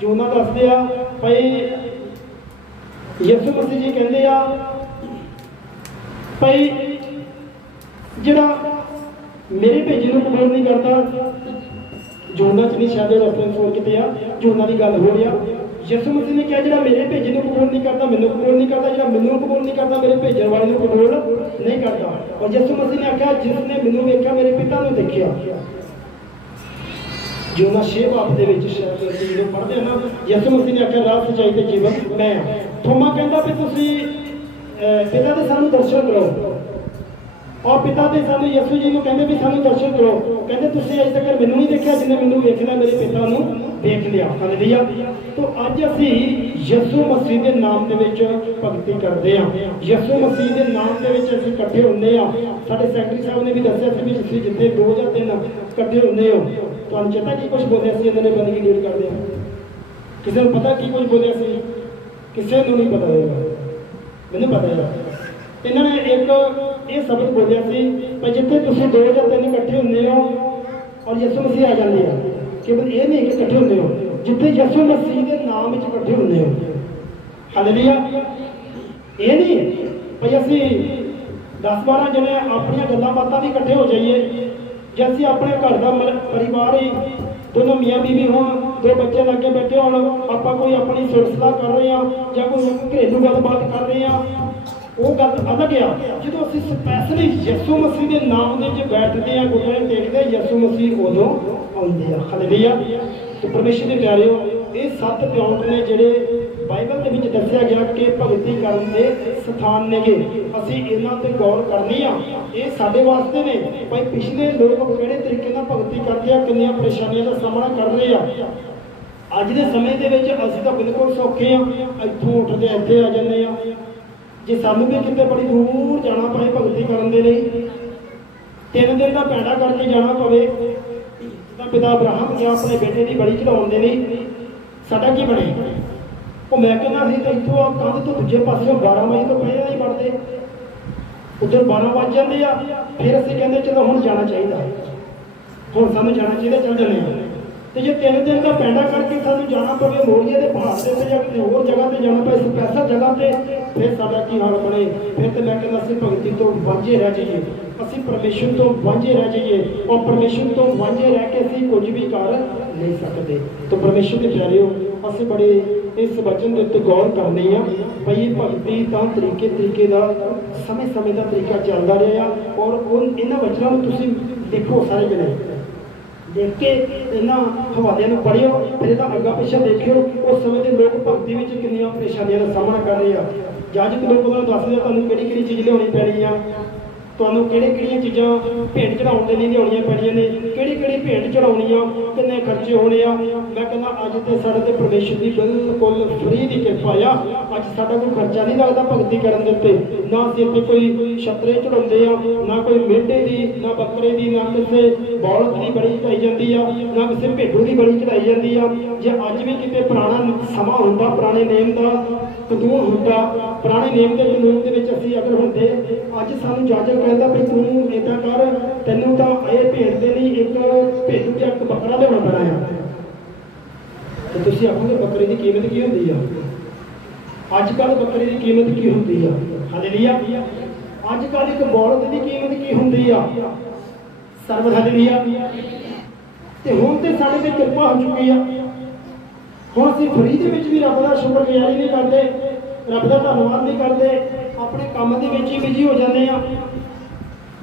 ਜੋ ਉਹਨਾਂ ਦੱਸਦੇ ਆ ਭਾਈ ਯਿਸੂ ਮਸੀਹ ਜੀ ਕਹਿੰਦੇ ਆ ਭਾਈ ਜਿਹੜਾ ਮੇਰੇ ਭੇਜੇ ਨੂੰ ਕਬੂਲ ਨਹੀਂ ਕਰਦਾ, ਜੋਨਾ ਚ ਨਹੀਂ ਸ਼ਾਇਦ ਰੈਫਰੈਂਸ ਹੋਰ ਕਿਤੇ ਆ, ਜੋਨਾ ਦੀ ਗੱਲ ਹੋ ਰਹੀ ਆ। ਯਿਸੂ ਮਸੀਹ ਨੇ ਕਿਹਾ ਜਿਹੜਾ ਮੇਰੇ ਭੇਜੇ ਨੂੰ ਕਬੂਲ ਨਹੀਂ ਕਰਦਾ ਮੈਨੂੰ ਕਬੂਲ ਨਹੀਂ ਕਰਦਾ, ਜਿਹੜਾ ਮੈਨੂੰ ਕਬੂਲ ਨਹੀਂ ਕਰਦਾ ਮੇਰੇ ਭੇਜਣ ਵਾਲੇ ਨੂੰ ਕਬੂਲ ਨਹੀਂ ਕਰਦਾ। ਔਰ ਯਿਸੂ ਮਸੀਹ ਨੇ ਆਖਿਆ ਜਿਸ ਨੇ ਮੈਨੂੰ ਵੇਖਿਆ ਮੇਰੇ ਪਿਤਾ ਨੂੰ ਦੇਖਿਆ। ਜੋਨਾ 6 ਬਾਬ ਦੇ ਵਿੱਚ ਸ਼ਾਇਦ ਅਸੀਂ ਜਦੋਂ ਪੜ੍ਹਦੇ ਹਾਂ ਨਾ, ਯਿਸੂ ਮਸੀਹ ਨੇ ਆਖਿਆ ਰਾਹ, ਸੱਚਾਈ ਤੇ ਜੀਵਨ ਮੈਂ ਹਾਂ। ਥੋਮਾ ਕਹਿੰਦਾ ਵੀ ਤੁਸੀਂ ਪਿਤਾ ਦੇ ਸਾਨੂੰ ਦਰਸ਼ਨ ਕਰੋ, ਔਰ ਪਿਤਾ ਦੇ ਸਾਨੂੰ ਯਿਸੂ ਜੀ ਨੂੰ ਕਹਿੰਦੇ ਵੀ ਸਾਨੂੰ ਦਰਸ਼ਨ ਕਰੋ। ਕਹਿੰਦੇ ਤੁਸੀਂ ਅਜੇ ਤੱਕ ਮੈਨੂੰ ਨਹੀਂ ਦੇਖਿਆ, ਜਿਹਨੇ ਮੈਨੂੰ ਵੇਖਣਾ ਮੇਰੇ ਪਿਤਾ ਨੂੰ ਦੇਖ ਲਿਆ। ਹਾਲੇਲੂਇਆ। ਤੋਂ ਅੱਜ ਅਸੀਂ ਯਿਸੂ ਮਸੀਹ ਦੇ ਨਾਮ ਦੇ ਵਿੱਚ ਭਗਤੀ ਕਰਦੇ ਹਾਂ। ਯਿਸੂ ਮਸੀਹ ਦੇ ਨਾਮ ਦੇ ਵਿੱਚ ਅਸੀਂ ਇਕੱਠੇ ਹੁੰਦੇ ਹਾਂ। ਸਾਡੇ ਸੈਕਟਰੀ ਸਾਹਿਬ ਨੇ ਵੀ ਦੱਸਿਆ ਸੀ ਵੀ ਤੁਸੀਂ ਜਿੱਥੇ 2 ਜਾਂ 3 ਇਕੱਠੇ ਹੁੰਦੇ ਹੋ, ਤੁਹਾਨੂੰ ਚੇਤਾ ਕੀ ਕੁਝ ਬੋਲਿਆ ਸੀ ਇਹਨਾਂ ਨੇ ਬੰਦਗੀ ਲੀਡ ਕਰਦੇ ਆ? ਕਿਸੇ ਨੂੰ ਪਤਾ ਕੀ ਕੁਝ ਬੋਲਿਆ ਸੀ? ਕਿਸੇ ਨੂੰ ਨਹੀਂ ਪਤਾ ਹੋਏਗਾ, ਮੈਨੂੰ ਪਤਾ ਹੈ। ਇਹਨਾਂ ਨੇ ਇੱਕ ਇਹ ਸ਼ਬਦ ਬੋਲਿਆ ਸੀ ਕਿ ਜਿੱਥੇ ਤੁਸੀਂ 2 ਜਾਂ 3 ਇਕੱਠੇ ਹੁੰਦੇ ਹੋ ਔਰ ਯਿਸੂ ਮਸੀਹ ਆ ਜਾਂਦੇ ਆ। ਕੇਵਲ ਇਹ ਨਹੀਂ ਕਿ ਇਕੱਠੇ ਹੁੰਦੇ ਹੋ, ਜਿੱਥੇ ਯਿਸੂ ਮਸੀਹ ਦੇ ਨਾਮ ਵਿੱਚ ਇਕੱਠੇ ਹੁੰਦੇ ਹੋ। ਹਾਲੇਲੂਇਆ। ਇਹ ਨਹੀਂ ਭਈ ਅਸੀਂ 10-12 ਜਣੇ ਆਪਣੀਆਂ ਗੱਲਾਂ ਬਾਤਾਂ ਵੀ ਇਕੱਠੇ ਹੋ ਜਾਈਏ, ਜੇ ਅਸੀਂ ਆਪਣੇ ਘਰ ਦਾ ਪਰਿਵਾਰ ਹੀ ਦੋਨੋਂ ਮੀਆਂ ਬੀਵੀ ਹੋਣ, 2 ਬੱਚੇ ਲੱਗੇ ਬੈਠੇ ਹੋਣ, ਆਪਾਂ ਕੋਈ ਆਪਣੀ ਸੁਰਸਲਾ ਕਰ ਰਹੇ ਹਾਂ ਜਾਂ ਕੋਈ ਘਰੇਲੂ ਗੱਲਬਾਤ ਕਰ ਰਹੇ ਹਾਂ, ਉਹ ਗੱਲ ਅਲੱਗ ਆ। ਜਦੋਂ ਅਸੀਂ ਸਪੈਸ਼ਲੀ ਯਿਸੂ ਮਸੀਹ ਦੇ ਨਾਮ ਦੇ ਵਿੱਚ ਬੈਠਦੇ ਆ, ਗੁਰਦੁਆਰੇ ਟੇਕਦੇ, ਯਿਸੂ ਮਸੀਹ ਉਦੋਂ ਆਉਂਦੇ ਆ। ਹਾਲੇਲੂਇਆ। ਤੇ ਪਰਮੇਸ਼ਰ ਦੇ ਪਿਆਰਿਓ, ਇਹ 7 ਪਿਆਉਂਟ ਨੇ ਜਿਹੜੇ ਬਾਈਬਲ ਦੇ ਵਿੱਚ ਦੱਸਿਆ ਗਿਆ ਕਿ ਭਗਤੀ ਕਰਨ ਦੇ ਸਥਾਨ ਨੇਗੇ। ਅਸੀਂ ਇਹਨਾਂ ਤੇ ਗੌਰ ਕਰਨੀ ਆ। ਇਹ ਸਾਡੇ ਵਾਸਤੇ ਨੇ ਭਾਈ ਪਿਛਲੇ ਲੋਕ ਕਿਹੜੇ ਤਰੀਕੇ ਨਾਲ ਭਗਤੀ ਕਰਦੇ ਆ, ਕਿੰਨੀਆਂ ਪਰੇਸ਼ਾਨੀਆਂ ਦਾ ਸਾਹਮਣਾ ਕਰ ਰਹੇ ਆ। ਅੱਜ ਦੇ ਸਮੇਂ ਦੇ ਵਿੱਚ ਅਸੀਂ ਤਾਂ ਬਿਲਕੁਲ ਸੌਖੇ ਆ, ਇੱਥੋਂ ਉੱਠਦੇ ਇੱਥੇ ਆ ਜਾਂਦੇ ਆ। ਜੇ ਸਾਨੂੰ ਵੀ ਕਿਤੇ ਬੜੀ ਦੂਰ ਜਾਣਾ ਪਏ ਭਗਤੀ ਕਰਨ ਦੇ ਲਈ, 3 ਦਿਨ ਦਾ ਪੈਂਡਾ ਕਰਕੇ ਜਾਣਾ ਪਵੇ, ਤਾਂ ਪਿਤਾ ਅਬਰਾਹਮ ਗਿਆ ਆਪਣੇ ਬੇਟੇ ਦੀ ਬਲੀ ਚੜਾਉਣ ਦੇ ਲਈ, ਸਾਡਾ ਕੀ ਬਣੇ? ਉਹ ਮੈਂ ਕਹਿੰਦਾ ਸੀ ਤਾਂ ਇੱਥੋਂ ਕੰਧ ਤੋਂ ਦੂਜੇ ਪਾਸੇ 12 ਵਜੇ ਤੋਂ ਪਹਿਲਾਂ ਹੀ ਵੜਦੇ, ਉੱਧਰ 12 ਵੱਜ ਜਾਂਦੇ ਆ। ਫਿਰ ਅਸੀਂ ਕਹਿੰਦੇ ਚਲੋ ਹੁਣ ਜਾਣਾ ਚਾਹੀਦਾ, ਹੁਣ ਸਾਨੂੰ ਜਾਣਾ ਚਾਹੀਦਾ, ਚੱਲ ਜਾਂਦੇ ਆ। ਤੇ ਜੇ 3 ਦਿਨ ਦਾ ਪੈਂਡਾ ਕਰਕੇ ਸਾਨੂੰ ਜਾਣਾ ਪਵੇ ਮੋਰੀਏ ਦੇ ਪਹਾੜ ਦੇ ਉੱਤੇ ਜਾਂ ਕਿਸੇ ਹੋਰ ਜਗ੍ਹਾ ਤੇ ਜਾਣਾ ਪਏ, ਸਪੈਸ਼ਲ ਜਗ੍ਹਾ ਤੇ, ਫਿਰ ਸਾਡਾ ਕੀ ਹਾਲ ਬਣੇ? ਫਿਰ ਤੇ ਮੈਂ ਕਹਿੰਦਾ ਅਸੀਂ ਭਗਤੀ ਤੋਂ ਵਾਂਝੇ ਰਹਿ ਜਾਈਏ, ਅਸੀਂ ਪਰਮੇਸ਼ਰ ਤੋਂ ਵਾਂਝੇ ਰਹਿ ਜਾਈਏ, ਔਰ ਪਰਮੇਸ਼ਰ ਤੋਂ ਵਾਂਝੇ ਰਹਿ ਕੇ ਅਸੀਂ ਕੁਝ ਵੀ ਕਰ ਨਹੀਂ ਸਕਦੇ। ਤਾਂ ਪਰਮੇਸ਼ਰ ਦੇ ਪਿਆਰਿਓ, ਅਸੀਂ ਬੜੇ ਇਸ ਵਚਨ ਦੇ ਉੱਤੇ ਗੌਰ ਕਰਨੀ ਆ। ਭਈ ਭਗਤੀ ਤਾਂ ਤਰੀਕੇ ਦਾ ਸਮੇਂ ਦਾ ਤਰੀਕਾ ਚੱਲਦਾ ਰਿਹਾ, ਔਰ ਇਹਨਾਂ ਵਚਨਾਂ ਨੂੰ ਤੁਸੀਂ ਦੇਖੋ, ਸਾਰੇ ਜਣੇ ਦੇਖ ਕੇ ਇਹਨਾਂ ਹਵਾਲਿਆਂ ਨੂੰ ਪੜ੍ਹਿਓ, ਫਿਰ ਇਹਦਾ ਅੱਗਾ ਪਿੱਛਾ ਦੇਖਿਓ। ਉਸ ਸਮੇਂ ਦੇ ਲੋਕ ਭਗਤੀ ਵਿੱਚ ਕਿੰਨੀਆਂ ਪਰੇਸ਼ਾਨੀਆਂ ਦਾ ਸਾਹਮਣਾ ਕਰ ਰਹੇ ਆ। ਜਾਜਕ ਲੋਕ ਉਹਨਾਂ ਨੂੰ ਦੱਸਦੇ ਆ ਤੁਹਾਨੂੰ ਕਿਹੜੀ ਚੀਜ਼ ਲਿਆਉਣੀ ਪੈਣੀ ਆ, ਤੁਹਾਨੂੰ ਕਿਹੜੀਆਂ ਚੀਜ਼ਾਂ ਭੇਂਟ ਚੜਾਉਣ ਦੇ ਲਈ ਲਿਆਉਣੀਆਂ ਪੈਣੀਆਂ ਨੇ, ਕਿਹੜੀ ਭੇਂਟ ਚੜਾਉਣੀ ਆ, ਕਿੰਨੇ ਖਰਚੇ ਹੋਣੇ ਆ। ਮੈਂ ਕਹਿੰਦਾ ਅੱਜ ਤੇ ਸਾਡੇ ਤੇ ਪਰਮੇਸ਼ਰ ਦੀ ਬਿਲਕੁਲ ਫ੍ਰੀ ਦੀ ਕਿਰਪਾ ਆ। ਅੱਜ ਸਾਡਾ ਕੋਈ ਖਰਚਾ ਨਹੀਂ ਲੱਗਦਾ ਭਗਤੀ ਕਰਨ ਦੇ ਉੱਤੇ, ਨਾ ਅਸੀਂ ਇੱਥੇ ਕੋਈ ਛਤਰੇ ਚੜਾਉਂਦੇ ਆ, ਨਾ ਕੋਈ ਮੇਢੇ ਦੀ, ਨਾ ਬੱਕਰੇ ਦੀ, ਨਾ ਕਿਸੇ ਬੌਲਦ ਦੀ ਬਲੀ ਚੜਾਈ ਜਾਂਦੀ ਆ, ਨਾ ਕਿਸੇ ਭੇਡੂ ਦੀ ਬਲੀ ਚੜਾਈ ਜਾਂਦੀ ਆ। ਜੇ ਅੱਜ ਵੀ ਕਿਤੇ ਪੁਰਾਣਾ ਸਮਾਂ ਹੁੰਦਾ, ਪੁਰਾਣੇ ਨੇਮ ਦਾ ਕਾਨੂੰਨ ਹੁੰਦਾ, ਪੁਰਾਣੇ ਨੇਮ ਦੇ ਕਾਨੂੰਨ ਦੇ ਵਿੱਚ ਅਸੀਂ ਅਗਰ ਹੁੰਦੇ, ਅੱਜ ਸਾਨੂੰ ਜਾਜਕ ਕਹਿੰਦਾ ਵੀ ਤੂੰ ਏਦਾਂ ਕਰ, ਤੈਨੂੰ ਤਾਂ ਇਹ ਭੇਡ ਦੇ ਲਈ ਇੱਕ ਭੇਡੂ ਜਾਂ ਇੱਕ ਬੱਕਰਾ ਲਿਆਉਣਾ ਪੈਣਾ ਆ। ਤੇ ਤੁਸੀਂ ਆਖੋਗੇ ਬੱਕਰੇ ਦੀ ਕੀਮਤ ਕੀ ਹੁੰਦੀ ਆ? अजकल बकरी की कीमत की होंगी है? हालेलुया। अजकल एक बौलद की कीमत की होंगी है? सर्वत हालेलुया। ते हुण ते साडे ते किरपा हो चुकी है। हुण असीं फ्री दे विच भी रब दा शुक्रगुजारी नहीं करते, रब दा धन्नवाद नहीं करते, अपने काम दे विच ही बिजी हो जाते हैं।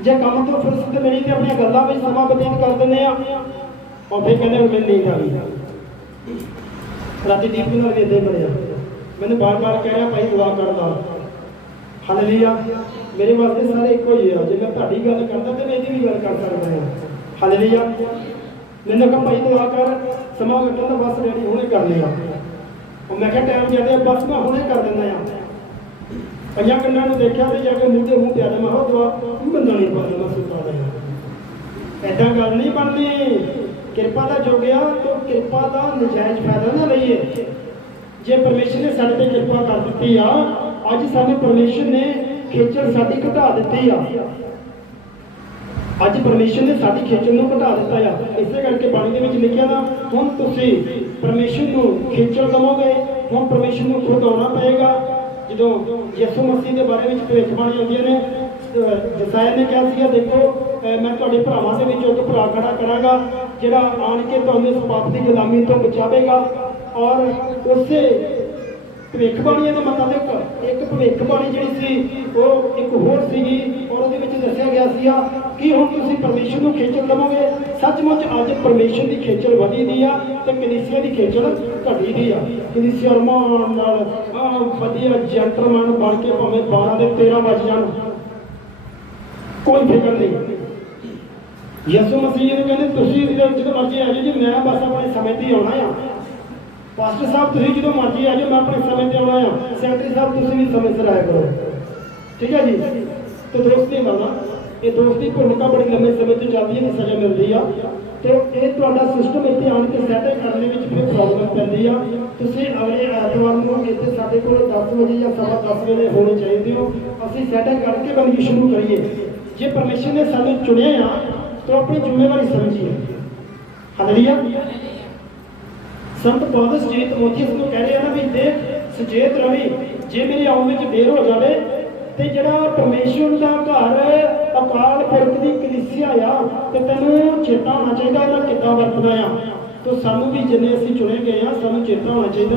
जे काम तो फुर्सत मिली तो अपनी गल्लां विच समां बतीत कर दिंदे आ और फिर कहते हैं मैंने नींद आ गई। राती दीप नाल भी इदां बनया, मैंने बार बार कह रहा भाई दुआ कर ला। हालेलुया। मेरे वास्ते सारे इको ही है, जे मैं तुहाडी गल करदा ते मैं इहदी भी गल कर सकदा हां। हालेलुया। मैंने कहा भाई दुआ कर, समां कट्टण दा बस रेडी हुणे कर लिया और मैं कहा टाइम ज्यादा बस मैं हुणे कर दिंदा हां। पंजां कंडां नूं देखिया ते जाके मूंह ते मूंह प्यादा मैं दुआ बंदा नहीं पादा मैं सुता रहा। ऐदां गल नहीं बनदी। किरपा का जुग आ तो किरपा का नजायज फायदा ना लईए। जे परमेश्वर ने साडे ते किरपा कर दित्ती आ, अज सानू परमेश्वर ने खेचल साडी घटा दित्ती आ। अज परमेश्वर ने साडी खेचल नूं घटा दित्ता आ। इसे करके बाणी दे विच लिखिया ना, हुण तुसीं परमेश्वर नूं खेचल दवोगे, हुण परमेश्वर नूं खुद आउणा पएगा। जदों यीशु मसीह के बारे में भविष्यवाणी आउंदियां ने, जसाया ने कहा सीगा देखो मैं तुहाडे भरावां दे विच एक भरा खड़ा करांगा जिहड़ा आण के तुहानूं इस पाप की गुलामी तो बचावेगा। और उसे भविष्यवाणी के मुताबिक एक भविष्यवाणी जिहड़ी सी वो एक होर सीगी और उहदे विच दस्सिया गया सीगा कि हुण तुसीं परमेश्वर नूं खेचल लवोगे। सचमुच अज परमेश्वर की खेचल वधी दी आ ते कलीसिया की खेचल घटी दी आ। कलीसिया रमान नाल वधिया जेंटलमैन बन के भावें 12 ते 13 वज जाण, कोई फिक्र नहीं। यसु मसीह ने कहते तुसीं जो मर्जी आ जाओ जी, मैं बस अपने समय ते आउणा आ। पास्टर साहब तुसीं जो मर्जी आ जाओ, मैं अपने समय ते आउणा आ। सैकटरी साहब तुसीं भी समय सिर आया करो, ठीक है जी। तो दोस्त नहीं बनना, ये दोस्ती भूमिका बड़ी लंबे समय तो चलती है, सजा मिलती आ। तो ये तुहाडा सिस्टम इत्थे आण के सैट करने में फिर प्रॉब्लम पैंदी आ। तुसीं अगले ऐतवार नूं इत्थे साडे कोल 10 बजे या 10:15 बजे होने चाहिए हो। असीं सैट करके बनगी शुरू करिए। जे परमेश्वर ने सानूं चुनिया आ तो अपनी जिम्मेवारी समझिए। हालेलुया। संत पौलुस जी तीमुथियुस को कह रहे हैं ना भी देख सचेत रवि, जे मेरे आउण विच देर हो जाए तो जिहड़ा परमेश्वर का घर अकाल पुरख की कलीसिया आ तो तैनूं चेता होना चाहिए इहदा किद्दां वरतना आ। तो सानू भी जिन्ने असीं चुने गए हैं सानू चेता होना चाहिए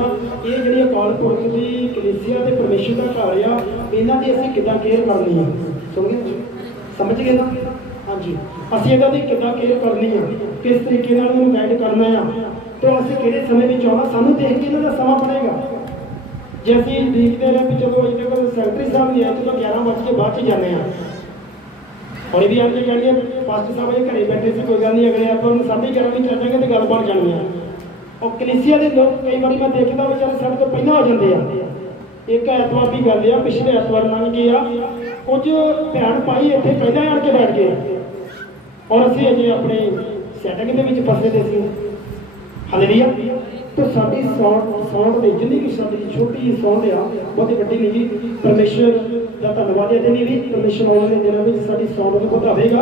ये जिहड़ी अकाल पुरख की कलीसिया ते परमेश्वर का घर आ, इन्हां दी असीं किद्दां केयर करनी है। समझ गए ना? हाँ जी। असीं इहदा दी किद्दां केयर करनी है, किस तरीके नाल इहनूं गाइड करना है। तो असीं किहड़े समय विच आउणा, सानू देख के इन्हां दा समां पड़ेगा। जे असीं देखते रहे भी चलो अजे तक सैकटरी साहब नहीं आए, चलो 11 बज के बाद जाने हैं और भी आके कहने पास्टर साहब ये घरे बैठे से कोई गल नहीं, अगले ऐतवार 11:30 बजे चल जाएंगे तो गल बन जानी है। और कलीसिया के लोग कई बार मैं देखता बेचारे साढ़े तो पहला हो जाते हैं। एक ऐतवार की गल है, पिछले ऐतवार लंघ गई आ, कुछ भैन भाई इतने पहले आण के बैठ गए और असीं अजे अपने सैटिंग के फसे दे सी। हालेलुया। तो साडी सौंड दे जिन्नी भी साडी छोटी सौंड आ बहुती वड्डी नहीं जी, परमेश्वर का धन्नवाद है जिन्नी भी परमेश्वर आने वाले दिनों में साडी सौंड को बढ़ावेगा।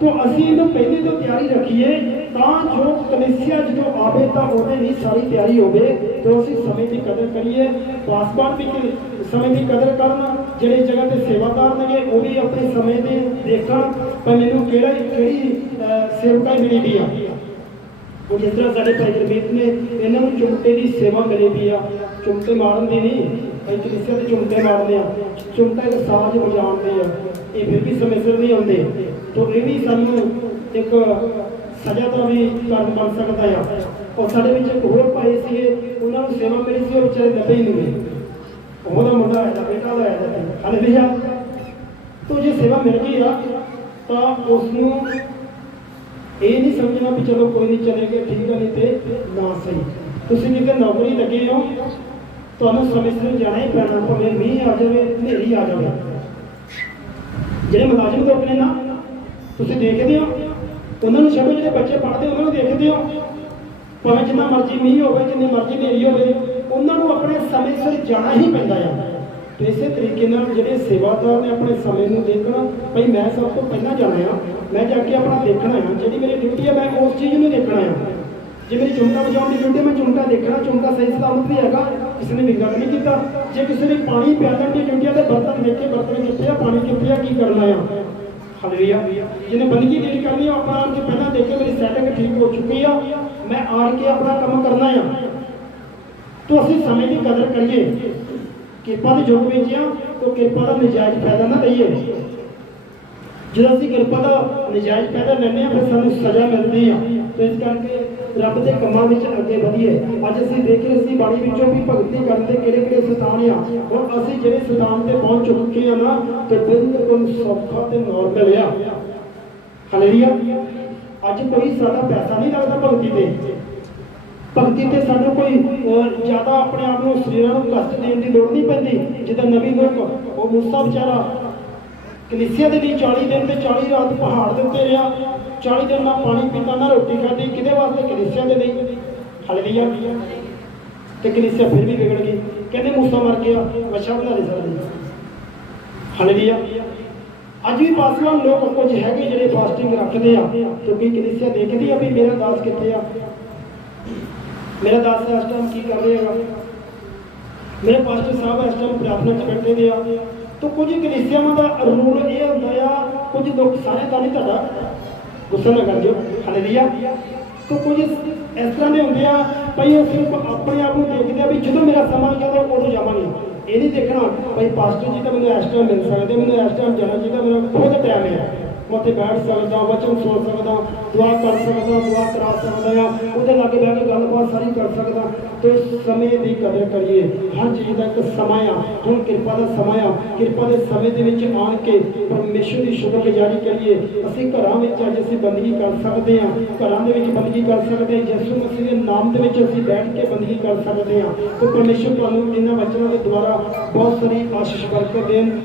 तो असीं इहनूं पहले तो तैयारी रखिए तां जो कलीसिया जो आवे तां ओहदे नहीं सारी तैयारी होवे। तो असीं समय की कदर करिए, पासवान भी समय की कदर करन, जिहड़े जगह ते सेवादार ने वो भी अपने समय दे देखण पर मैनूं किहड़ी सेवकाई मिली दी आ। जिस तरह साढ़े भाई गुरमीत ने इन्हों चुमटे की सेवा मिली दी आ, चुमटे मारन की नहीं, भाई कलीसिया के चुमटे मारते हैं, चुमटा एक साज बजाते हैं, ये फिर भी समय सिर नहीं आते। तो ये भी सानू एक सजा का भी कारण बन सकता है। और साढ़े एक होर भाई से उन्होंने सेवा मिली सी, बेचारे लभे ही नहीं, वह मुंडा आया बेटा आया। हालेलुया। तो जो सेवा मिल गई आ तो उसनों ये नहीं समझना भी चलो कोई नहीं चलेगा ठीक है, नहीं तो ना सही। तुम कितने नौकरी लगे हो तो समय सिर जाना ही पैना, भावें मीह आ जाए हनेरी आ जाए। जो मुलाजिम तो अपने ना तुम देखते हो उन्होंने छो, जो बच्चे पढ़ते उन्होंने देखते हो भावें जिन्ना मर्जी मीह हो जिन्नी मर्जी हनेरी हो, उन्होंने अपने समय सिर जाना ही पैंदा है। तो इस तरीके जो सेवादार ने अपने समय को देखना, भाई मैं सब तो पहला जाना है, मैं जाके अपना देखना है, जी मेरी ड्यूटी है मैं उस चीज़ में देखना है। जो मेरी चुमटा बजाने की ड्यूटी मैं चुमटा देखना, चुमटा सही सलामत भी है ਕਿਸੇ ਨੇ ਵਿੰਗਾ ਨਹੀਂ ਕੀਤਾ। ਜੇ ਕਿਸੇ ਨੇ ਪਾਣੀ ਪਿਆਲਣ ਦੀ ਡਿਊਟੀ ਆ ਤੇ ਬਰਤਨ ਦੇਖੇ, ਬਰਤਨ ਕਿੱਥੇ ਆ, ਪਾਣੀ ਕਿੱਥੇ ਆ, ਕੀ ਕਰਨਾ ਆ। ਹਾਲੇਲੂਇਆ। ਜਿਹਨੇ ਬੰਦਗੀ ਡੀਲ ਕਰਨੀ ਆ ਆਪਣਾ ਆਣ ਕੇ ਪਹਿਲਾਂ ਦੇਖੇ ਮੇਰੀ ਸੈਟਿੰਗ ਠੀਕ ਹੋ ਚੁੱਕੀ ਆ, ਮੈਂ ਆਣ ਕੇ ਆਪਣਾ ਕੰਮ ਕਰਨਾ ਆ। तो ਅਸੀਂ ਸਮੇਂ ਦੀ ਕਦਰ ਕਰੀਏ। ਕਿਰਪਾ ਦੇ ਯੁੱਗ ਵਿੱਚ ਆ ਤਾਂ ਕਿਰਪਾ ਦਾ ਨਜਾਇਜ਼ ਫਾਇਦਾ ਨਾ ਲਈਏ। ਜਦੋਂ ਅਸੀਂ ਕਿਰਪਾ ਦਾ ਨਜਾਇਜ਼ ਫਾਇਦਾ ਲੈਂਦੇ ਆ ਫਿਰ ਸਾਨੂੰ ਸਜ਼ਾ ਮਿਲਦੀ ਆ। ਤੇ ਇਸ ਕਰਕੇ ਰੱਬ ਦੇ ਕੰਮਾਂ ਵਿੱਚ ਅੱਗੇ ਵਧੀਏ। ਅੱਜ ਅਸੀਂ ਦੇਖੇ ਅਸੀਂ ਬਾਣੀ ਵਿੱਚੋਂ ਵੀ ਭਗਤੀ ਕਰਨ ਦੇ ਕਿਹੜੇ ਸਥਾਨ ਆ, ਔਰ ਅਸੀਂ ਜਿਹੜੇ ਸਥਾਨ ਤੇ ਪਹੁੰਚ ਚੁੱਕੇ ਆ ਨਾ ਤੇ ਬਿਲਕੁਲ ਸੌਖਾ ਤੇ ਨੋਰਮਲ ਆ। ਹਾਲੇਲੂਇਆ। ਅੱਜ ਕੋਈ ਸਾਡਾ ਪੈਸਾ ਨਹੀਂ ਲੱਗਦਾ ਭਗਤੀ ਤੇ। ਭਗਤੀ ਤੇ ਸਾਨੂੰ ਕੋਈ ਜ਼ਿਆਦਾ ਆਪਣੇ ਆਪ ਨੂੰ ਸਰੀਰਾਂ ਨੂੰ ਕਸ਼ਟ ਦੇਣ ਦੀ ਲੋੜ ਨਹੀਂ ਪੈਂਦੀ। ਜਿੱਦਾਂ ਨਵੀਂ ਲੋਕ ਉਹ ਮੂਸਾ ਵਿਚਾਰਾ ਕਲੀਸਿਆ ਦੇ ਲਈ 40 ਦਿਨ ਤੇ 40 ਰਾਤ ਪਹਾੜ ਦੇ ਉੱਤੇ ਰਿਹਾ, 40 ਦਿਨ ਨਾ ਪਾਣੀ ਪੀਤਾ ਨਾ ਰੋਟੀ ਖਾਧੀ। ਕਿਹਦੇ ਵਾਸਤੇ? ਕਲੀਸਿਆ ਦੇ ਲਈ। ਹਾਲੇਲੂਇਆ। ਤੇ ਕਲੀਸਿਆ ਫਿਰ ਵੀ ਵਿਗੜ ਗਈ। ਕਹਿੰਦੇ ਮੂਸਾ ਮਰ ਗਿਆ, ਵਛਾ ਬਣਾ ਨਹੀਂ ਸਕਦੇ। ਹਾਲੇਲੂਇਆ। ਅੱਜ ਵੀ ਪਾਸਵਾਨ ਲੋਕ ਕੁਝ ਹੈਗੇ ਜਿਹੜੇ ਫਾਸਟਿੰਗ ਰੱਖਦੇ ਆ, ਕਿਉਂਕਿ ਕਲੀਸਿਆ ਦੇਖਦੀ ਆ ਵੀ ਮੇਰਾ ਦਾਸ ਕਿੱਥੇ ਆ, ਮੇਰਾ ਦਾਸ ਇਸ ਟਾਈਮ ਕੀ ਕਰ ਰਿਹਾ ਹੈਗਾ, ਮੇਰੇ ਪਾਸਟਰ ਸਾਹਿਬ ਇਸ ਟਾਈਮ ਪ੍ਰਾਰਥਨਾ 'ਚ ਬੈਠੇ ਦੇ ਆ। ਤਾਂ ਕੁਝ ਕਲੀਸਿਆਵਾਂ ਦਾ ਰੂਲ ਇਹ ਹੁੰਦਾ ਆ, ਕੁਝ ਲੋਕ ਸਾਰੇ ਤਾਂ ਨਹੀਂ, ਤੁਹਾਡਾ ਗੁੱਸਾ ਨਾ ਕਰ ਜਿਓ। ਹਾਲੇਲੂਇਆ। ਤਾਂ ਕੁਝ ਇਸ ਤਰ੍ਹਾਂ ਦੇ ਹੁੰਦੇ ਆ ਭਾਈ, ਉਹ ਸਿਰਫ ਆਪਣੇ ਆਪ ਨੂੰ ਦੇਖਦੇ ਆ ਵੀ ਜਦੋਂ ਮੇਰਾ ਸਮਾਂ ਜਾਂਦਾ ਉਦੋਂ ਜਾਵਾਂਗੇ। ਇਹ ਨਹੀਂ ਦੇਖਣਾ ਭਾਈ ਪਾਸਟਰ ਜੀ ਤਾਂ ਮੈਨੂੰ ਇਸ ਟਾਈਮ ਮਿਲ ਸਕਦੇ, ਮੈਨੂੰ ਇਸ ਟਾਈਮ ਜਾਣਾ ਚਾਹੀਦਾ, ਮੇਰਾ ਖੁਦ ਟਾਈਮ ਹੈ, ਮੈਂ ਉੱਥੇ ਬੈਠ ਸਕਦਾ, ਵਚਨ ਸੁਣ ਸਕਦਾ, ਦੁਆ ਕਰ ਸਕਦਾ, ਦੁਆ ਕਰਾ ਸਕਦਾ ਆ, ਉਹਦੇ ਲਾਗੇ ਬਹਿ ਕੇ ਗੱਲਬਾਤ ਸਾਰੀ ਕਰ ਸਕਦਾ। ਤੇ ਸਮੇਂ ਦੀ ਕਦਰ ਕਰੀਏ। ਹਰ ਚੀਜ਼ ਦਾ ਇੱਕ ਸਮਾਂ ਆ। ਹੁਣ ਕਿਰਪਾ ਦਾ ਸਮਾਂ ਆ। ਕਿਰਪਾ ਦੇ ਸਮੇਂ ਦੇ ਵਿੱਚ ਆਣ ਕੇ ਪਰਮੇਸ਼ਰ ਦੀ ਸ਼ੁਕਰਗੁਜ਼ਾਰੀ ਕਰੀਏ। ਅਸੀਂ ਘਰਾਂ ਵਿੱਚ ਅੱਜ ਅਸੀਂ ਬੰਦਗੀ ਕਰ ਸਕਦੇ ਹਾਂ, ਘਰਾਂ ਦੇ ਵਿੱਚ ਬੰਦਗੀ ਕਰ ਸਕਦੇ ਹਾਂ। ਯਿਸੂ ਮਸੀਹ ਦੇ ਨਾਮ ਦੇ ਵਿੱਚ ਅਸੀਂ ਬੈਠ ਕੇ ਬੰਦਗੀ ਕਰ ਸਕਦੇ ਹਾਂ। ਤੇ ਪਰਮੇਸ਼ਰ ਤੁਹਾਨੂੰ ਇਹਨਾਂ ਵਚਨਾਂ ਦੇ ਦੁਆਰਾ ਬਹੁਤ ਸਾਰੀ ਆਸ਼ੀਸ਼ ਬਰਕਤ ਦੇਣ।